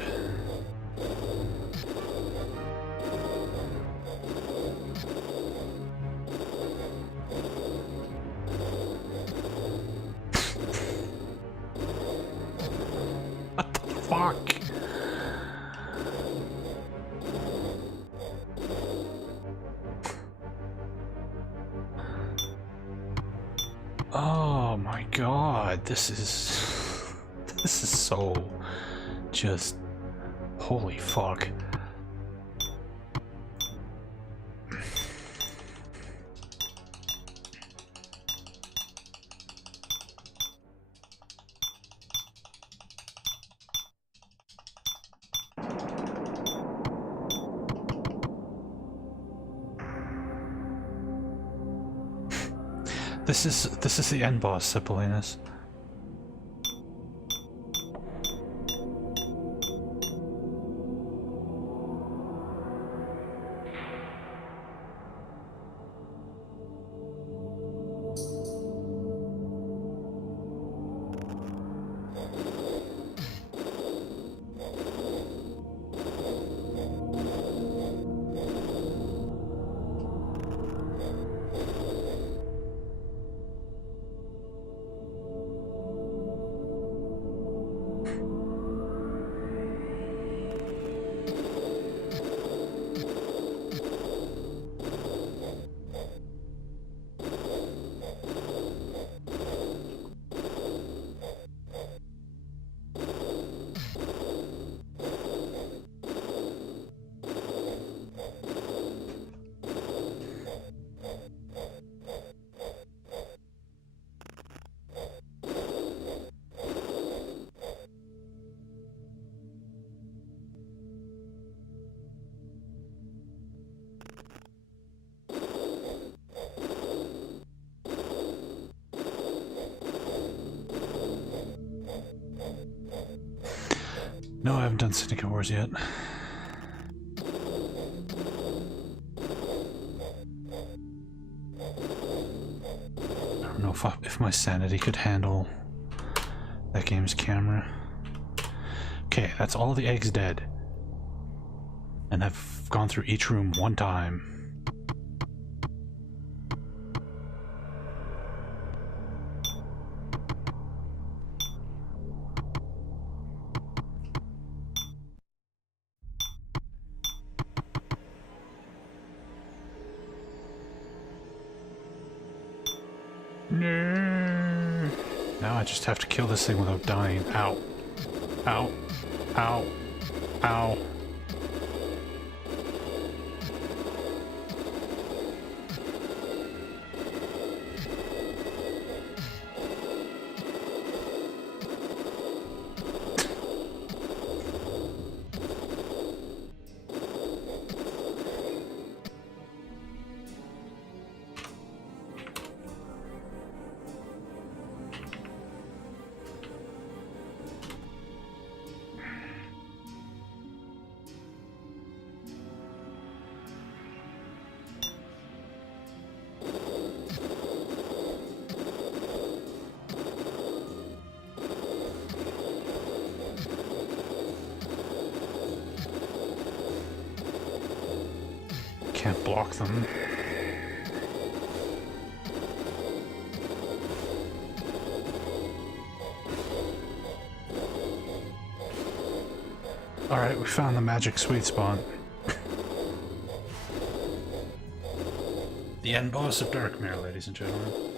What the fuck? Oh my god, this is so just holy fuck. This is the end boss, Cipollines. No, I haven't done Syndicate Wars yet. I don't know if my sanity could handle that game's camera. Okay, that's all the eggs dead. And I've gone through each room one time. No. Now I just have to kill this thing without dying. Ow. Ow. Ow. Ow. Can't block them. Alright, we found the magic sweet spot. The end boss of Darkmere, ladies and gentlemen.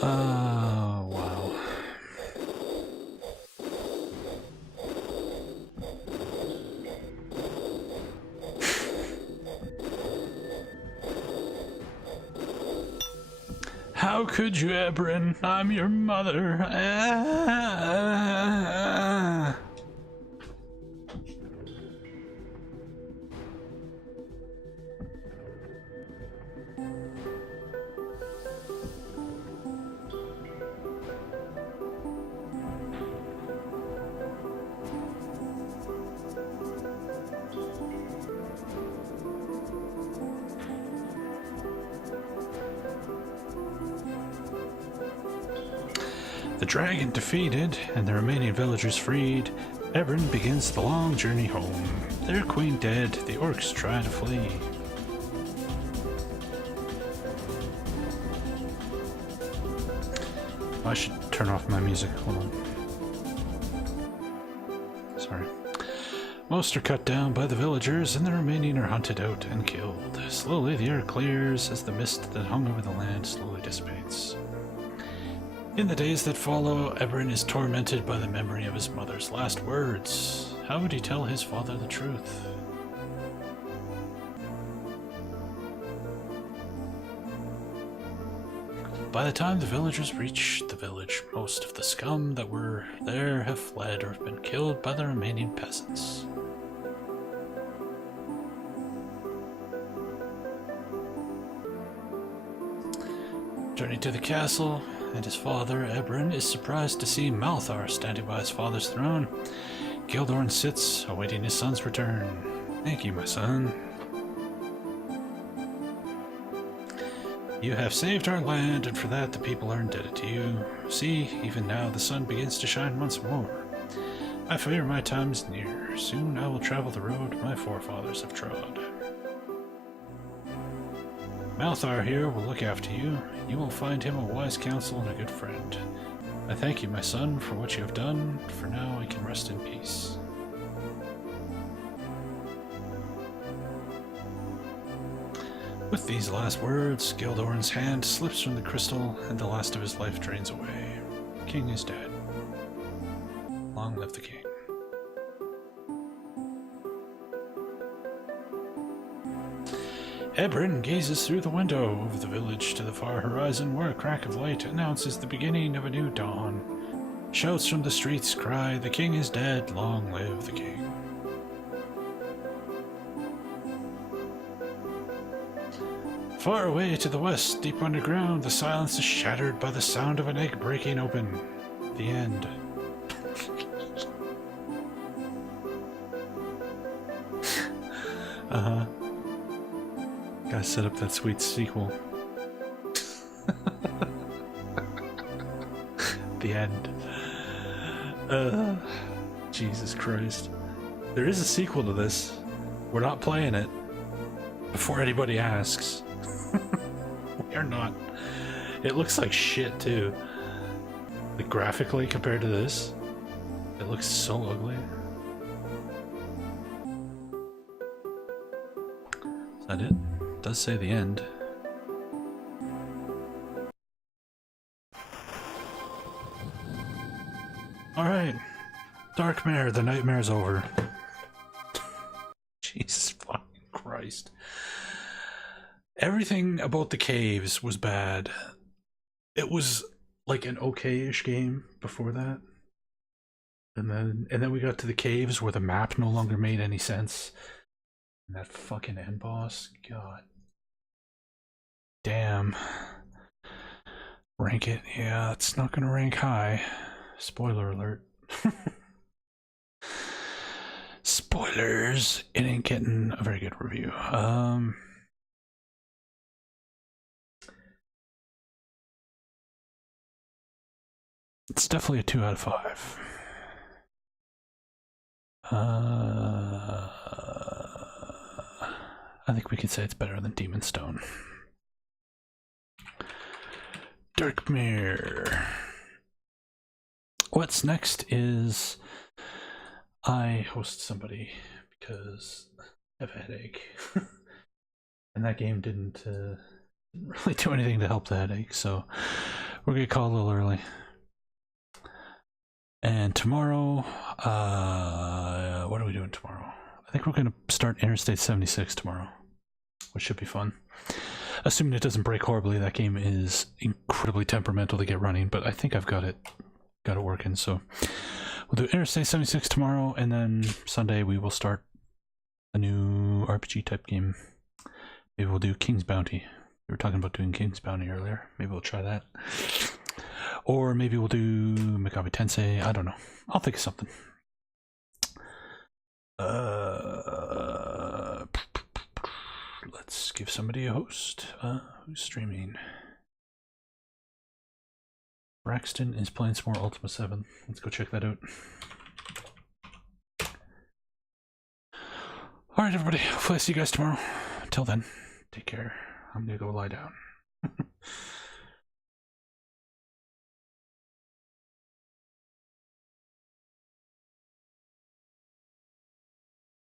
Wow. How could you, Ebrin? I'm your mother. The dragon defeated and the remaining villagers freed, Ebrin begins the long journey home. Their queen dead, the orcs try to flee. I should turn off my music. Hold on. Sorry. Most are cut down by the villagers, and the remaining are hunted out and killed. Slowly the air clears as the mist that hung over the land slowly dissipates. In the days that follow, Ebrin is tormented by the memory of his mother's last words. How would he tell his father the truth? By the time the villagers reach the village, most of the scum that were there have fled or have been killed by the remaining peasants. Journey to the castle, and his father, Ebrin, is surprised to see Malthar standing by his father's throne. Gildorn sits, awaiting his son's return. Thank you, my son. You have saved our land, and for that the people are indebted to you. See, even now the sun begins to shine once more. I fear my time is near. Soon I will travel the road my forefathers have trod. Malthar here will look after you. You will find him a wise counsel and a good friend. I thank you, my son, for what you have done. For now I can rest in peace. With these last words, Gildorn's hand slips from the crystal, and the last of his life drains away. The king is dead. Long live the king. Ebrin gazes through the window over the village to the far horizon, where a crack of light announces the beginning of a new dawn. Shouts from the streets cry, "The king is dead, long live the king." Far away to the west, deep underground, the silence is shattered by the sound of an egg breaking open. The end. Gotta set up that sweet sequel. The end. Jesus Christ. There is a sequel to this. We're not playing it. Before anybody asks. We are not. It looks like shit too. Like graphically compared to this. It looks so ugly. Is that it? It does say the end. Alright. Darkmere, the nightmare's over. Jesus fucking Christ. Everything about the caves was bad. It was like an okay-ish game before that. And then we got to the caves where the map no longer made any sense. And that fucking end boss, god. Damn. Rank it. Yeah, it's not gonna rank high. Spoiler alert. Spoilers. It ain't getting a very good review. It's definitely a 2 out of 5. I think we could say it's better than Demon's Stone. Darkmere. What's next is I host somebody because I have a headache. And that game didn't really do anything to help the headache, so we're gonna call a little early. And tomorrow, what are we doing tomorrow? I think we're going to start Interstate 76 tomorrow, which should be fun. Assuming it doesn't break horribly, that game is incredibly temperamental to get running, but I think I've got it working. So we'll do Interstate 76 tomorrow, and then Sunday we will start a new RPG type game. Maybe we'll do King's Bounty. We were talking about doing King's Bounty earlier. Maybe we'll try that. Or maybe we'll do Megami Tensei. I don't know. I'll think of something. Let's give somebody a host. Who's streaming? Braxton is playing some more Ultima 7. Let's go check that out. Alright, everybody. Hopefully I see you guys tomorrow. Until then, take care. I'm gonna go lie down.